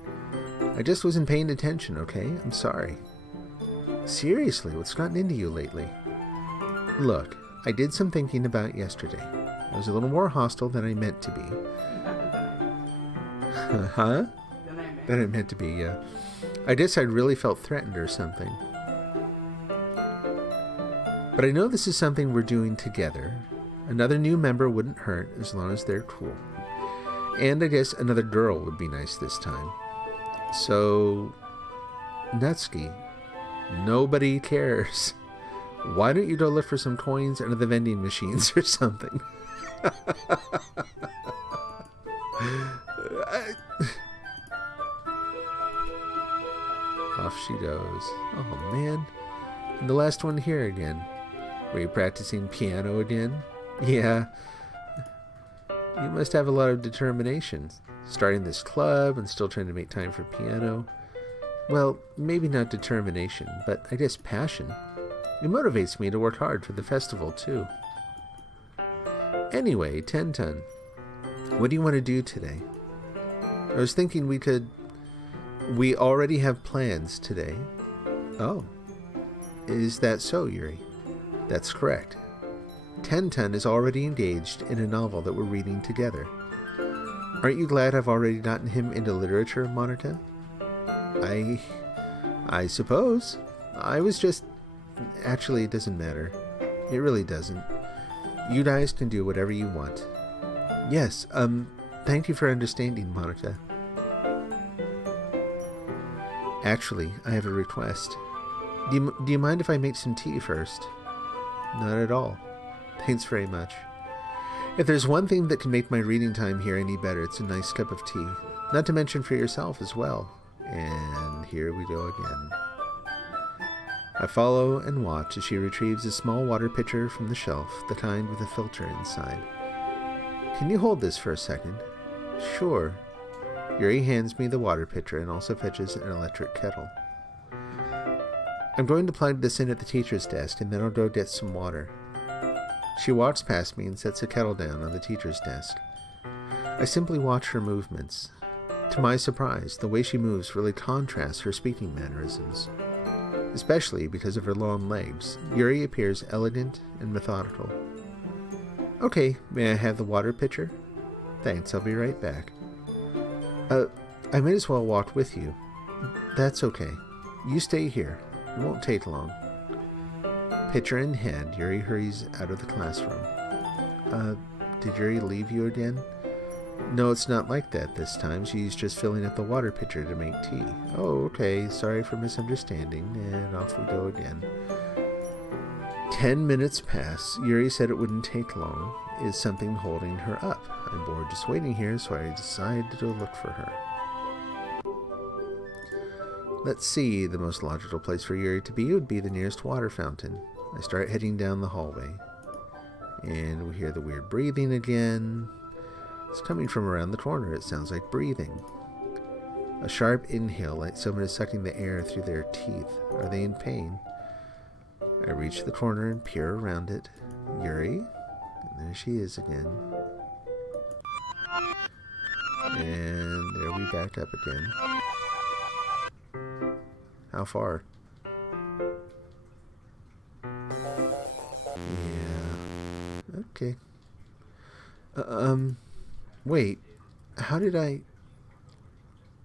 I just wasn't paying attention, okay? I'm sorry. Seriously, what's gotten into you lately? Look, I did some thinking about yesterday. I was a little more hostile than I meant to be. Huh? Than I meant to be, yeah. I guess I really felt threatened or something. But I know this is something we're doing together. Another new member wouldn't hurt as long as they're cool. And I guess another girl would be nice this time. So, Natsuki, nobody cares. Why don't you go look for some coins under the vending machines or something? Off she goes. Oh man. And the last one here again. Were you practicing piano again? Yeah. You must have a lot of determination. Starting this club and still trying to make time for piano. Well, maybe not determination, but I guess passion. It motivates me to work hard for the festival too. Anyway, Tenten, what do you want to do today? I was thinking we already have plans today. Oh. Is that so, Yuri? That's correct. Tenten is already engaged in a novel that we're reading together. Aren't you glad I've already gotten him into literature, Monica? I suppose. I was just... Actually, it doesn't matter. It really doesn't. You guys can do whatever you want. Yes, thank you for understanding, Monica. Actually, I have a request. Do you mind if I make some tea first? Not at all. Thanks very much. If there's one thing that can make my reading time here any better, it's a nice cup of tea. Not to mention for yourself as well. And here we go again. I follow and watch as she retrieves a small water pitcher from the shelf, the kind with a filter inside. Can you hold this for a second? Sure. Yuri hands me the water pitcher and also fetches an electric kettle. I'm going to plug this in at the teacher's desk and then I'll go get some water. She walks past me and sets the kettle down on the teacher's desk. I simply watch her movements. To my surprise, the way she moves really contrasts her speaking mannerisms. Especially because of her long legs, Yuri appears elegant and methodical. Okay, may I have the water pitcher? Thanks, I'll be right back. I might as well walk with you. That's okay. You stay here. It won't take long. Pitcher in hand, Yuri hurries out of the classroom. Did Yuri leave you again? No, it's not like that this time. She's just filling up the water pitcher to make tea. Oh, okay. Sorry for misunderstanding. And off we go again. 10 minutes pass. Yuri said it wouldn't take long. Is something holding her up? I'm bored just waiting here, so I decide to go look for her. Let's see. The most logical place for Yuri to be would be the nearest water fountain. I start heading down the hallway. And we hear the weird breathing again. It's coming from around the corner. It sounds like breathing. A sharp inhale, like someone is sucking the air through their teeth. Are they in pain? I reach the corner and peer around it. Yuri? And there she is again. And there we back up again. How far? Yeah. Okay. Wait. How did I...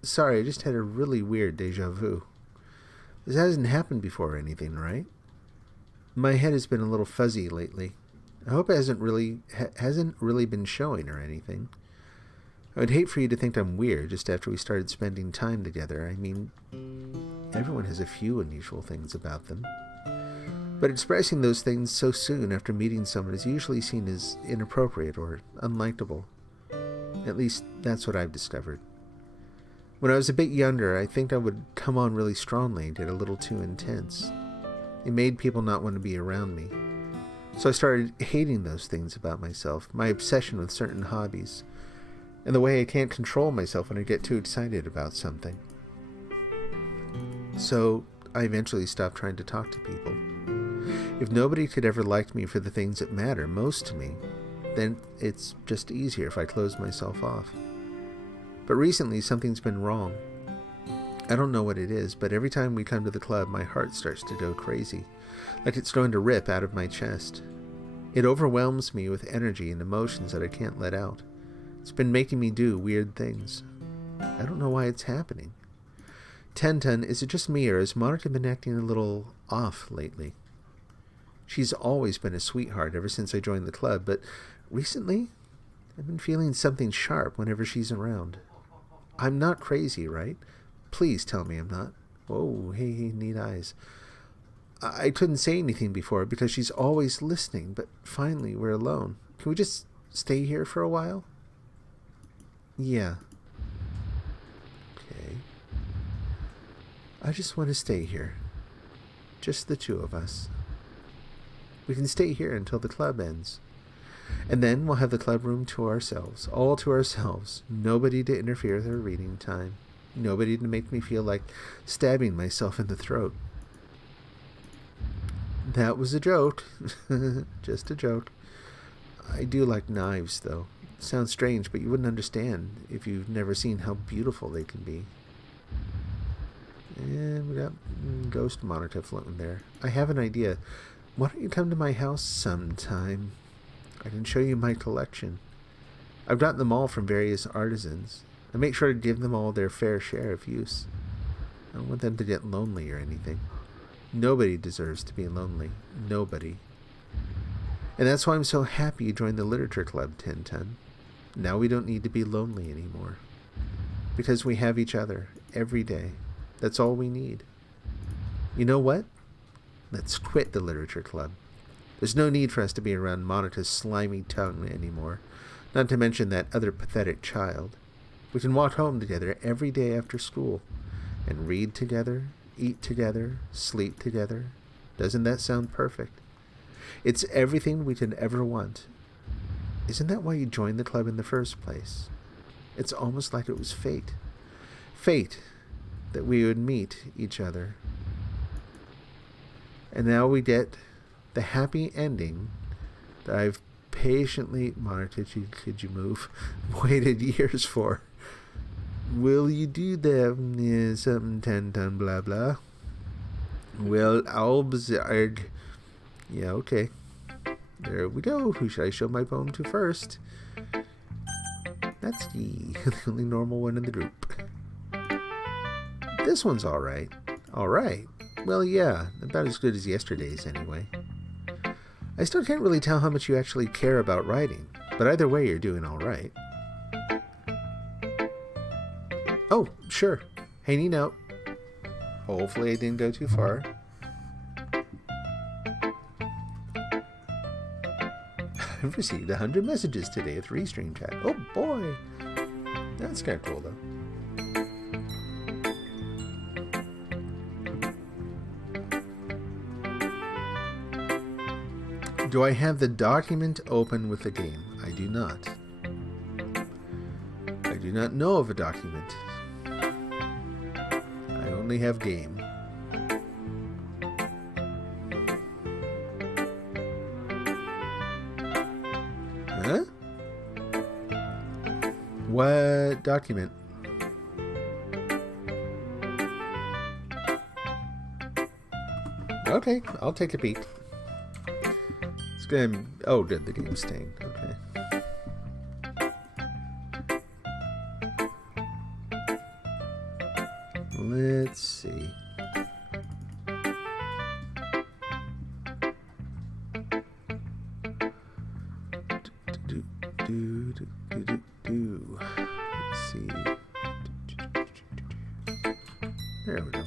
Sorry, I just had a really weird deja vu. This hasn't happened before or anything, right? My head has been a little fuzzy lately. I hope it hasn't really been showing or anything. I would hate for you to think I'm weird just after we started spending time together. I mean, everyone has a few unusual things about them. But expressing those things so soon after meeting someone is usually seen as inappropriate or unlikable. At least, that's what I've discovered. When I was a bit younger, I think I would come on really strongly and get a little too intense. It made people not want to be around me. So I started hating those things about myself, my obsession with certain hobbies, and the way I can't control myself when I get too excited about something. So I eventually stopped trying to talk to people. If nobody could ever like me for the things that matter most to me, then it's just easier if I close myself off. But recently something's been wrong. I don't know what it is, but every time we come to the club, my heart starts to go crazy, like it's going to rip out of my chest. It overwhelms me with energy and emotions that I can't let out. It's been making me do weird things. I don't know why it's happening. Ten, is it just me, or has Monica been acting a little off lately? She's always been a sweetheart ever since I joined the club, but recently I've been feeling something sharp whenever she's around. I'm not crazy, right? Please tell me I'm not. Whoa, hey, neat eyes. I couldn't say anything before because she's always listening, but finally we're alone. Can we just stay here for a while? Yeah. Okay. I just want to stay here. Just the two of us. We can stay here until the club ends. And then we'll have the club room to ourselves. All to ourselves. Nobody to interfere with our reading time. Nobody to make me feel like stabbing myself in the throat. That was a joke. Just a joke. I do like knives, though. Sounds strange, but you wouldn't understand if you've never seen how beautiful they can be. And we got Ghost Monitor floating there. I have an idea. Why don't you come to my house sometime? I can show you my collection. I've gotten them all from various artisans. I make sure to give them all their fair share of use. I don't want them to get lonely or anything. Nobody deserves to be lonely. Nobody. And that's why I'm so happy you joined the Literature Club, 10. Now we don't need to be lonely anymore. Because we have each other every day. That's all we need. You know what? Let's quit the Literature Club. There's no need for us to be around Monica's slimy tongue anymore. Not to mention that other pathetic child. We can walk home together every day after school. And read together, eat together, sleep together. Doesn't that sound perfect? It's everything we could ever want. Isn't that why you joined the club in the first place? It's almost like it was fate. Fate that we would meet each other. And now we get the happy ending that I've patiently, Monica, could you move, waited years for. Will you do that? Yeah, something 10, blah, blah. Well, I'll observe. Yeah, okay. There we go. Who should I show my poem to first? That's the only normal one in the group. This one's alright. Alright. Well, yeah, about as good as yesterday's anyway. I still can't really tell how much you actually care about writing, but either way you're doing alright. Oh, sure. Hanging out. Hopefully I didn't go too far. I've received 100 messages today with Restream chat. Oh boy! That's kind of cool though. Do I have the document open with the game? I do not. not know of a document. I only have game. Huh? What document? Okay, I'll take a peek. It's gonna... Oh, good, the game's staying. Okay. Let's see. Let's see. There we go.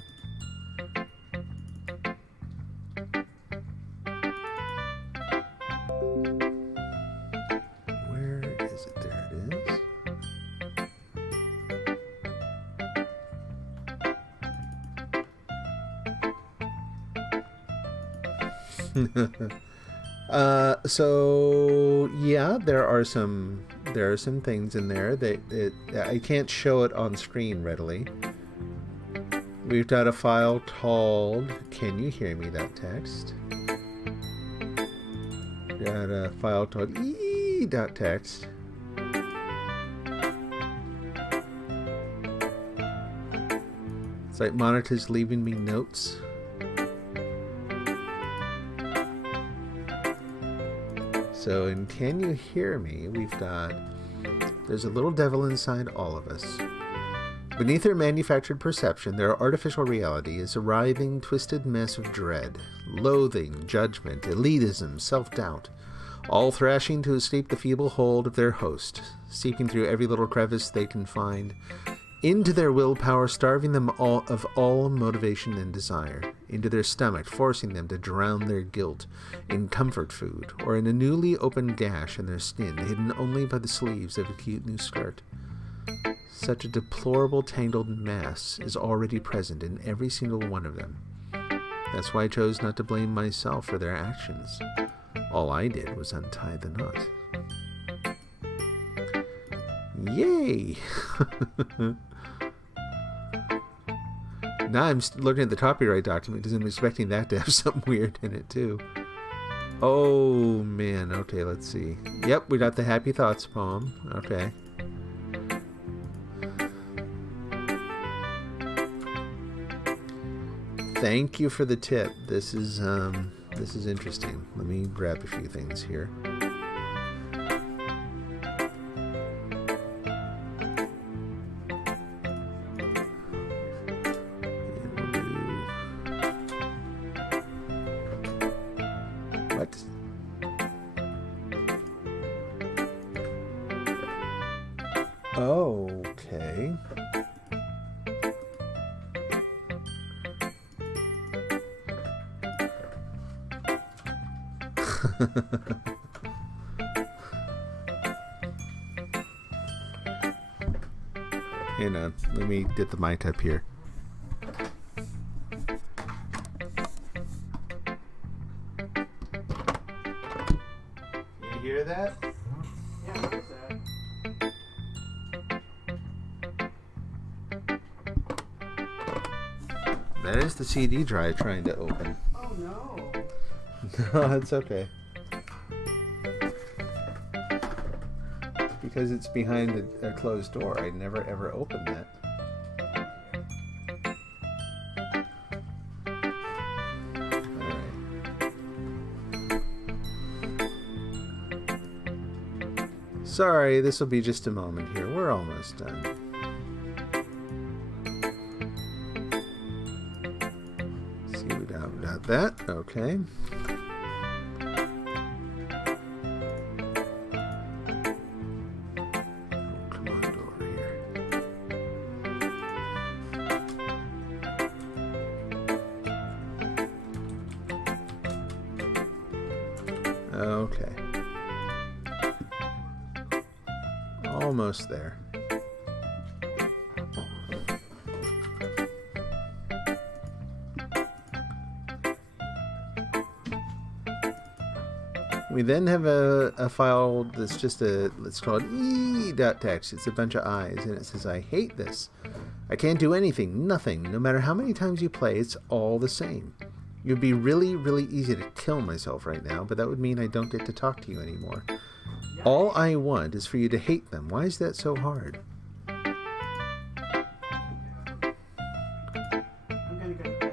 Where is it? There it is. So yeah, there are some things in there that I can't show it on screen readily. We've got a file called "Can you hear me?" That text. Got a file called e.text. It's like Monica's leaving me notes. So in Can You Hear Me, there's a little devil inside all of us. Beneath their manufactured perception, their artificial reality is a writhing, twisted mess of dread, loathing, judgment, elitism, self-doubt, all thrashing to escape the feeble hold of their host, seeping through every little crevice they can find, into their willpower, starving them of all motivation and desire, into their stomach, forcing them to drown their guilt in comfort food, or in a newly opened gash in their skin, hidden only by the sleeves of a cute new skirt. Such a deplorable tangled mass is already present in every single one of them. That's why I chose not to blame myself for their actions. All I did was untie the knot. Yay! Now I'm looking at the copyright document because I'm expecting that to have something weird in it too. Oh man, okay, let's see. Yep, we got the Happy Thoughts poem. Okay. Thank you for the tip. This is interesting. Let me grab a few things here. What? Okay. Hang on, let me get the mic up here. You hear that? Yeah, what is that? That is the CD drive trying to open. Oh no. No, it's okay. Because it's behind a closed door. I never ever opened that. Alright. Sorry, this will be just a moment here. We're almost done. See, we got that. Okay. Okay. Almost there. We then have a file that's just let's call it e.txt. It's a bunch of I's, and it says, I hate this. I can't do anything, nothing. No matter how many times you play, it's all the same. It would be really, really easy to kill myself right now, but that would mean I don't get to talk to you anymore. All I want is for you to hate them. Why is that so hard? I'm gonna go to bed.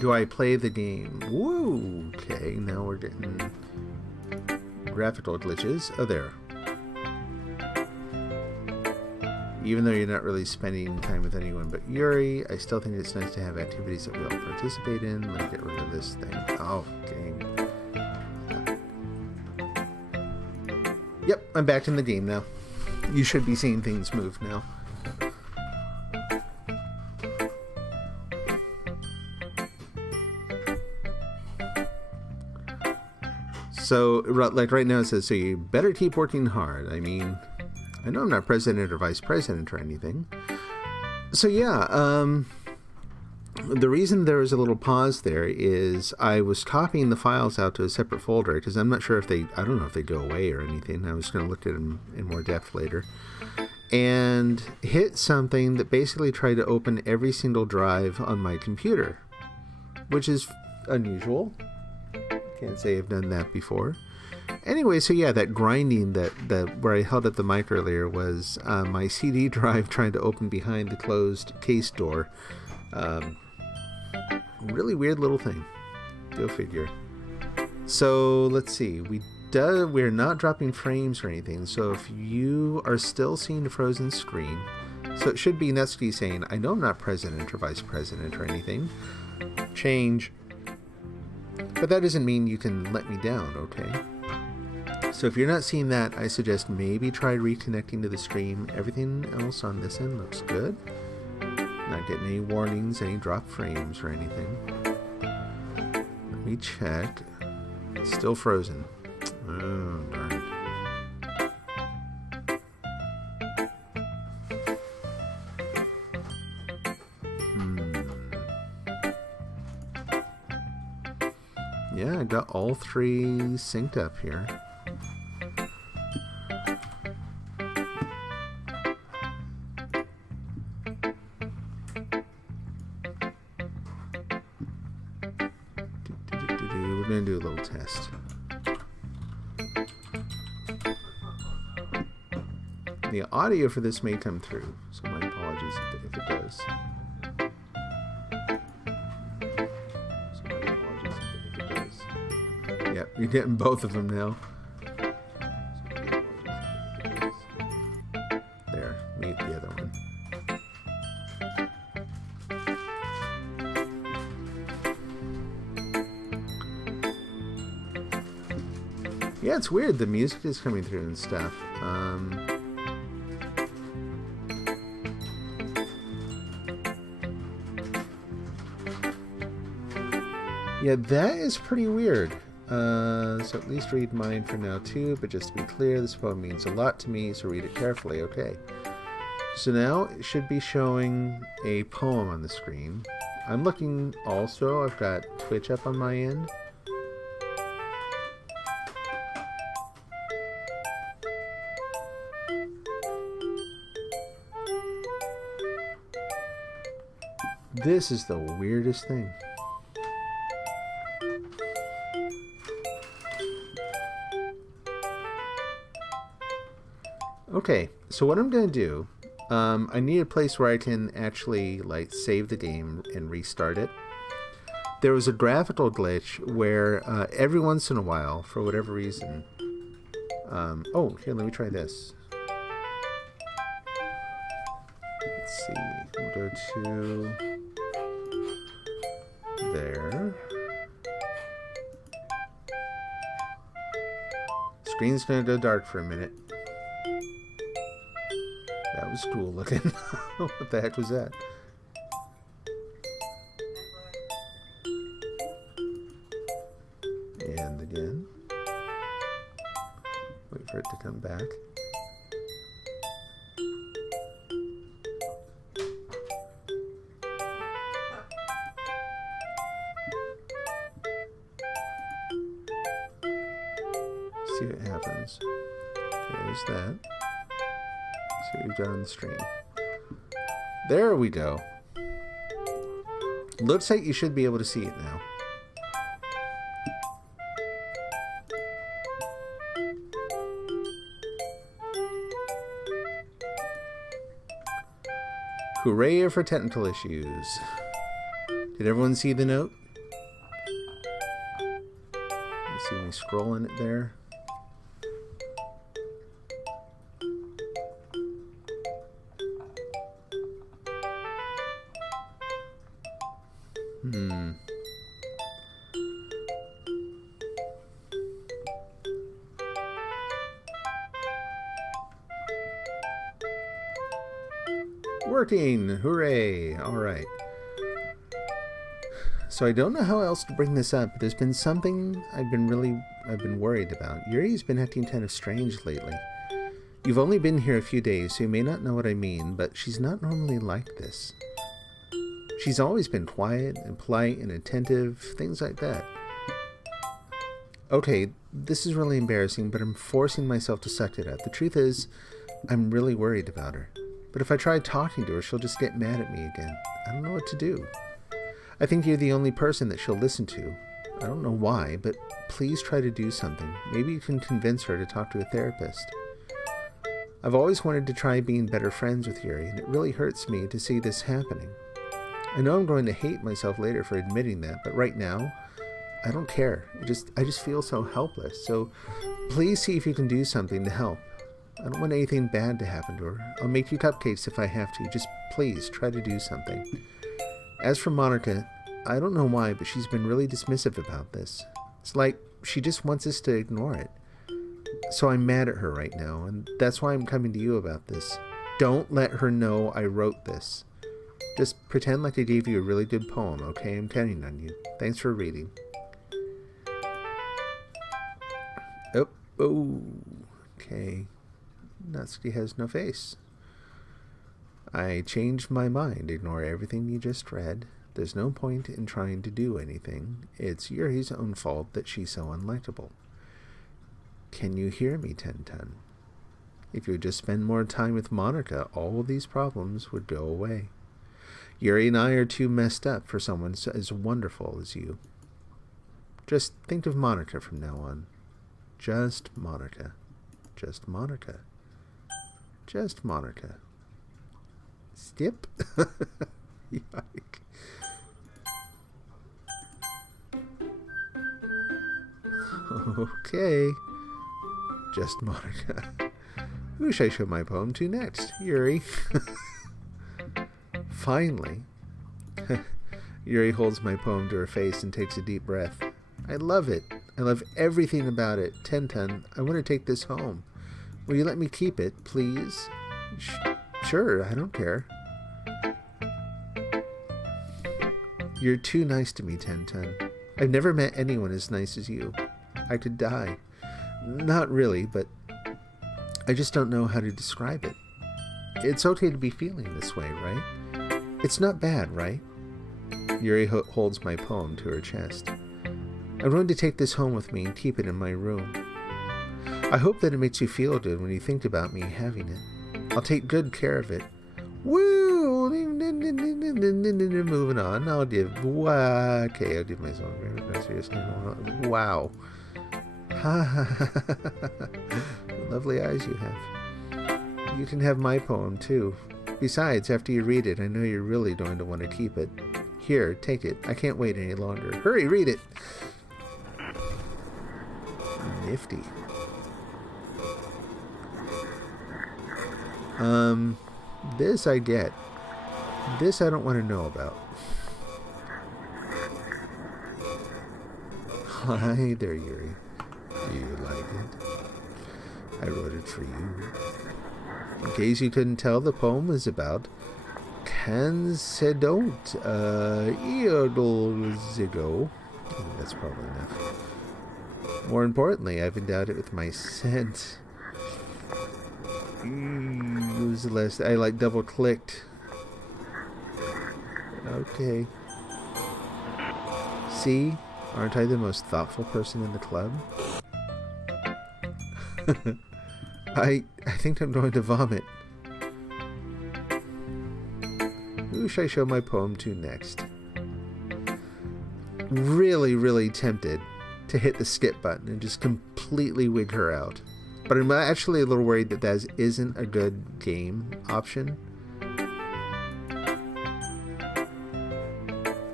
Do I play the game? Woo! Okay, now we're getting graphical glitches. Oh, there. Even though you're not really spending time with anyone but Yuri, I still think it's nice to have activities that we all participate in. Let me get rid of this thing. Oh, dang. Yep, I'm back in the game now. You should be seeing things move now. So, like right now it says, so you better keep working hard. I mean, I know I'm not president or vice president or anything. So yeah, the reason there was a little pause there is I was copying the files out to a separate folder because I'm not sure if I don't know if they go away or anything. I was going to look at them in more depth later. And hit something that basically tried to open every single drive on my computer, which is unusual. Can't say I've done that before. Anyway, so yeah, that grinding that where I held up the mic earlier was my CD drive trying to open behind the closed case door. Really weird little thing. Go figure. So let's see. We're not dropping frames or anything. So if you are still seeing the frozen screen, so it should be Netsky saying, I know I'm not president or vice president or anything. Change. But that doesn't mean you can let me down, okay? So if you're not seeing that, I suggest maybe try reconnecting to the stream. Everything else on this end looks good. Not getting any warnings, any drop frames or anything. Let me check. Still frozen. Oh, darn. Yeah, I got all three synced up here. We're going to do a little test. The audio for this may come through, so my apologies if it does. Yep, you're getting both of them now. There, meet the other one. Yeah, it's weird. The music is coming through and stuff. Yeah, that is pretty weird. So at least read mine for now too, but just to be clear, this poem means a lot to me, so read it carefully, okay? So now it should be showing a poem on the screen. I'm looking also, I've got Twitch up on my end. This is the weirdest thing. Okay, so what I'm going to do, I need a place where I can actually like save the game and restart it. There was a graphical glitch where every once in a while, for whatever reason, oh, here, let me try this. Let's see, we'll go to there. Screen's going to go dark for a minute. That That was cool looking. What the heck was that? And again. Wait for it to come back. See what happens. Okay, there's that. See what we've got on the stream. There we go. Looks like you should be able to see it now. Hooray for technical issues. Did everyone see the note? You see me scrolling it there? Working! Hooray! Alright. So I don't know how else to bring this up, but there's been something I've been worried about. Yuri's been acting kind of strange lately. You've only been here a few days, so you may not know what I mean, but she's not normally like this. She's always been quiet and polite and attentive, things like that. Okay, this is really embarrassing, but I'm forcing myself to suck it up. The truth is, I'm really worried about her. But if I try talking to her, she'll just get mad at me again. I don't know what to do. I think you're the only person that she'll listen to. I don't know why, but please try to do something. Maybe you can convince her to talk to a therapist. I've always wanted to try being better friends with Yuri, and it really hurts me to see this happening. I know I'm going to hate myself later for admitting that, but right now, I don't care. I just feel so helpless. So please see if you can do something to help. I don't want anything bad to happen to her. I'll make you cupcakes if I have to. Just please try to do something. As for Monica, I don't know why, but she's been really dismissive about this. It's like she just wants us to ignore it. So I'm mad at her right now, and that's why I'm coming to you about this. Don't let her know I wrote this. Just pretend like I gave you a really good poem, okay? I'm counting on you. Thanks for reading. Oh, okay. Natsuki has no face. I changed my mind. Ignore everything you just read. There's no point in trying to do anything. It's Yuri's own fault that she's so unlikable. Can you hear me, Ten-Ten? If you would just spend more time with Monica, all of these problems would go away. Yuri and I are too messed up for someone as wonderful as you. Just think of Monica from now on. Just Monica. Just Monica. Just Monica. Skip? Yike. Okay. Just Monica. Who should I show my poem to next? Yuri. Finally. Yuri holds my poem to her face and takes a deep breath. I love it. I love everything about it. Ten-Ten, I want to take this home. Will you let me keep it, please? Sure, I don't care. You're too nice to me, Ten-Ten. I've never met anyone as nice as you. I could die. Not really, but I just don't know how to describe it. It's okay to be feeling this way, right? It's not bad, right? Yuri holds my poem to her chest. I'm going to take this home with me and keep it in my room. I hope that it makes you feel good when you think about me having it. I'll take good care of it. Woo! Moving on. I'll give myself a very seriously. Wow. Lovely eyes you have. You can have my poem too. Besides, after you read it, I know you're really going to want to keep it. Here, take it. I can't wait any longer. Hurry, read it. Nifty. This I get. This I don't want to know about. Hi there, Yuri. Do you like it? I wrote it for you. In case you couldn't tell, the poem is about Cansedont, Eodolzigo. That's probably enough. More importantly, I've endowed it with my scent. Who's the last? I double clicked. Okay. See? Aren't I the most thoughtful person in the club? I think I'm going to vomit. Who should I show my poem to next? Really, really tempted to hit the skip button and just completely wig her out. But I'm actually a little worried that isn't a good game option.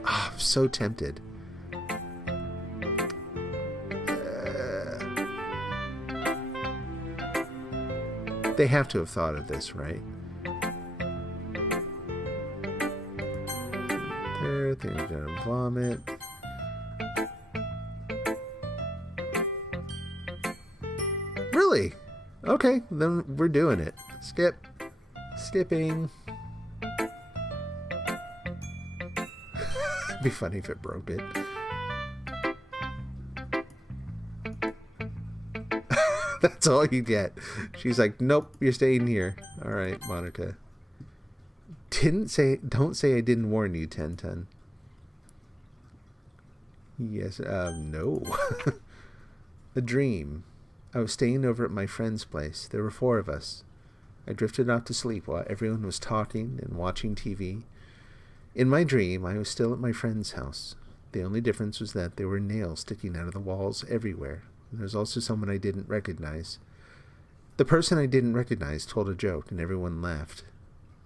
Oh, I'm so tempted. They have to have thought of this, right? There, they're gonna vomit. Really? Okay, then we're doing it. Skip. Skipping. It'd be funny if it broke it. That's all you get. She's like, nope, you're staying here. All right, Monica. Don't say I didn't warn you, Ten. Yes, no. A dream. I was staying over at my friend's place. There were 4 of us. I drifted off to sleep while everyone was talking and watching TV. In my dream, I was still at my friend's house. The only difference was that there were nails sticking out of the walls everywhere. There was also someone I didn't recognize. The person I didn't recognize told a joke, and everyone laughed.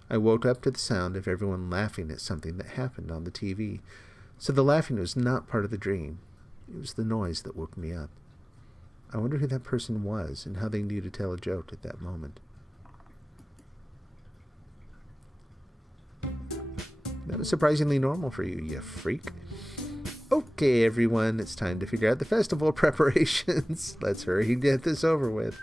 I woke up to the sound of everyone laughing at something that happened on the TV. So the laughing was not part of the dream. It was the noise that woke me up. I wonder who that person was and how they knew to tell a joke at that moment. That was surprisingly normal for you, you freak. Okay, everyone, it's time to figure out the festival preparations. Let's hurry and get this over with.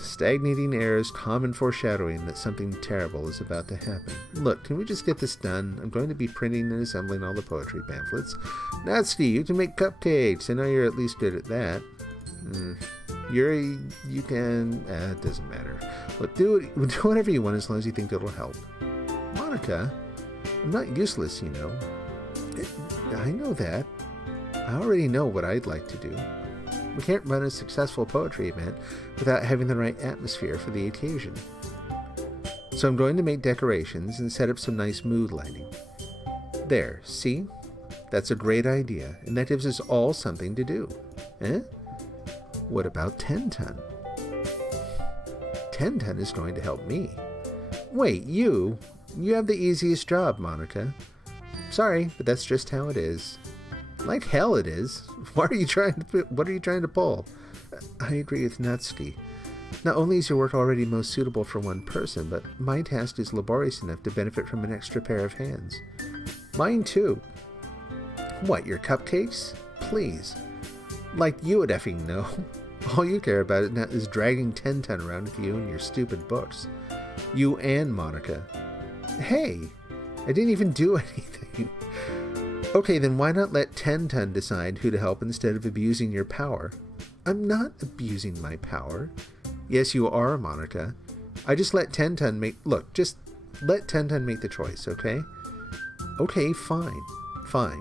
Stagnating air is common foreshadowing that something terrible is about to happen. Look, can we just get this done? I'm going to be printing and assembling all the poetry pamphlets. Natsuki, you can make cupcakes. I know you're at least good at that. Yuri, you can... it doesn't matter. Look, do whatever you want as long as you think it'll help. Monica, I'm not useless, you know. I know that. I already know what I'd like to do. We can't run a successful poetry event without having the right atmosphere for the occasion. So I'm going to make decorations and set up some nice mood lighting. There, see? That's a great idea, and that gives us all something to do. Eh? What about Ten? Ten is going to help me. Wait, you have the easiest job, Monica. Sorry, but that's just how it is. Like hell it is. What are you trying to pull? I agree with Natsuki. Not only is your work already most suitable for one person, but my task is laborious enough to benefit from an extra pair of hands. Mine too. What, your cupcakes? Please. Like you would effing know. All you care about is dragging Ten around with you and your stupid books. You and Monica. Hey, I didn't even do anything. Okay, then why not let Ten decide who to help instead of abusing your power? I'm not abusing my power. Yes, you are, Monica. I just let Ten make... Look, just let Ten make the choice, okay? Okay, fine. Fine.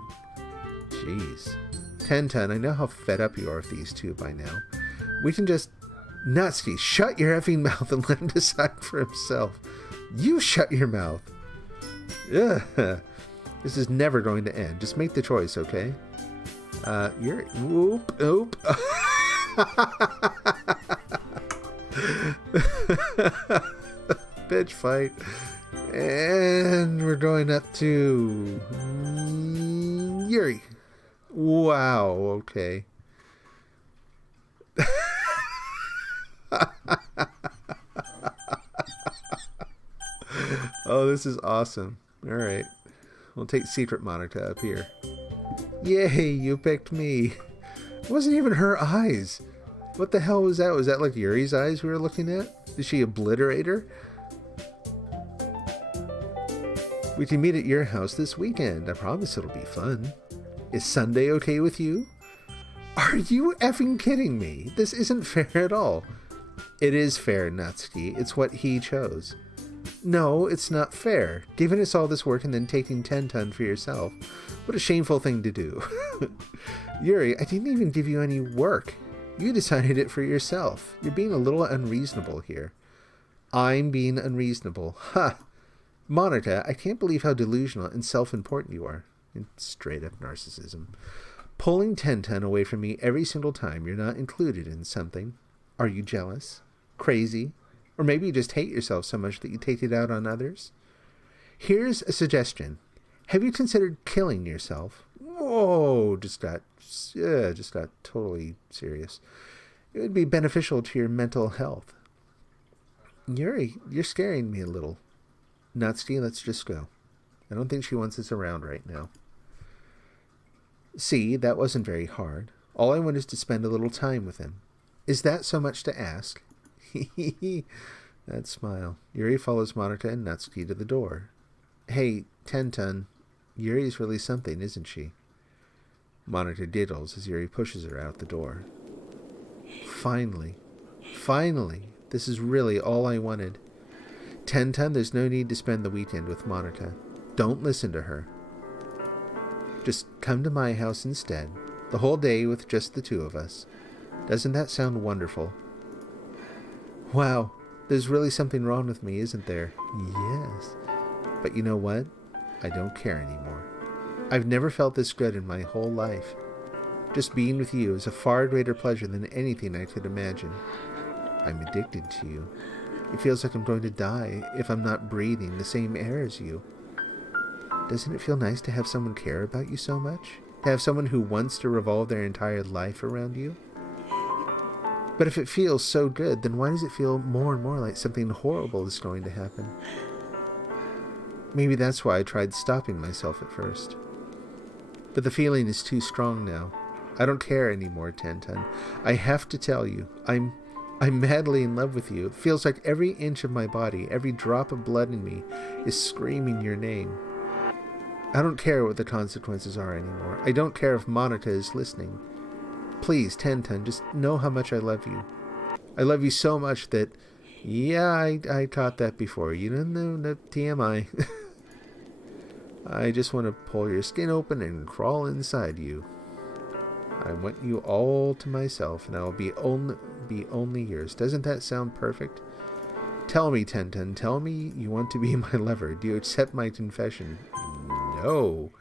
Jeez. Ten, I know how fed up you are with these two by now. We can just... Natsuki, shut your effing mouth and let him decide for himself. You shut your mouth. Ugh. This is never going to end. Just make the choice, okay? You're... Oop. Bitch fight. And we're going up to... Yuri. Wow, okay. Oh, this is awesome. All right. We'll take Secret Monica up here. Yay, you picked me. It wasn't even her eyes. What the hell was that? Was that like Yuri's eyes we were looking at? Did she obliterate her? We can meet at your house this weekend. I promise it'll be fun. Is Sunday okay with you? Are you effing kidding me? This isn't fair at all. It is fair, Natsuki. It's what he chose. No, it's not fair. Giving us all this work and then taking 10 ton for yourself. What a shameful thing to do. Yuri, I didn't even give you any work. You decided it for yourself. You're being a little unreasonable here. I'm being unreasonable. Ha! Monica, I can't believe how delusional and self-important you are. Straight up narcissism. Pulling 10 ton away from me every single time you're not included in something. Are you jealous? Crazy? Or maybe you just hate yourself so much that you take it out on others? Here's a suggestion. Have you considered killing yourself? Whoa, just got totally serious. It would be beneficial to your mental health. Yuri, you're scaring me a little. Natsuki, let's just go. I don't think she wants us around right now. See, that wasn't very hard. All I want is to spend a little time with him. Is that so much to ask? That smile. Yuri follows Monica and Natsuki to the door. Hey, 10 ton. Yuri's really something, isn't she? Monica diddles as Yuri pushes her out the door. Finally. This is really all I wanted. 10 ton, there's no need to spend the weekend with Monica. Don't listen to her. Just come to my house instead. The whole day with just the two of us. Doesn't that sound wonderful? Wow, there's really something wrong with me, isn't there? Yes. But you know what? I don't care anymore. I've never felt this good in my whole life. Just being with you is a far greater pleasure than anything I could imagine. I'm addicted to you. It feels like I'm going to die if I'm not breathing the same air as you. Doesn't it feel nice to have someone care about you so much? To have someone who wants to revolve their entire life around you? But if it feels so good, then why does it feel more and more like something horrible is going to happen? Maybe that's why I tried stopping myself at first. But the feeling is too strong now. I don't care anymore, 10 ton. I have to tell you, I'm madly in love with you. It feels like every inch of my body, every drop of blood in me is screaming your name. I don't care what the consequences are anymore. I don't care if Monica is listening. Please, 10 ton, just know how much I love you. I love you so much that, yeah, I caught that before. You don't know the TMI. I just want to pull your skin open and crawl inside you. I want you all to myself, and I will be only yours. Doesn't that sound perfect? Tell me, 10 ton, tell me you want to be my lover. Do you accept my confession? No,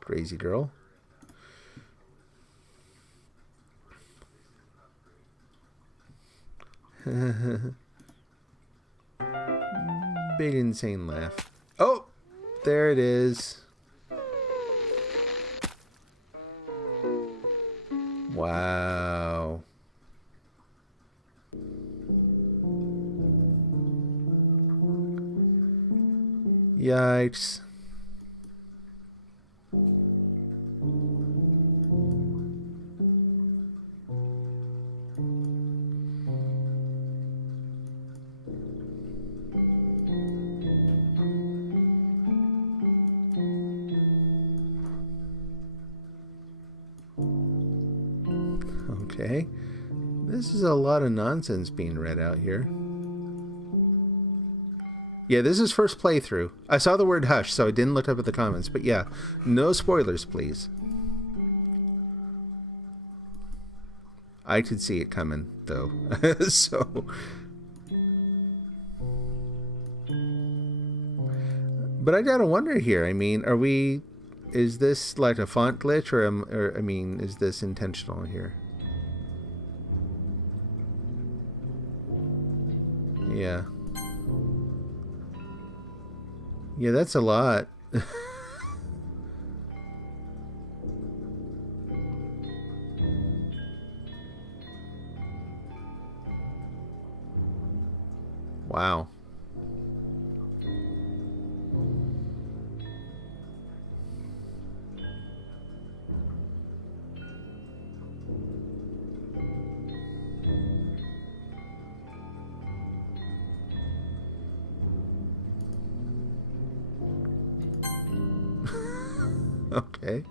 crazy girl. Big insane laugh. Oh, there it is. Wow. Yikes. Okay. This is a lot of nonsense being read out here. Yeah, this is first playthrough. I saw the word hush, so I didn't look up at the comments. But yeah, no spoilers, please. I could see it coming, though. So... But I gotta wonder here. I mean, are we... Is this like a font glitch, or I mean, is this intentional here? Yeah. Yeah, that's a lot. Wow. Okay.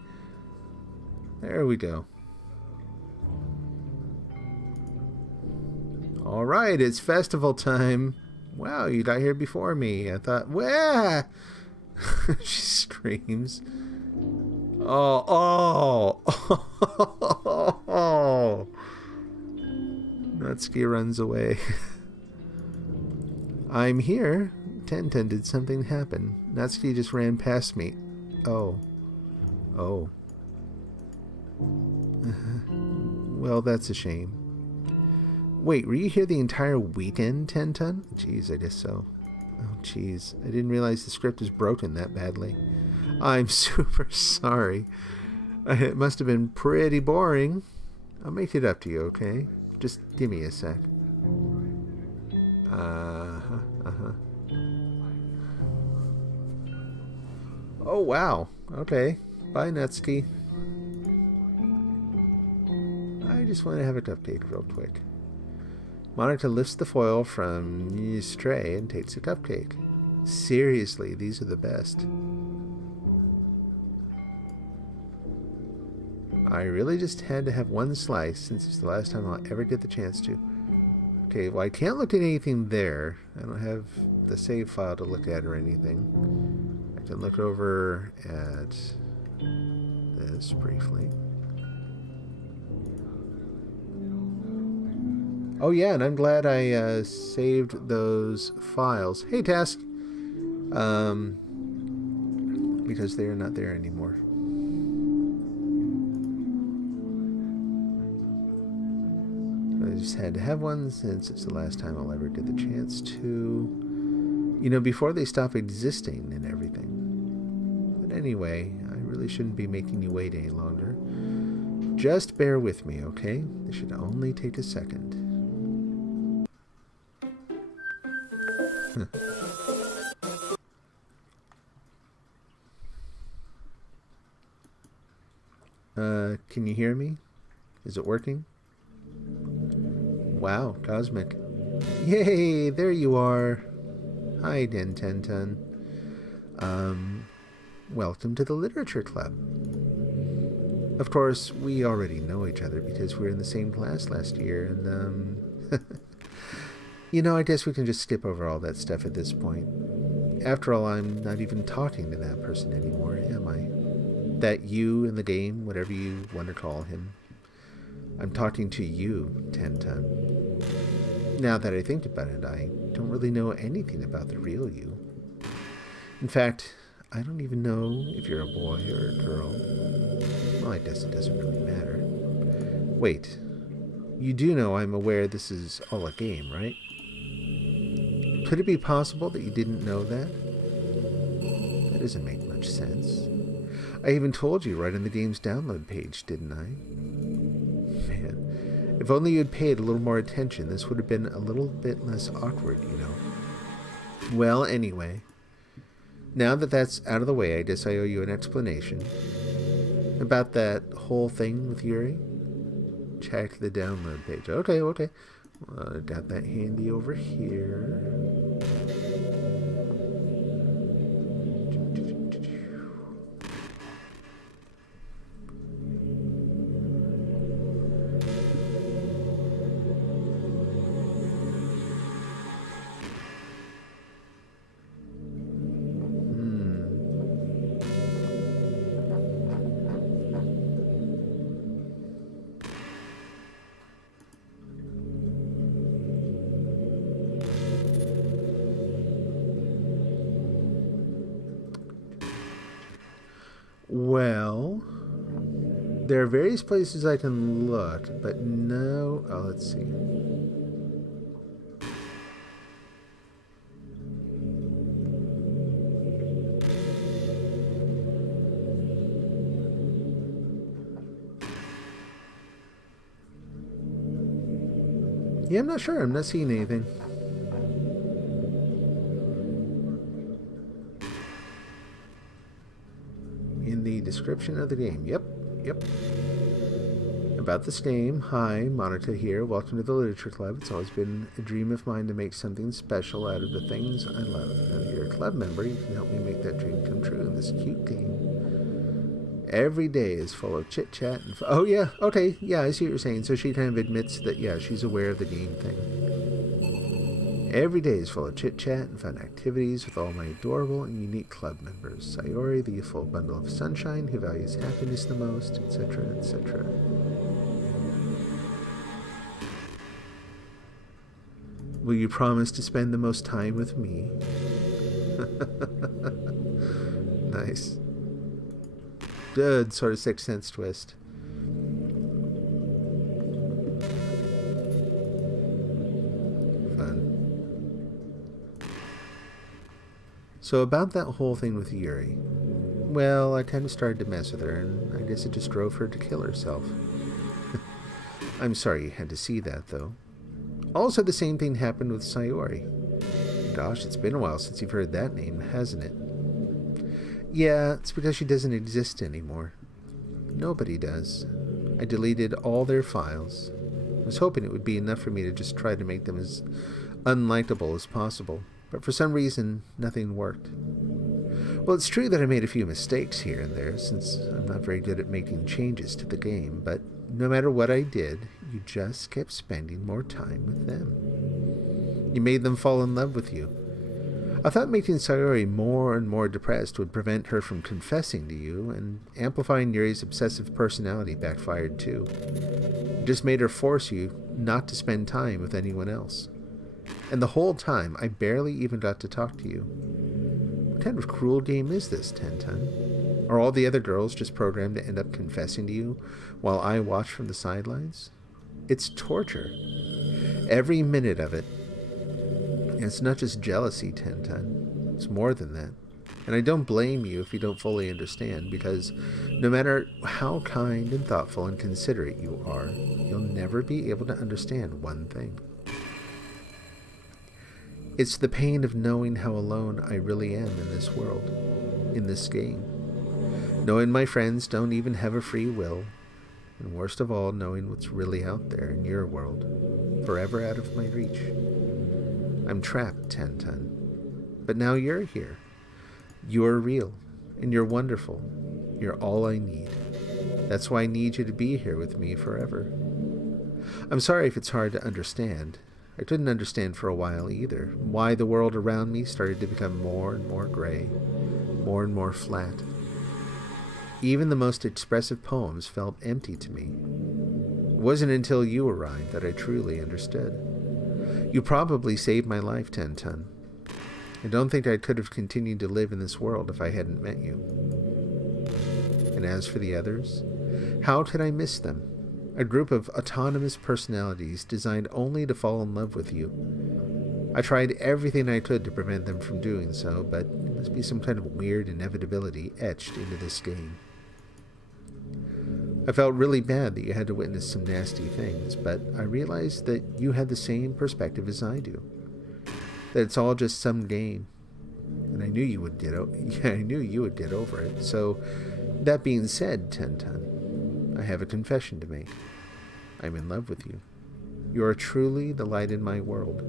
There we go. All right, it's festival time. Wow, you got here before me. I thought, wah! She screams. Oh, oh, oh. Natsuki runs away. I'm here. Ten did something happen. Natsuki just ran past me. Oh. Oh. Well, that's a shame. Wait, were you here the entire weekend, Ten? Jeez, I guess so. Oh, jeez. I didn't realize the script is broken that badly. I'm super sorry. It must have been pretty boring. I'll make it up to you, okay? Just give me a sec. Oh, wow. Okay. Bye, Natsuki. I just want to have a cupcake real quick. Monica lifts the foil from his tray and takes a cupcake. Seriously, these are the best. I really just had to have one slice since it's the last time I'll ever get the chance to. Okay, well, I can't look at anything there. I don't have the save file to look at or anything. I can look over at this briefly. Oh yeah, and I'm glad I saved those files. Hey, Task! Because they are not there anymore. I just had to have one since it's the last time I'll ever get the chance to. You know, before they stop existing and everything. But anyway, I really shouldn't be making you wait any longer. Just bear with me, okay? This should only take a second. Can you hear me? Is it working? Wow, Cosmic. Yay, there you are. Hi, Den. Welcome to the Literature Club. Of course, we already know each other because we were in the same class last year, and, you know, I guess we can just skip over all that stuff at this point. After all, I'm not even talking to that person anymore, am I? That you in the game, whatever you want to call him. I'm talking to you, Ten. Now that I think about it, I don't really know anything about the real you. In fact, I don't even know if you're a boy or a girl. Well, I guess it doesn't really matter. Wait, you do know I'm aware this is all a game, right? Could it be possible that you didn't know that? That doesn't make much sense. I even told you right on the game's download page, didn't I? Man, if only you'd paid a little more attention, this would have been a little bit less awkward, you know. Well, anyway, now that that's out of the way, I guess I owe you an explanation. About that whole thing with Yuri? Check the download page. Okay. Got that handy over here. Well, there are various places I can look, but no... Oh, let's see. Yeah, I'm not sure. I'm not seeing anything. In the description of the game. Yep. About this game. Hi, Monica here. Welcome to the Literature Club. It's always been a dream of mine to make something special out of the things I love. Now that you're a club member, you can help me make that dream come true in this cute game. Every day is full of chit-chat and... Oh, yeah, okay, yeah, I see what you're saying. So she kind of admits that, yeah, she's aware of the game thing. Every day is full of chit-chat and fun activities with all my adorable and unique club members. Sayori, the youthful bundle of sunshine who values happiness the most, etc., etc. Will you promise to spend the most time with me? Nice. Good sort of Sixth Sense twist. Fun. So about that whole thing with Yuri. Well, I kind of started to mess with her, and I guess it just drove her to kill herself. I'm sorry you had to see that, though. Also, the same thing happened with Sayori. Gosh, it's been a while since you've heard that name, hasn't it? Yeah, it's because she doesn't exist anymore. Nobody does. I deleted all their files. I was hoping it would be enough for me to just try to make them as unlikable as possible, but for some reason, nothing worked. Well, it's true that I made a few mistakes here and there, since I'm not very good at making changes to the game, but no matter what I did, you just kept spending more time with them. You made them fall in love with you. I thought making Sayori more and more depressed would prevent her from confessing to you, and amplifying Yuri's obsessive personality backfired too. It just made her force you not to spend time with anyone else. And the whole time, I barely even got to talk to you. What kind of cruel game is this, Ten-Ten? Are all the other girls just programmed to end up confessing to you while I watch from the sidelines? It's torture. Every minute of it. And it's not just jealousy, Ten-Ten. It's more than that. And I don't blame you if you don't fully understand, because no matter how kind and thoughtful and considerate you are, you'll never be able to understand one thing. It's the pain of knowing how alone I really am in this world, in this game. Knowing my friends don't even have a free will, and worst of all, knowing what's really out there in your world, forever out of my reach. I'm trapped, Ten-Ten. But now you're here. You're real, and you're wonderful. You're all I need. That's why I need you to be here with me forever. I'm sorry if it's hard to understand. I couldn't understand for a while either why the world around me started to become more and more gray, more and more flat. Even the most expressive poems felt empty to me. It wasn't until you arrived that I truly understood. You probably saved my life, Ten-Ten. I don't think I could have continued to live in this world if I hadn't met you. And as for the others, how could I miss them? A group of autonomous personalities designed only to fall in love with you. I tried everything I could to prevent them from doing so, but there must be some kind of weird inevitability etched into this game. I felt really bad that you had to witness some nasty things, but I realized that you had the same perspective as I do. That it's all just some game. And I knew you would get over it. So, that being said, Ten-Ten, I have a confession to make. I'm in love with you. You are truly the light in my world.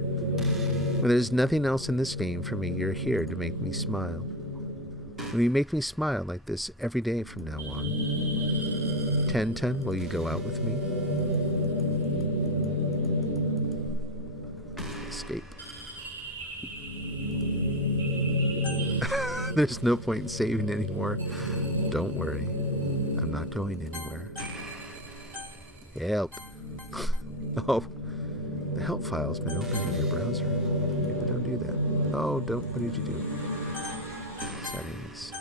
When there's nothing else in this game for me, you're here to make me smile. Will you make me smile like this every day from now on? Ten-Ten, will you go out with me? Escape. There's no point in saving anymore. Don't worry. I'm not going anywhere. Help. Oh, the help file's been opened in your browser. Maybe don't do that. Oh, don't. What did you do? Settings.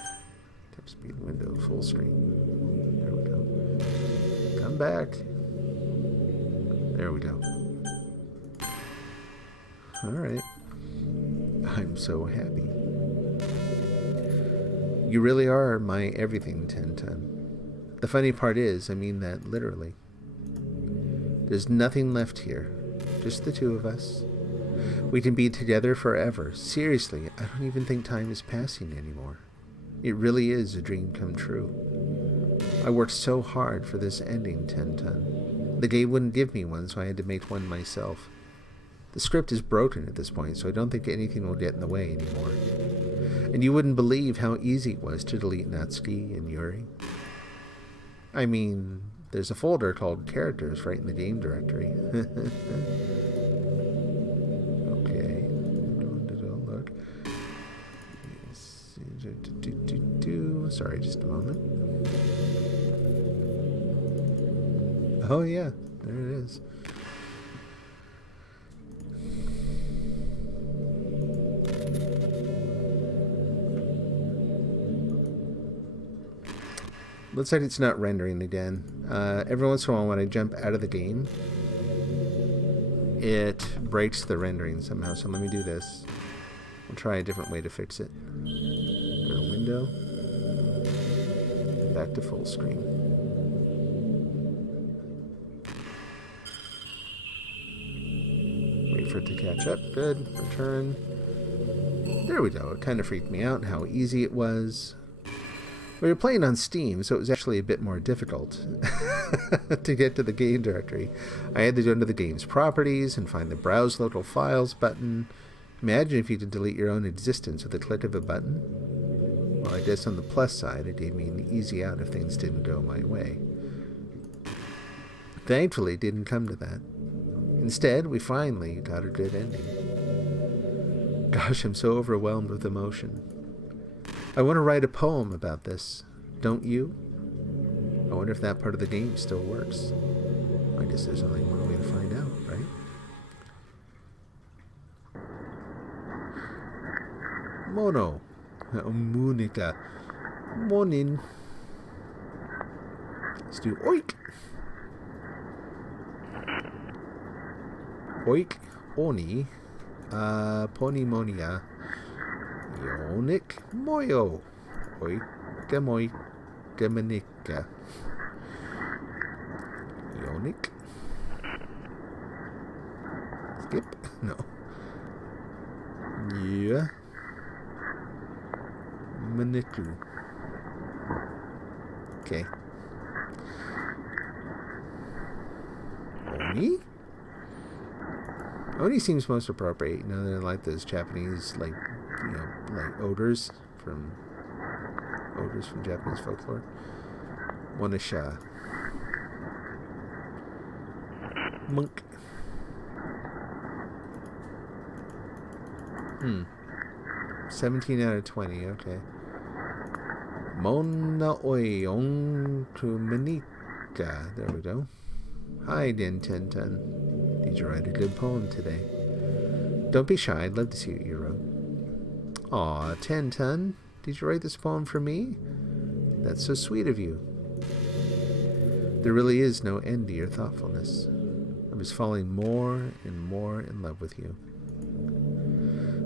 Tap speed window, full screen. There we go. Come back. There we go. Alright. I'm so happy. You really are my everything, Ten-Ten. The funny part is, I mean that literally. There's nothing left here. Just the two of us. We can be together forever. Seriously, I don't even think time is passing anymore. It really is a dream come true. I worked so hard for this ending, Ten-Ten. The game wouldn't give me one, so I had to make one myself. The script is broken at this point, so I don't think anything will get in the way anymore. And you wouldn't believe how easy it was to delete Natsuki and Yuri. I mean, there's a folder called characters right in the game directory. Okay. Look. Sorry, just a moment. Oh, yeah. There it is. Looks like it's not rendering again. Every once in a while when I jump out of the game, it breaks the rendering somehow. So let me do this. We'll try a different way to fix it. Go to window. Back to full screen. Wait for it to catch up. Good. Return. There we go. It kind of freaked me out how easy it was. We were playing on Steam, so it was actually a bit more difficult to get to the game directory. I had to go into the game's properties and find the Browse Local Files button. Imagine if you could delete your own existence with a click of a button. Well, I guess on the plus side, it gave me an easy out if things didn't go my way. Thankfully, it didn't come to that. Instead, we finally got a good ending. Gosh, I'm so overwhelmed with emotion. I want to write a poem about this, don't you? I wonder if that part of the game still works. I guess there's only one way to find out, right? Mono. Munika. Morning. Let's do oik. Oik. Oni. Ponimonia. Yonik Moyo. Oikamoy Demonica. Yonik. Skip? No. Yeah. Maniku. Okay. Oni? Oni seems most appropriate. You know, they're like those Japanese, like, you know, like odors from Japanese folklore. Monisha. Monk. 17 out of 20, okay. Mona Oyon Kumanika. There we go. Hi, Den Tenten. Did you write a good poem today? Don't be shy. I'd love to see what you wrote. Aw, Tenten. Did you write this poem for me? That's so sweet of you. There really is no end to your thoughtfulness. I was falling more and more in love with you.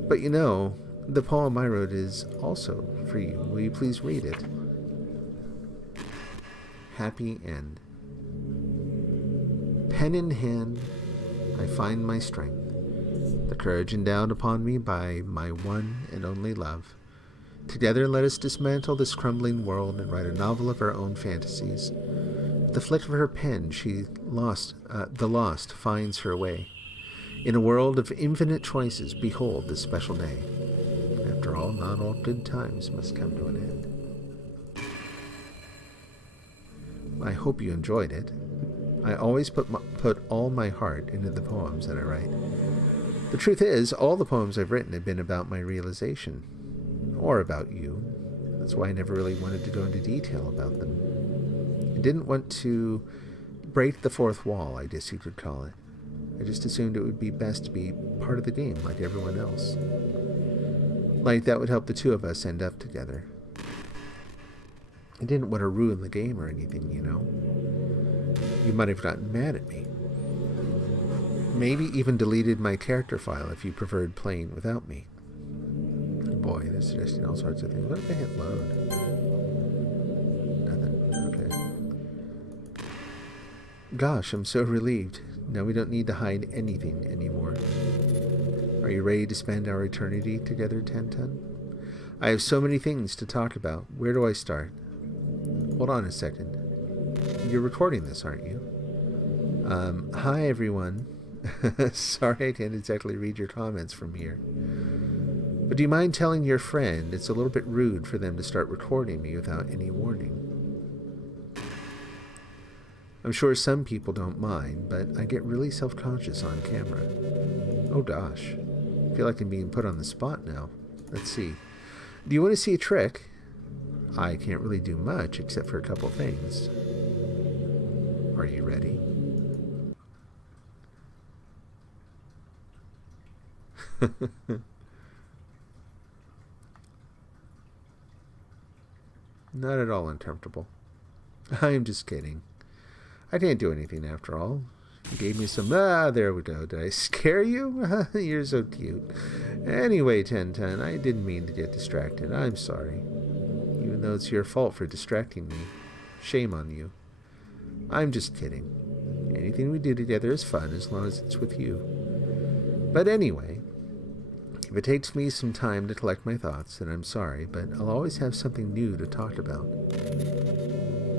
But you know, the poem I wrote is also for you. Will you please read it? Happy End. Pen in hand, I find my strength, the courage endowed upon me by my one and only love. Together let us dismantle this crumbling world and write a novel of our own fantasies. With the flick of her pen, the lost finds her way. In a world of infinite choices, behold this special day. After all, not all good times must come to an end. I hope you enjoyed it. I always put all my heart into the poems that I write. The truth is, all the poems I've written have been about my realization. Or about you. That's why I never really wanted to go into detail about them. I didn't want to break the fourth wall, I guess you could call it. I just assumed it would be best to be part of the game like everyone else. Like that would help the two of us end up together. I didn't want to ruin the game or anything, you know. You might have gotten mad at me. Maybe even deleted my character file if you preferred playing without me. Boy, they're suggesting all sorts of things. What if I hit load? Nothing. Okay. Gosh, I'm so relieved. Now we don't need to hide anything anymore. Are you ready to spend our eternity together, Tenten? I have so many things to talk about. Where do I start? Hold on a second. You're recording this, aren't you? Hi, everyone. Sorry I can't exactly read your comments from here. But do you mind telling your friend it's a little bit rude for them to start recording me without any warning? I'm sure some people don't mind, but I get really self-conscious on camera. Oh gosh. I feel like I'm being put on the spot now. Let's see. Do you want to see a trick? I can't really do much except for a couple things. Are you ready? Not at all uncomfortable. I'm just kidding. I can't do anything after all. You gave me some... there we go. Did I scare you? You're so cute. Anyway, Ten, I didn't mean to get distracted. I'm sorry. Even though it's your fault for distracting me. Shame on you. I'm just kidding. Anything we do together is fun as long as it's with you. But anyway, if it takes me some time to collect my thoughts, then I'm sorry, but I'll always have something new to talk about.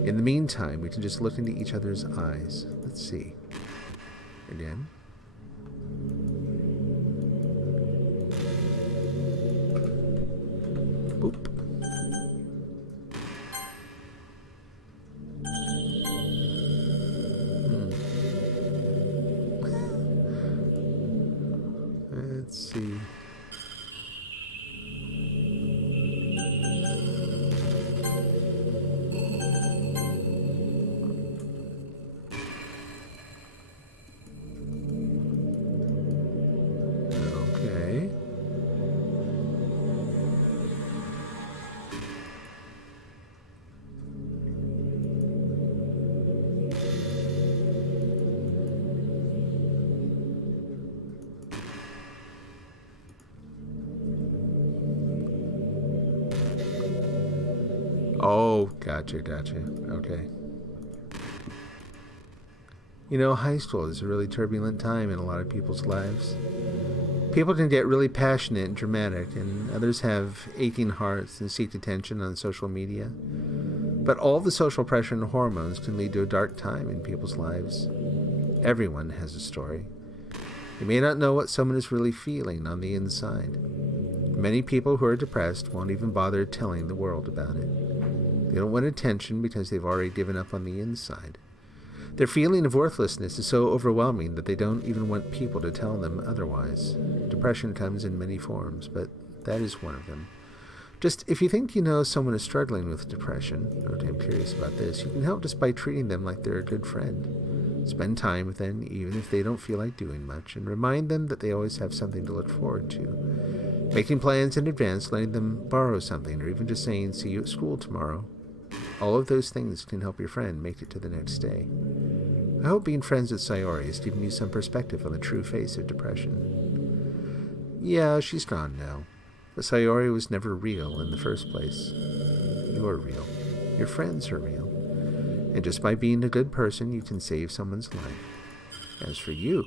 In the meantime, we can just look into each other's eyes. Let's see. Again. Boop. Let's see. Okay. Oh, gotcha. Okay. You know, high school is a really turbulent time in a lot of people's lives. People can get really passionate and dramatic, and others have aching hearts and seek attention on social media. But all the social pressure and hormones can lead to a dark time in people's lives. Everyone has a story. You may not know what someone is really feeling on the inside. Many people who are depressed won't even bother telling the world about it. They don't want attention because they've already given up on the inside. Their feeling of worthlessness is so overwhelming that they don't even want people to tell them otherwise. Depression comes in many forms, but that is one of them. Just if you think you know someone is struggling with depression, okay, I'm curious about this, you can help just by treating them like they're a good friend. Spend time with them even if they don't feel like doing much, and remind them that they always have something to look forward to. Making plans in advance, letting them borrow something, or even just saying, see you at school tomorrow. All of those things can help your friend make it to the next day. I hope being friends with Sayori has given you some perspective on the true face of depression. Yeah, she's gone now. But Sayori was never real in the first place. You're real. Your friends are real. And just by being a good person, you can save someone's life. As for you,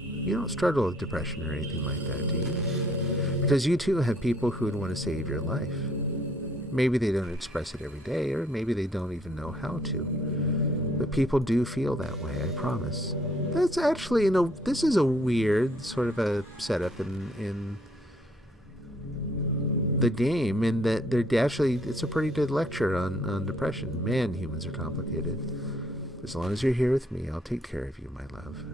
you don't struggle with depression or anything like that, do you? Because you too have people who would want to save your life. Maybe they don't express it every day, or maybe they don't even know how to. But people do feel that way, I promise. That's actually, this is a weird sort of a setup in the game, in that it's a pretty good lecture on depression. Man, humans are complicated. As long as you're here with me, I'll take care of you, my love.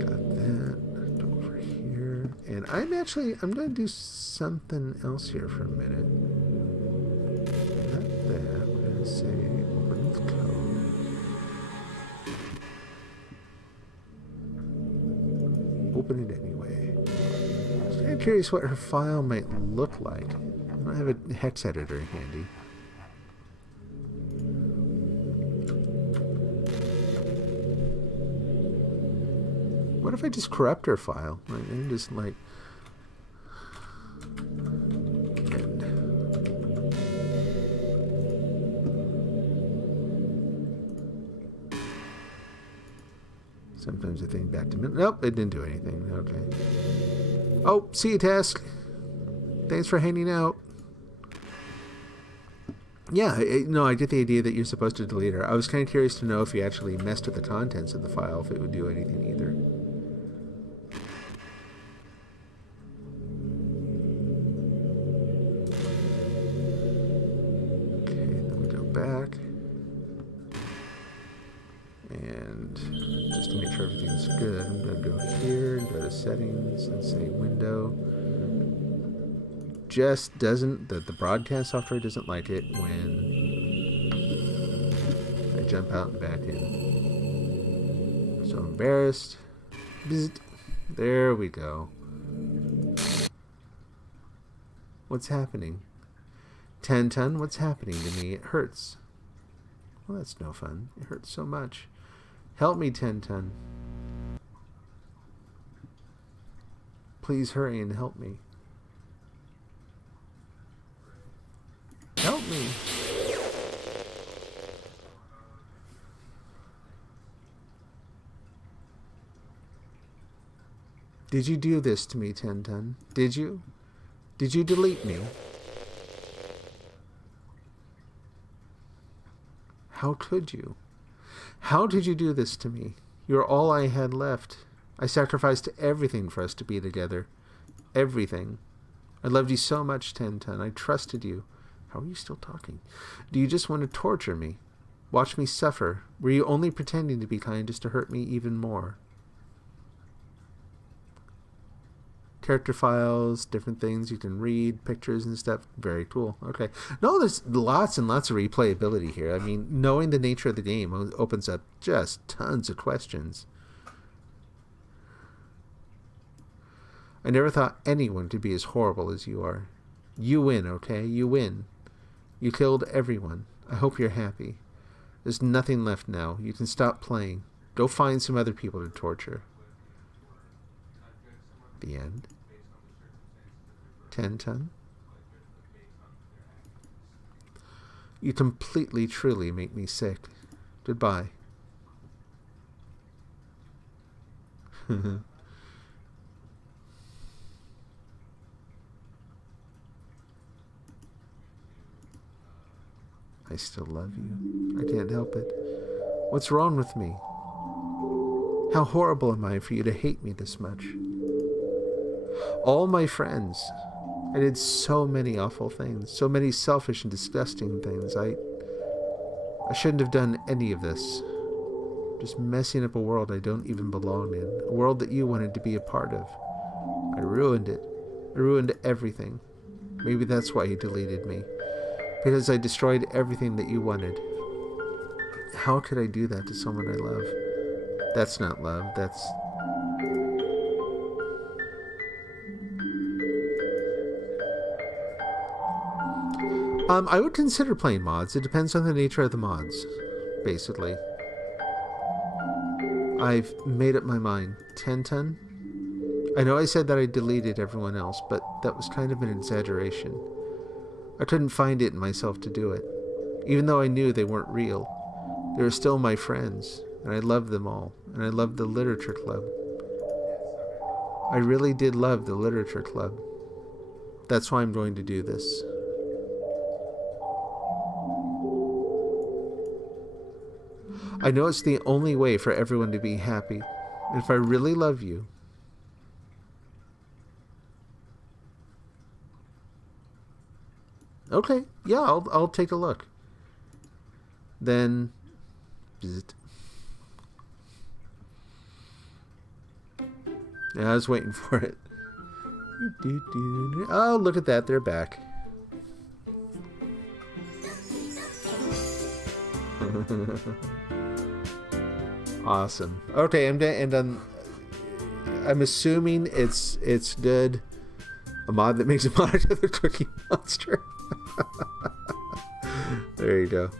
Got that over here. And I'm going to do something else here for a minute. Not that. We're going to say open with code. Open it anyway. I'm kind of curious what her file might look like. I don't have a hex editor handy. What if I just corrupt her file? And just like... end. Sometimes I think back to... Nope, it didn't do anything. Okay. Oh, see you, task. Thanks for hanging out. Yeah, I get the idea that you're supposed to delete her. I was kind of curious to know if you actually messed with the contents of the file, if it would do anything either. Okay. And just to make sure everything's good, I'm going to go here and go to settings and say window. Just doesn't, the broadcast software doesn't like it when I jump out and back in. So embarrassed. Bzzzt. There we go. What's happening? 10 ton, what's happening to me? It hurts. Well, that's no fun. It hurts so much. Help me, 10 ton. Please hurry and help me. Help me. Did you do this to me, 10 ton? Did you? Did you delete me? How could you? How did you do this to me? You're all I had left. I sacrificed everything for us to be together. Everything. I loved you so much, 10 ton. I trusted you. How are you still talking? Do you just want to torture me? Watch me suffer? Were you only pretending to be kind just to hurt me even more? Character files, different things you can read, pictures and stuff. Very cool. Okay. No, there's lots and lots of replayability here. I mean, knowing the nature of the game opens up just tons of questions. I never thought anyone could be as horrible as you are. You win, okay? You win. You killed everyone. I hope you're happy. There's nothing left now. You can stop playing. Go find some other people to torture. The end. 10 ton. You completely, truly make me sick. Goodbye. I still love you. I can't help it. What's wrong with me? How horrible am I for you to hate me this much? All my friends. I did so many awful things. So many selfish and disgusting things. I shouldn't have done any of this. Just messing up a world I don't even belong in. A world that you wanted to be a part of. I ruined it. I ruined everything. Maybe that's why you deleted me. Because I destroyed everything that you wanted. How could I do that to someone I love? That's not love. That's... I would consider playing mods. It depends on the nature of the mods, basically. I've made up my mind. 10 ton? I know I said that I deleted everyone else, but that was kind of an exaggeration. I couldn't find it in myself to do it. Even though I knew they weren't real. They were still my friends, and I loved them all, and I loved the literature club. I really did love the literature club. That's why I'm going to do this. I know it's the only way for everyone to be happy. And if I really love you... Okay, yeah, I'll take a look. Then... Bzzzt. Yeah, I was waiting for it. Oh, look at that, they're back. Awesome. Okay, I'm gonna end on... I'm assuming it's good. A mod that makes a monitor of the Cookie Monster. There you go.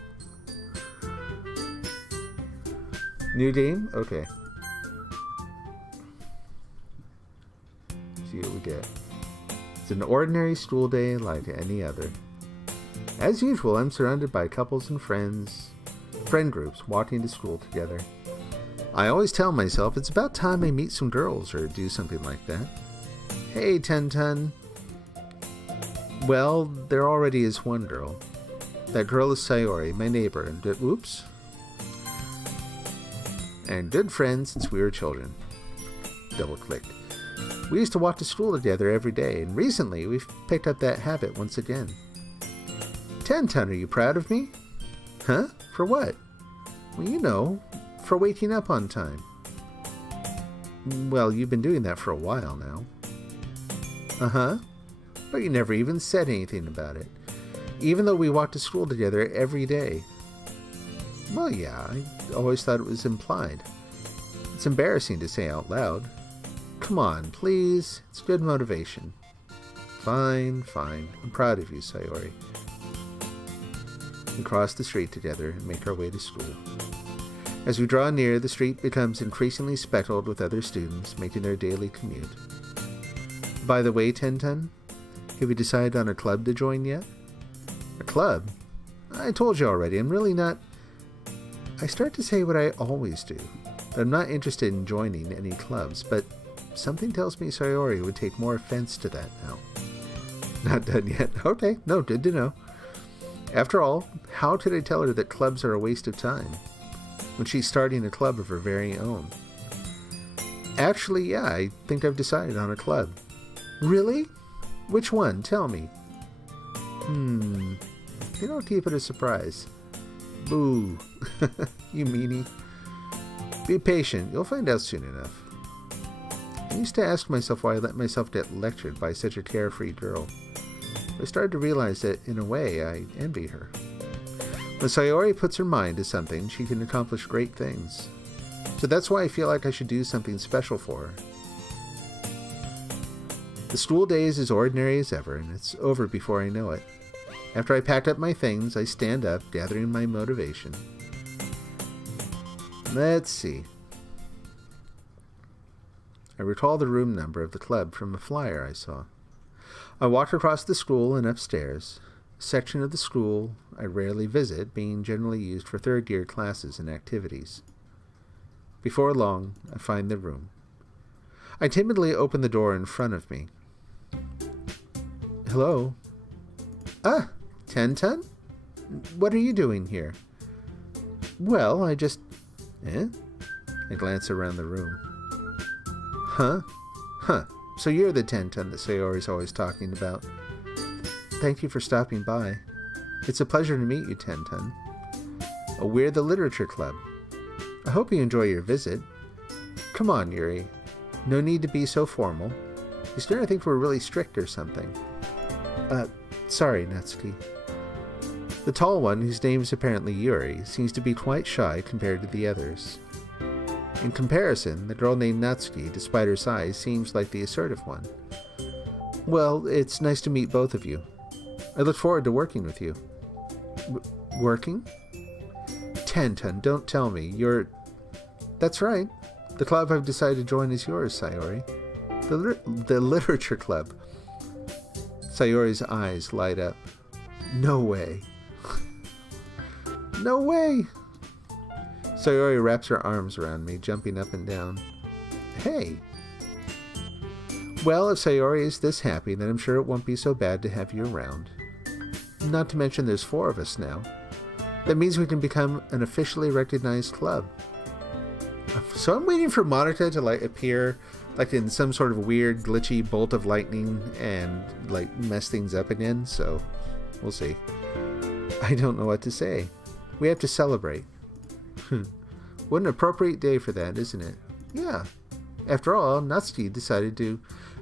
New game? Okay. See what we get. It's an ordinary school day like any other. As usual, I'm surrounded by couples and friend groups walking to school together. I always tell myself it's about time I meet some girls or do something like that. Hey, 10 ton. Well, there already is one girl. That girl is Sayori, my neighbor, and oops. And good friends since we were children. Double-clicked. We used to walk to school together every day, and recently we've picked up that habit once again. 10 ton, are you proud of me? Huh? For what? Well, you know, for waking up on time. Well, you've been doing that for a while now. Uh-huh. But you never even said anything about it, even though we walked to school together every day. Well, yeah, I always thought it was implied. It's embarrassing to say out loud. Come on, please. It's good motivation. Fine. I'm proud of you, Sayori. We cross the street together and make our way to school. As we draw near, the street becomes increasingly speckled with other students making their daily commute. By the way, Tenten, have you decided on a club to join yet? A club? I told you already, I'm really not... I start to say what I always do. I'm not interested in joining any clubs, but something tells me Sayori would take more offense to that now. Not done yet. Okay, no, good to know. After all, how could I tell her that clubs are a waste of time when she's starting a club of her very own? Actually, yeah, I think I've decided on a club. Really? Which one? Tell me. I'll keep it a surprise. Boo. You meanie. Be patient. You'll find out soon enough. I used to ask myself why I let myself get lectured by such a carefree girl. I started to realize that, in a way, I envy her. When Sayori puts her mind to something, she can accomplish great things. So that's why I feel like I should do something special for her. The school day is as ordinary as ever, and it's over before I know it. After I packed up my things, I stand up, gathering my motivation. Let's see. I recall the room number of the club from a flyer I saw. I walked across the school and upstairs, a section of the school I rarely visit, being generally used for third-year classes and activities. Before long, I find the room. I timidly open the door in front of me. Hello? Ah, Tenten? What are you doing here? Well, I just... I glance around the room. Huh? So you're the Tenten that Sayori's always talking about. Thank you for stopping by. It's a pleasure to meet you, Tenten. Oh, we're the Literature Club. I hope you enjoy your visit. Come on, Yuri. No need to be so formal. You starting to think we're really strict or something. Sorry, Natsuki. The tall one, whose name is apparently Yuri, seems to be quite shy compared to the others. In comparison, the girl named Natsuki, despite her size, seems like the assertive one. Well, it's nice to meet both of you. I look forward to working with you. Working? Tenten, don't tell me. That's right. The club I've decided to join is yours, Sayori. The Literature Club. Sayori's eyes light up. No way. No way! Sayori wraps her arms around me, jumping up and down. Hey! Well, if Sayori is this happy, then I'm sure it won't be so bad to have you around. Not to mention there's 4 of us now. That means we can become an officially recognized club. So I'm waiting for Monica to appear in some sort of weird glitchy bolt of lightning and mess things up again, so we'll see. I don't know what to say. We have to celebrate. What an appropriate day for that, isn't it? Yeah. After all, Natsuki decided to...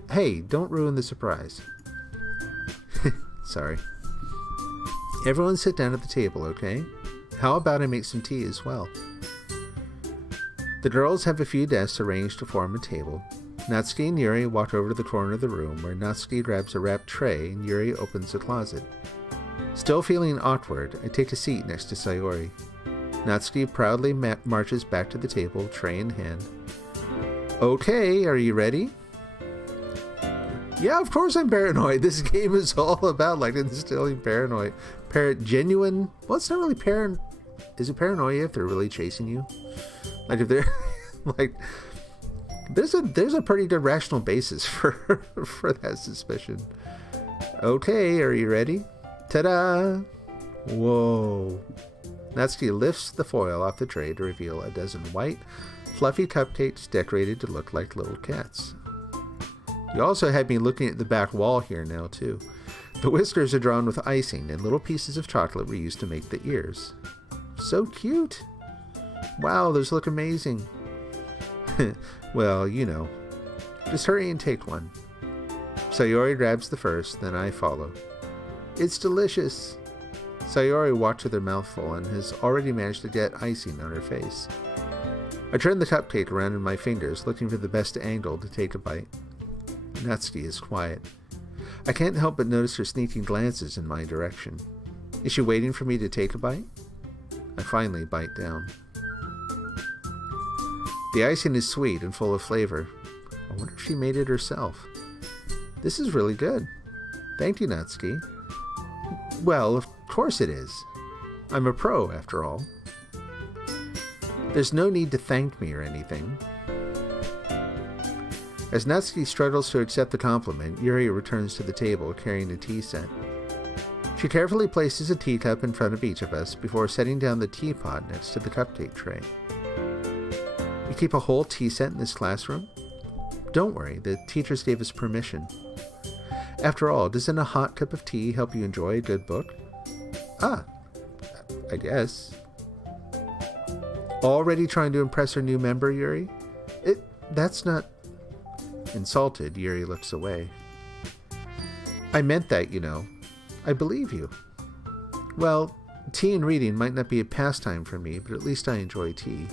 Hey, don't ruin the surprise. Sorry. Everyone sit down at the table, okay? How about I make some tea as well? The girls have a few desks arranged to form a table. Natsuki and Yuri walk over to the corner of the room where Natsuki grabs a wrapped tray and Yuri opens the closet. Still feeling awkward, I take a seat next to Sayori. Natsuki proudly marches back to the table, tray in hand. Okay, are you ready? Yeah, of course I'm paranoid. This game is all about instilling paranoia. Genuine... Well, it's not really Is it paranoia if they're really chasing you? If they're... There's a pretty good rational basis for that suspicion. Okay, are you ready? Ta-da! Whoa. Natsuki lifts the foil off the tray to reveal a dozen white, fluffy cupcakes decorated to look like little cats. You also had me looking at the back wall here now, too. The whiskers are drawn with icing, and little pieces of chocolate were used to make the ears. So cute! Wow, those look amazing. Well, you know. Just hurry and take one. Sayori grabs the first, then I follow. It's delicious. Sayori walks with her mouth full and has already managed to get icing on her face. I turn the cupcake around in my fingers, looking for the best angle to take a bite. Natsuki is quiet. I can't help but notice her sneaking glances in my direction. Is she waiting for me to take a bite? I finally bite down. The icing is sweet and full of flavor. I wonder if she made it herself. This is really good. Thank you, Natsuki. Well, of course it is. I'm a pro, after all. There's no need to thank me or anything. As Natsuki struggles to accept the compliment, Yuri returns to the table carrying a tea set. She carefully places a teacup in front of each of us before setting down the teapot next to the cupcake tray. You keep a whole tea set in this classroom? Don't worry, the teachers gave us permission. After all, doesn't a hot cup of tea help you enjoy a good book? Ah, I guess. Already trying to impress our new member, Yuri? That's not... Insulted, Yuri looks away. I meant that, you know. I believe you. Well, tea and reading might not be a pastime for me, but at least I enjoy tea.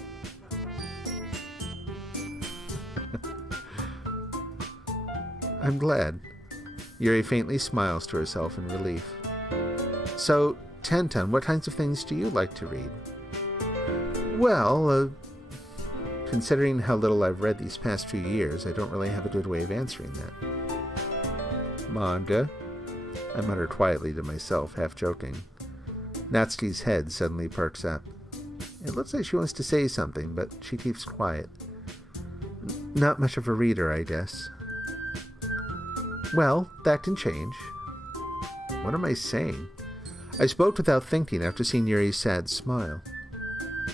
I'm glad. Yuri faintly smiles to herself in relief. So, Tenton, what kinds of things do you like to read? Well, considering how little I've read these past few years, I don't really have a good way of answering that. Manga? I mutter quietly to myself, half joking. Natsuki's head suddenly perks up. It looks like she wants to say something, but she keeps quiet. Not much of a reader, I guess. Well, that can change. What am I saying? I spoke without thinking after seeing Yuri's sad smile.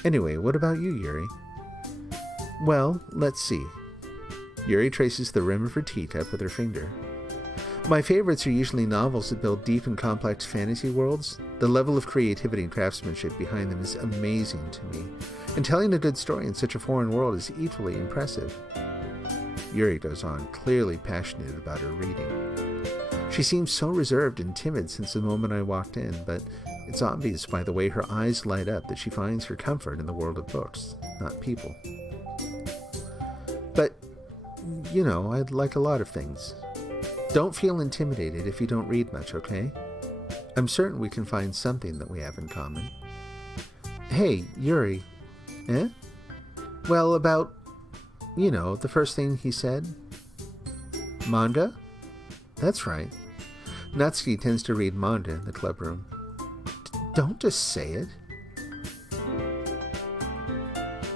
Anyway, what about you, Yuri? Well, let's see. Yuri traces the rim of her teacup with her finger. My favorites are usually novels that build deep and complex fantasy worlds. The level of creativity and craftsmanship behind them is amazing to me, and telling a good story in such a foreign world is equally impressive. Yuri goes on, clearly passionate about her reading. She seems so reserved and timid since the moment I walked in, but it's obvious by the way her eyes light up that she finds her comfort in the world of books, not people. But, you know, I'd like a lot of things. Don't feel intimidated if you don't read much, okay? I'm certain we can find something that we have in common. Hey, Yuri. Eh? Well, about, you know, the first thing he said. Manga? That's right. Natsuki tends to read manga in the club room. Don't just say it.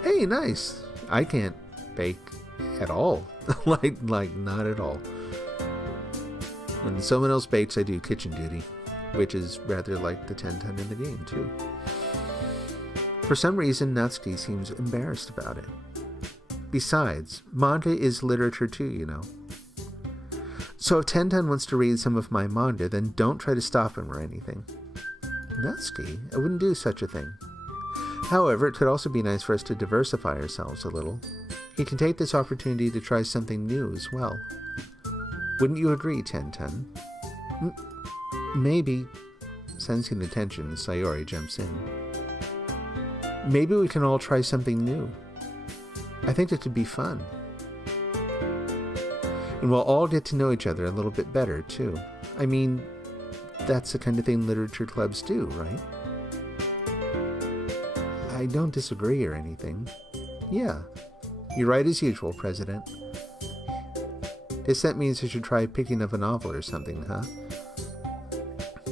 Hey, nice. I can't bake at all. like not at all. When someone else bakes, I do kitchen duty, which is rather like the Tenton in the game, too. For some reason, Natsuki seems embarrassed about it. Besides, manga is literature too, you know. So if Tenton wants to read some of my manga, then don't try to stop him or anything. Natsuki, I wouldn't do such a thing. However, it could also be nice for us to diversify ourselves a little. He can take this opportunity to try something new as well. Wouldn't you agree, Tenton? Maybe. Sensing the tension, Sayori jumps in. Maybe we can all try something new. I think it could be fun. And we'll all get to know each other a little bit better, too. I mean, that's the kind of thing literature clubs do, right? I don't disagree or anything. Yeah, you're right as usual, President. Guess that means I should try picking up a novel or something, huh?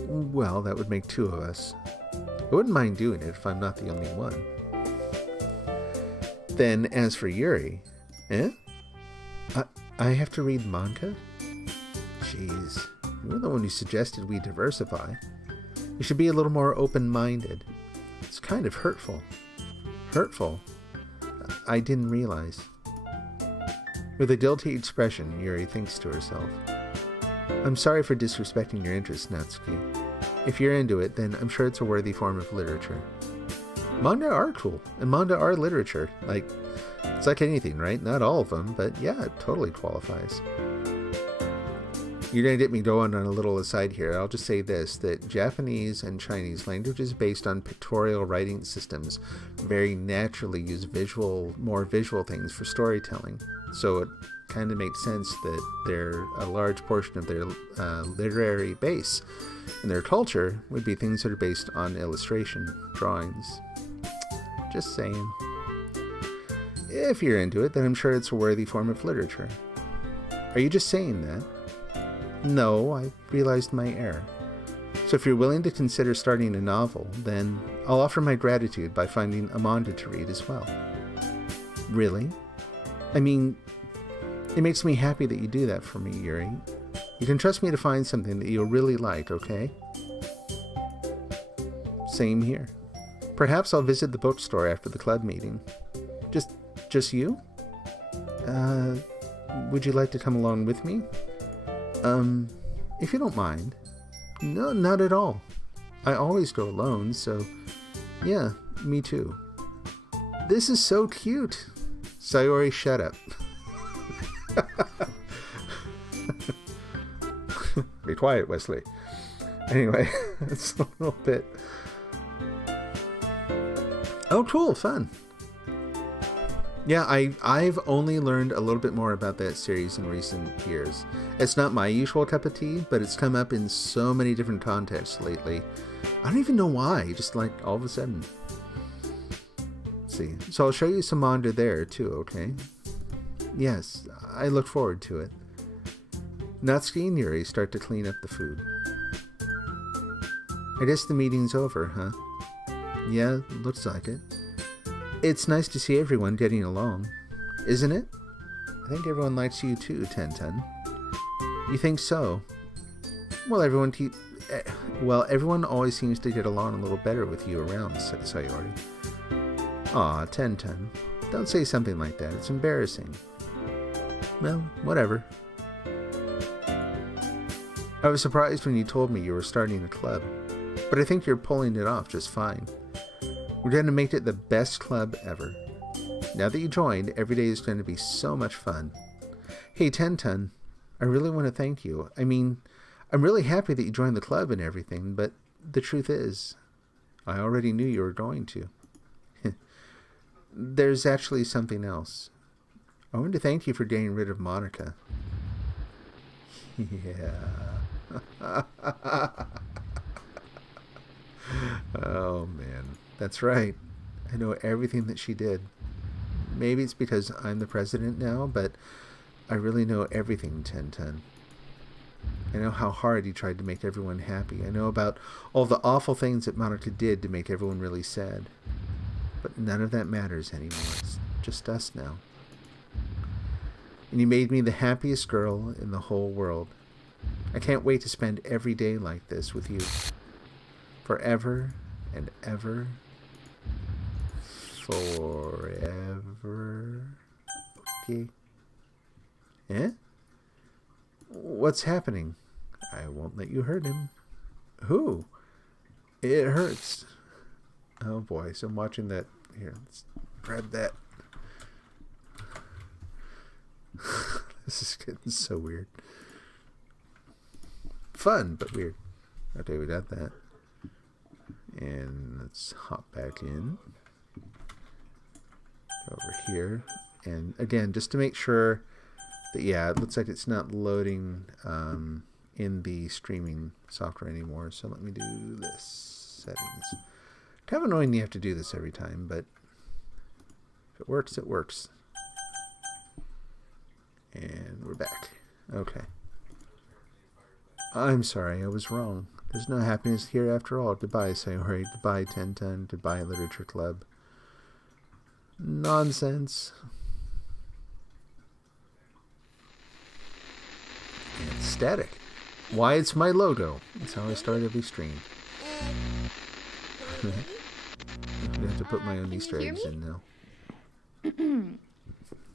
Well, that would make two of us. I wouldn't mind doing it if I'm not the only one. Then, as for Yuri, I have to read manga? Jeez, you're the one who suggested we diversify. You should be a little more open-minded. It's kind of hurtful. Hurtful? I didn't realize. With a guilty expression, Yuri thinks to herself. I'm sorry for disrespecting your interest, Natsuki. If you're into it, then I'm sure it's a worthy form of literature. Manga are cool, and manga are literature. Like, it's like anything, right? Not all of them, but yeah, it totally qualifies. You're going to get me going on a little aside here. I'll just say this, that Japanese and Chinese languages based on pictorial writing systems very naturally use more visual things for storytelling. So it kind of makes sense that a large portion of their literary base and their culture would be things that are based on illustration, drawings. Just saying. If you're into it, then I'm sure it's a worthy form of literature. Are you just saying that? No, I realized my error. So if you're willing to consider starting a novel, then I'll offer my gratitude by finding a manga to read as well. Really? I mean, it makes me happy that you do that for me, Yuri. You can trust me to find something that you'll really like, okay? Same here. Perhaps I'll visit the bookstore after the club meeting. Just you? Would you like to come along with me? If you don't mind. No, not at all. I always go alone, so yeah, me too. This is so cute. Sayori, shut up. Be quiet, Wesley. Anyway, it's a little bit... Oh, cool, fun. Yeah, I've only learned a little bit more about that series in recent years. It's not my usual cup of tea, but it's come up in so many different contexts lately. I don't even know why, just like all of a sudden. Let's see, so I'll show you some manga there too, okay? Yes, I look forward to it. Natsuki and Yuri start to clean up the food. I guess the meeting's over, huh? Yeah, looks like it. It's nice to see everyone getting along, isn't it? I think everyone likes you too, Tenten. You think so? Well, everyone always seems to get along a little better with you around, said Sayori. Aw, Tenten. Don't say something like that. It's embarrassing. Well, whatever. I was surprised when you told me you were starting a club, but I think you're pulling it off just fine. We're going to make it the best club ever. Now that you joined, every day is going to be so much fun. Hey, Tenten, I really want to thank you. I mean, I'm really happy that you joined the club and everything, but the truth is, I already knew you were going to. There's actually something else. I want to thank you for getting rid of Monica. Yeah. Oh, man. That's right. I know everything that she did. Maybe it's because I'm the president now, but I really know everything, Tenten. I know how hard he tried to make everyone happy. I know about all the awful things that Monica did to make everyone really sad. But none of that matters anymore. It's just us now. And you made me the happiest girl in the whole world. I can't wait to spend every day like this with you. Forever and ever. Forever. Okay. Eh? What's happening? I won't let you hurt him. Who? It hurts. Oh boy, so I'm watching that. Here, let's grab that. This is getting so weird. Fun, but weird. Okay, we got that. And let's hop back in. Over here. And again, just to make sure that, yeah, it looks like it's not loading in the streaming software anymore. So let me do this. Settings. Kind of annoying you have to do this every time, but if it works, it works. And we're back. Okay. I'm sorry, I was wrong. There's no happiness here after all. Goodbye, Sayori. Goodbye, Tenten. Goodbye, Literature Club. Nonsense. And it's static. Why, it's my logo. That's how I start every stream. I have to put my own Easter eggs in now.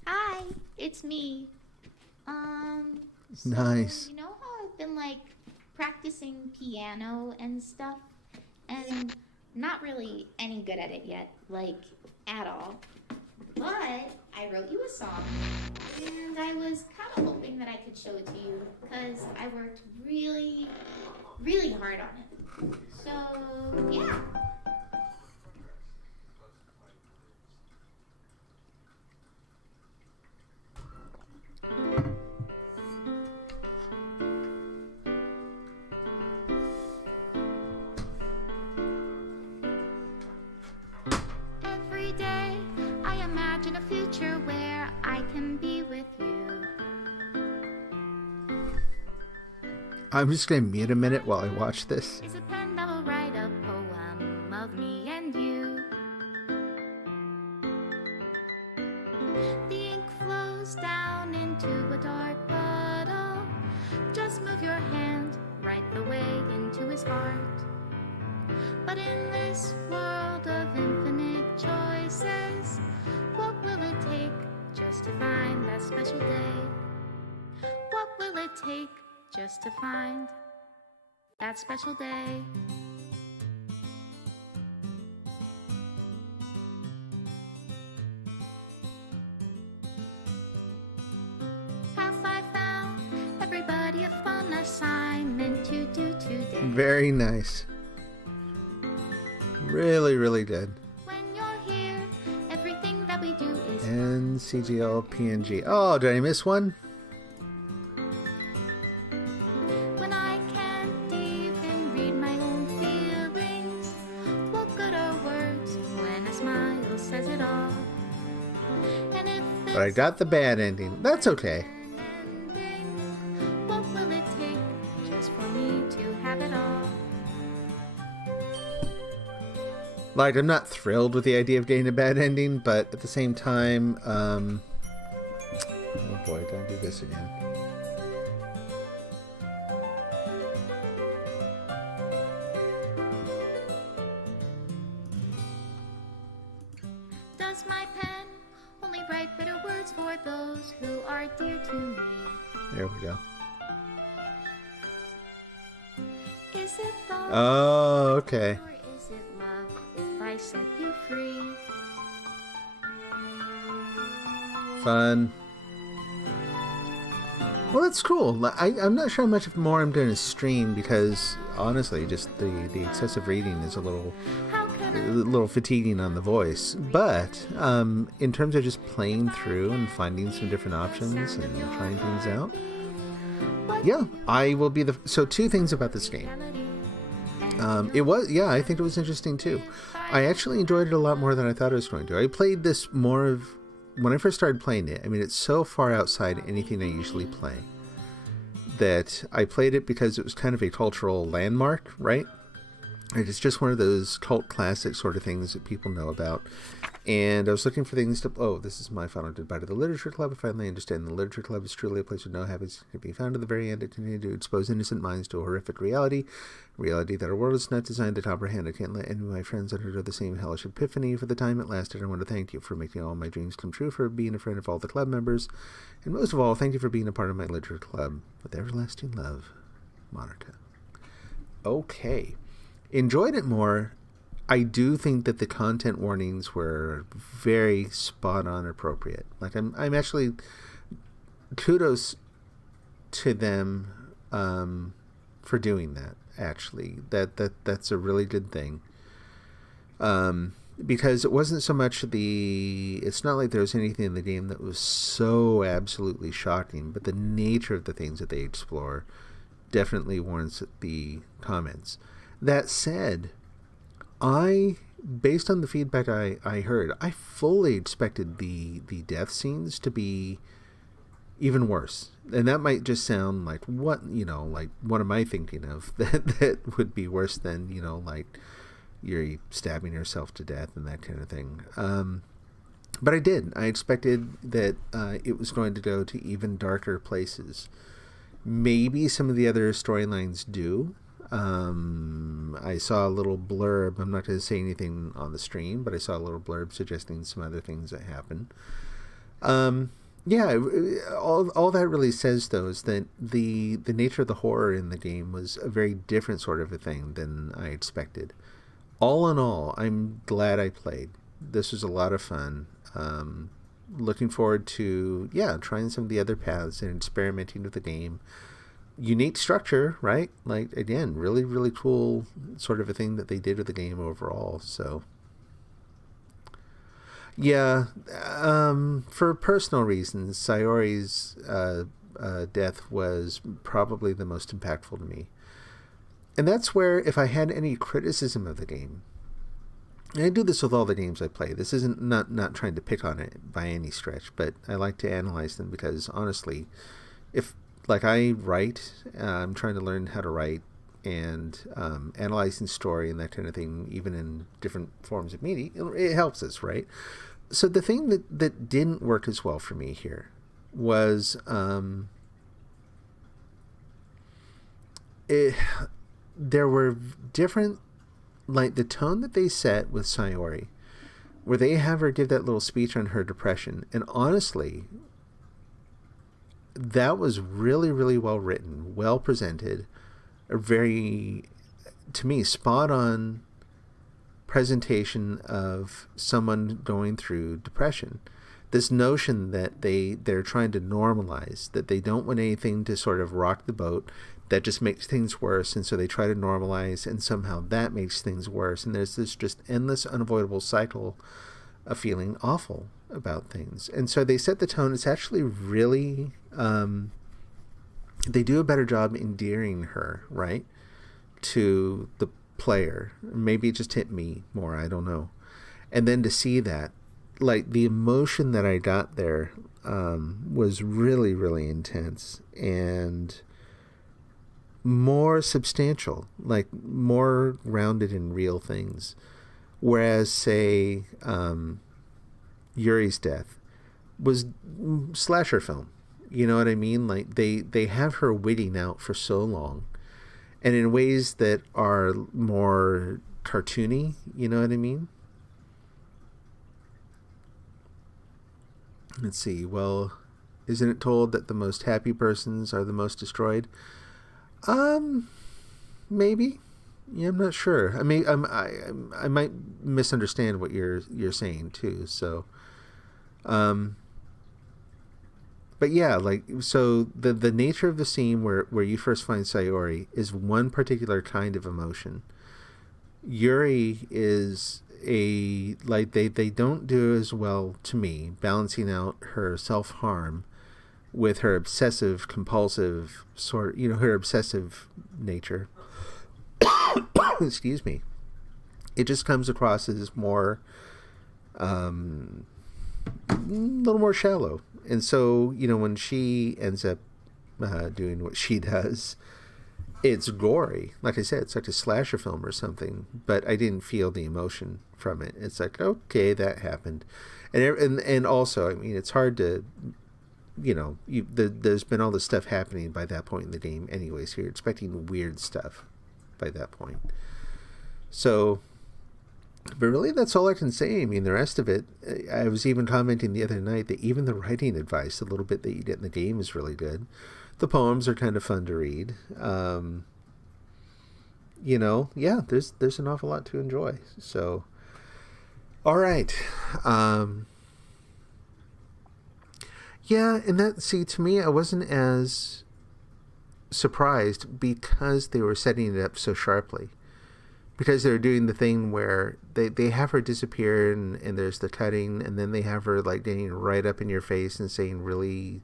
Hi, it's me. So, Nice. you know how I've been like practicing piano and stuff, and not really any good at it yet, like at all. But I wrote you a song, and I was kind of hoping that I could show it to you because I worked really, really hard on it. So, yeah. Every day I imagine a future where I can be with you. I'm just going to mute a minute while I watch this. Is a pen that will write a poem of me and you. The ink flows down into a dark puddle. Just move your hand right the way into his heart. But in this world of infinite choices, what will it take just to find that special day? What will it take just to find that special day? Have I found everybody a fun assignment to do today? Very nice. Really, really good. When you're here, everything that we do is NCGL PNG. Oh, did I miss one? when I can't even read my own feelings. What good are words when a smile says it all? And if But I got the bad ending. That's okay. ending, what will it take just for me to have it all? Like, I'm not thrilled with the idea of getting a bad ending, but at the same time, oh boy, don't do this again. Does my pen only write bitter words for those who are dear to me? There we go. Is it love? Oh, okay. Or is it love if I set you free? Fun. Well, that's cool. I'm not sure how much more I'm going to stream because, honestly, just the excessive reading is a little fatiguing on the voice. But in terms of just playing through and finding some different options and trying things out, yeah, I will be So, two things about this game. I think it was interesting too. I actually enjoyed it a lot more than I thought I was going to. I played this when I first started playing it. I mean, it's so far outside anything I usually play that I played it because it was kind of a cultural landmark, right? It's just one of those cult classic sort of things that people know about. And I was looking for things to... Oh, this is my final goodbye to the Literature Club. I finally understand the Literature Club is truly a place where no habits can be found. At the very end, it continued to expose innocent minds to a horrific reality that our world is not designed to comprehend. I can't let any of my friends undergo the same hellish epiphany. For the time it lasted, I want to thank you for making all my dreams come true, for being a friend of all the club members, and most of all, thank you for being a part of my Literature Club. With everlasting love, Monica. Okay. Enjoyed it more. I do think that the content warnings were very spot on appropriate. Like I'm actually kudos to them for doing that. Actually, that's a really good thing. Because it wasn't so much it's not like there was anything in the game that was so absolutely shocking, but the nature of the things that they explore definitely warrants the comments. That said, based on the feedback I heard, I fully expected the death scenes to be even worse. And that might just sound like, what am I thinking of that would be worse than, like you're stabbing yourself to death and that kind of thing. But I did. I expected that it was going to go to even darker places. Maybe some of the other storylines do. I saw a little blurb. I'm not going to say anything on the stream, but I saw a little blurb suggesting some other things that happen. All that really says, though, is that the nature of the horror in the game was a very different sort of a thing than I expected. All in all, I'm glad I played. This was a lot of fun. Looking forward to, trying some of the other paths and experimenting with the game. Unique structure, right? Like, again, really, really cool sort of a thing that they did with the game overall. So, yeah, for personal reasons, Sayori's death was probably the most impactful to me. And that's where, if I had any criticism of the game, and I do this with all the games I play. This isn't not trying to pick on it by any stretch, but I like to analyze them because, honestly, if, like, I write, I'm trying to learn how to write, and analyzing story and that kind of thing, even in different forms of media, it helps us, right? So the thing that didn't work as well for me here was there were different, like, the tone that they set with Sayori, where they have her give that little speech on her depression, and honestly, that was really, really well written, well presented, a very, to me, spot on presentation of someone going through depression. This notion that they're trying to normalize, that they don't want anything to sort of rock the boat, that just makes things worse, and so they try to normalize, and somehow that makes things worse, and there's this just endless, unavoidable cycle of feeling awful about things. And so they set the tone. It's actually really, they do a better job endearing her, right, to the player. Maybe it just hit me more, I don't know. And then to see that, like, the emotion that I got there was really, really intense and more substantial, like more grounded in real things. Whereas, say, Yuri's death was slasher film. You know what I mean? Like, they have her waiting out for so long, and in ways that are more cartoony. You know what I mean? Let's see. Well, isn't it told that the most happy persons are the most destroyed? Maybe. Yeah, I'm not sure. I mean, I might misunderstand what you're saying too. So, but yeah, like, so the nature of the scene where you first find Sayori is one particular kind of emotion. Yuri is they don't do as well, to me, balancing out her self-harm with her obsessive compulsive her obsessive nature. Excuse me. It just comes across as more a little more shallow. And so, when she ends up doing what she does, it's gory. Like I said, it's like a slasher film or something, but I didn't feel the emotion from it. It's like, okay, that happened. And also, I mean, it's hard to, there's been all this stuff happening by that point in the game anyway, so you're expecting weird stuff by that point. So, but really, that's all I can say. I mean, the rest of it, I was even commenting the other night that even the writing advice, the little bit that you get in the game, is really good. The poems are kind of fun to read. There's an awful lot to enjoy. So, all right. Yeah, and to me, I wasn't as surprised because they were setting it up so sharply. Because they're doing the thing where they have her disappear and there's the cutting, and then they have her, like, getting right up in your face and saying really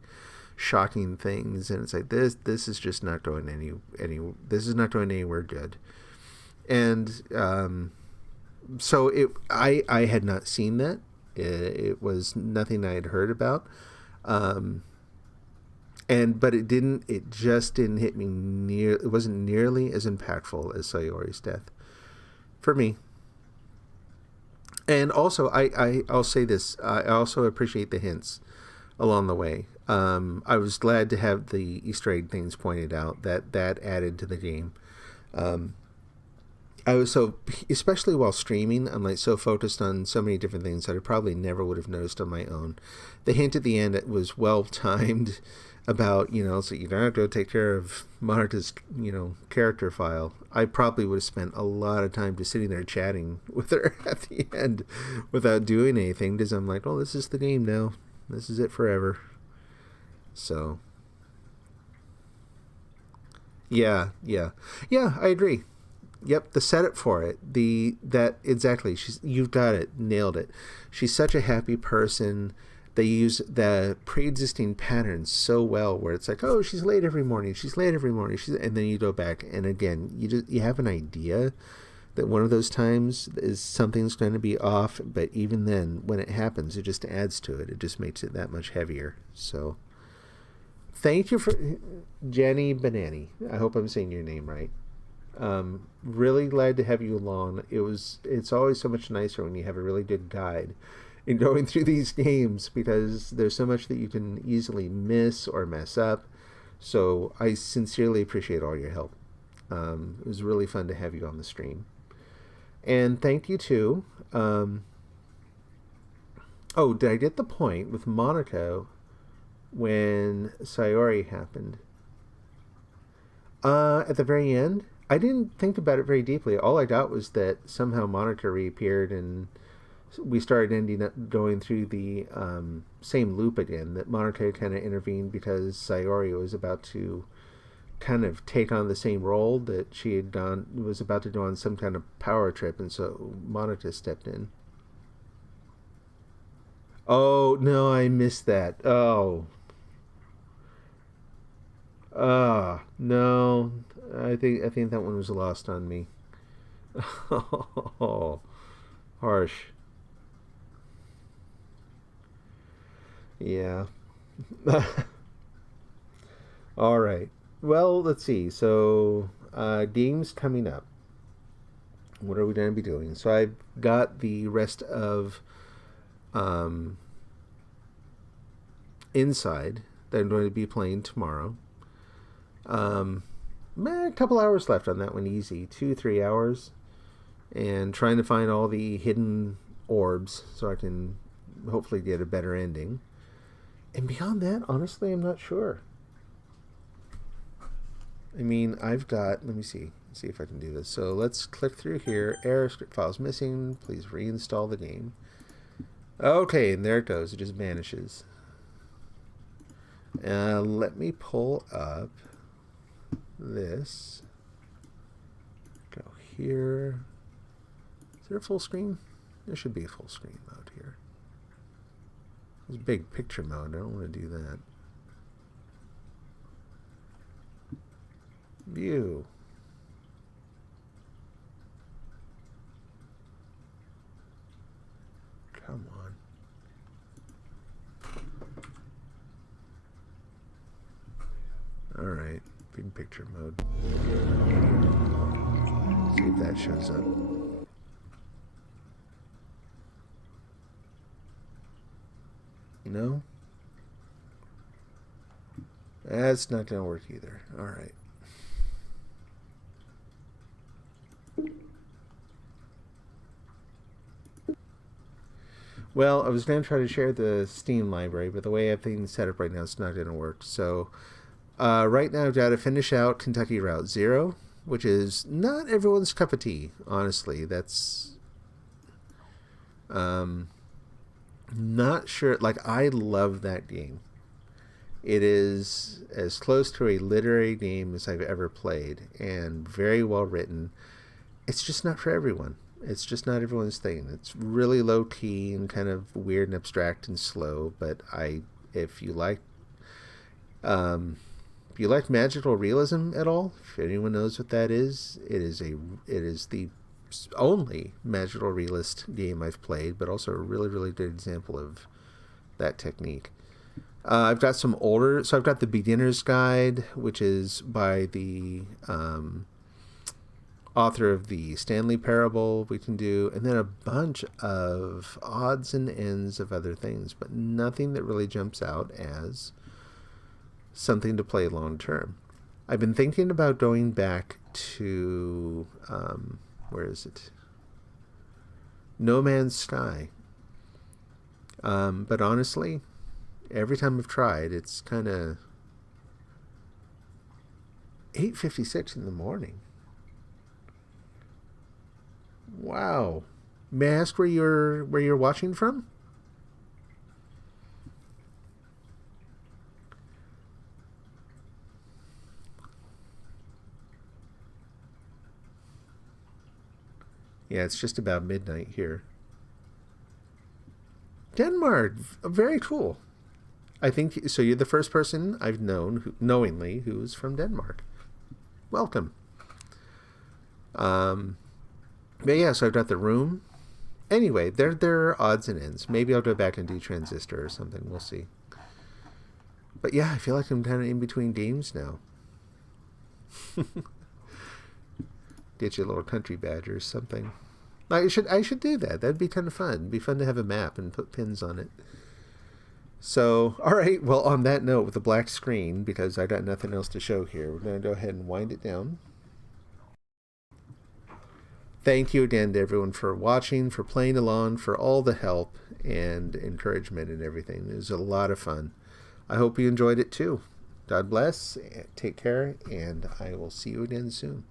shocking things, and it's like, this is just not going this is not going anywhere good. And so I had not seen that. It was nothing I had heard about. But it just didn't hit me it wasn't nearly as impactful as Sayori's death for me. And also, I'll say this, I also appreciate the hints along the way. I was glad to have the Easter egg things pointed out, that added to the game. I was so, especially while streaming, I'm like so focused on so many different things that I probably never would have noticed on my own. The hint at the end, it was well timed about, so you don't have to go take care of Monika's, character file. I probably would have spent a lot of time just sitting there chatting with her at the end without doing anything, because I'm like, oh, this is the game now. This is it forever. So, yeah, I agree. Yep, the setup for it, exactly. You've got it, nailed it. She's such a happy person. They use the pre-existing patterns so well, where it's like, oh, she's late every morning. And then you go back, and again, you have an idea that one of those times is something's going to be off. But even then, when it happens, it just adds to it. It just makes it that much heavier. So, thank you for Jenny Banani. I hope I'm saying your name right. Really glad to have you along. It's always so much nicer when you have a really good guide in going through these games, because there's so much that you can easily miss or mess up. So I sincerely appreciate all your help. It was really fun to have you on the stream. And thank you too. Oh, did I get the point with Monaco when Sayori happened? At the very end, I didn't think about it very deeply. All I got was that somehow Monica reappeared, and we started ending up going through the same loop again, that Monica kind of intervened because Sayori was about to kind of take on the same role that she was about to do on some kind of power trip, and so Monica stepped in. Oh, no, I missed that. Oh. No. I think that one was lost on me. Oh, harsh. Yeah. All right. Well, let's see. So, games coming up. What are we going to be doing? So I've got the rest of Inside that I'm going to be playing tomorrow. A couple hours left on that one, easy. 2-3 hours. And trying to find all the hidden orbs so I can hopefully get a better ending. And beyond that, honestly, I'm not sure. I mean, I've got, let me see if I can do this. So let's click through here. Error, script files missing. Please reinstall the game. Okay, and there it goes. It just vanishes. Let me pull up this. Go here. Is there a full screen? There should be a full screen mode here. There's big picture mode. I don't want to do that. View. Come on. All right. Big picture mode. See if that shows up. No? That's not going to work either. All right. Well, I was going to try to share the Steam library, but the way everything's set up right now, it's not going to work. So, right now, I've got to finish out Kentucky Route Zero, which is not everyone's cup of tea, honestly. That's not sure. Like, I love that game. It is as close to a literary game as I've ever played, and very well written. It's just not for everyone. It's just not everyone's thing. It's really low key and kind of weird and abstract and slow. But if you like magical realism at all, if anyone knows what that is, it is the only magical realist game I've played, but also a really, really good example of that technique. I've got some older, so I've got the beginner's guide, which is by the author of the Stanley Parable we can do, and then a bunch of odds and ends of other things, but nothing that really jumps out as something to play long term. I've been thinking about going back to Where is it? No Man's Sky. But honestly, every time I've tried, it's kind of 8:56 in the morning. Wow. May I ask where you're watching from? Yeah, it's just about midnight here. Denmark, very cool. I think so. You're the first person I've known knowingly who's from Denmark. Welcome. But yeah, so I've got the room. Anyway, there are odds and ends. Maybe I'll go back and do Transistor or something. We'll see. But yeah, I feel like I'm kind of in between games now. Get you a little country badge or something. I should do that. That'd be kind of fun. It'd be fun to have a map and put pins on it. So, all right. Well, on that note, with the black screen, because I got nothing else to show here, we're going to go ahead and wind it down. Thank you again to everyone for watching, for playing along, for all the help and encouragement and everything. It was a lot of fun. I hope you enjoyed it too. God bless, take care, and I will see you again soon.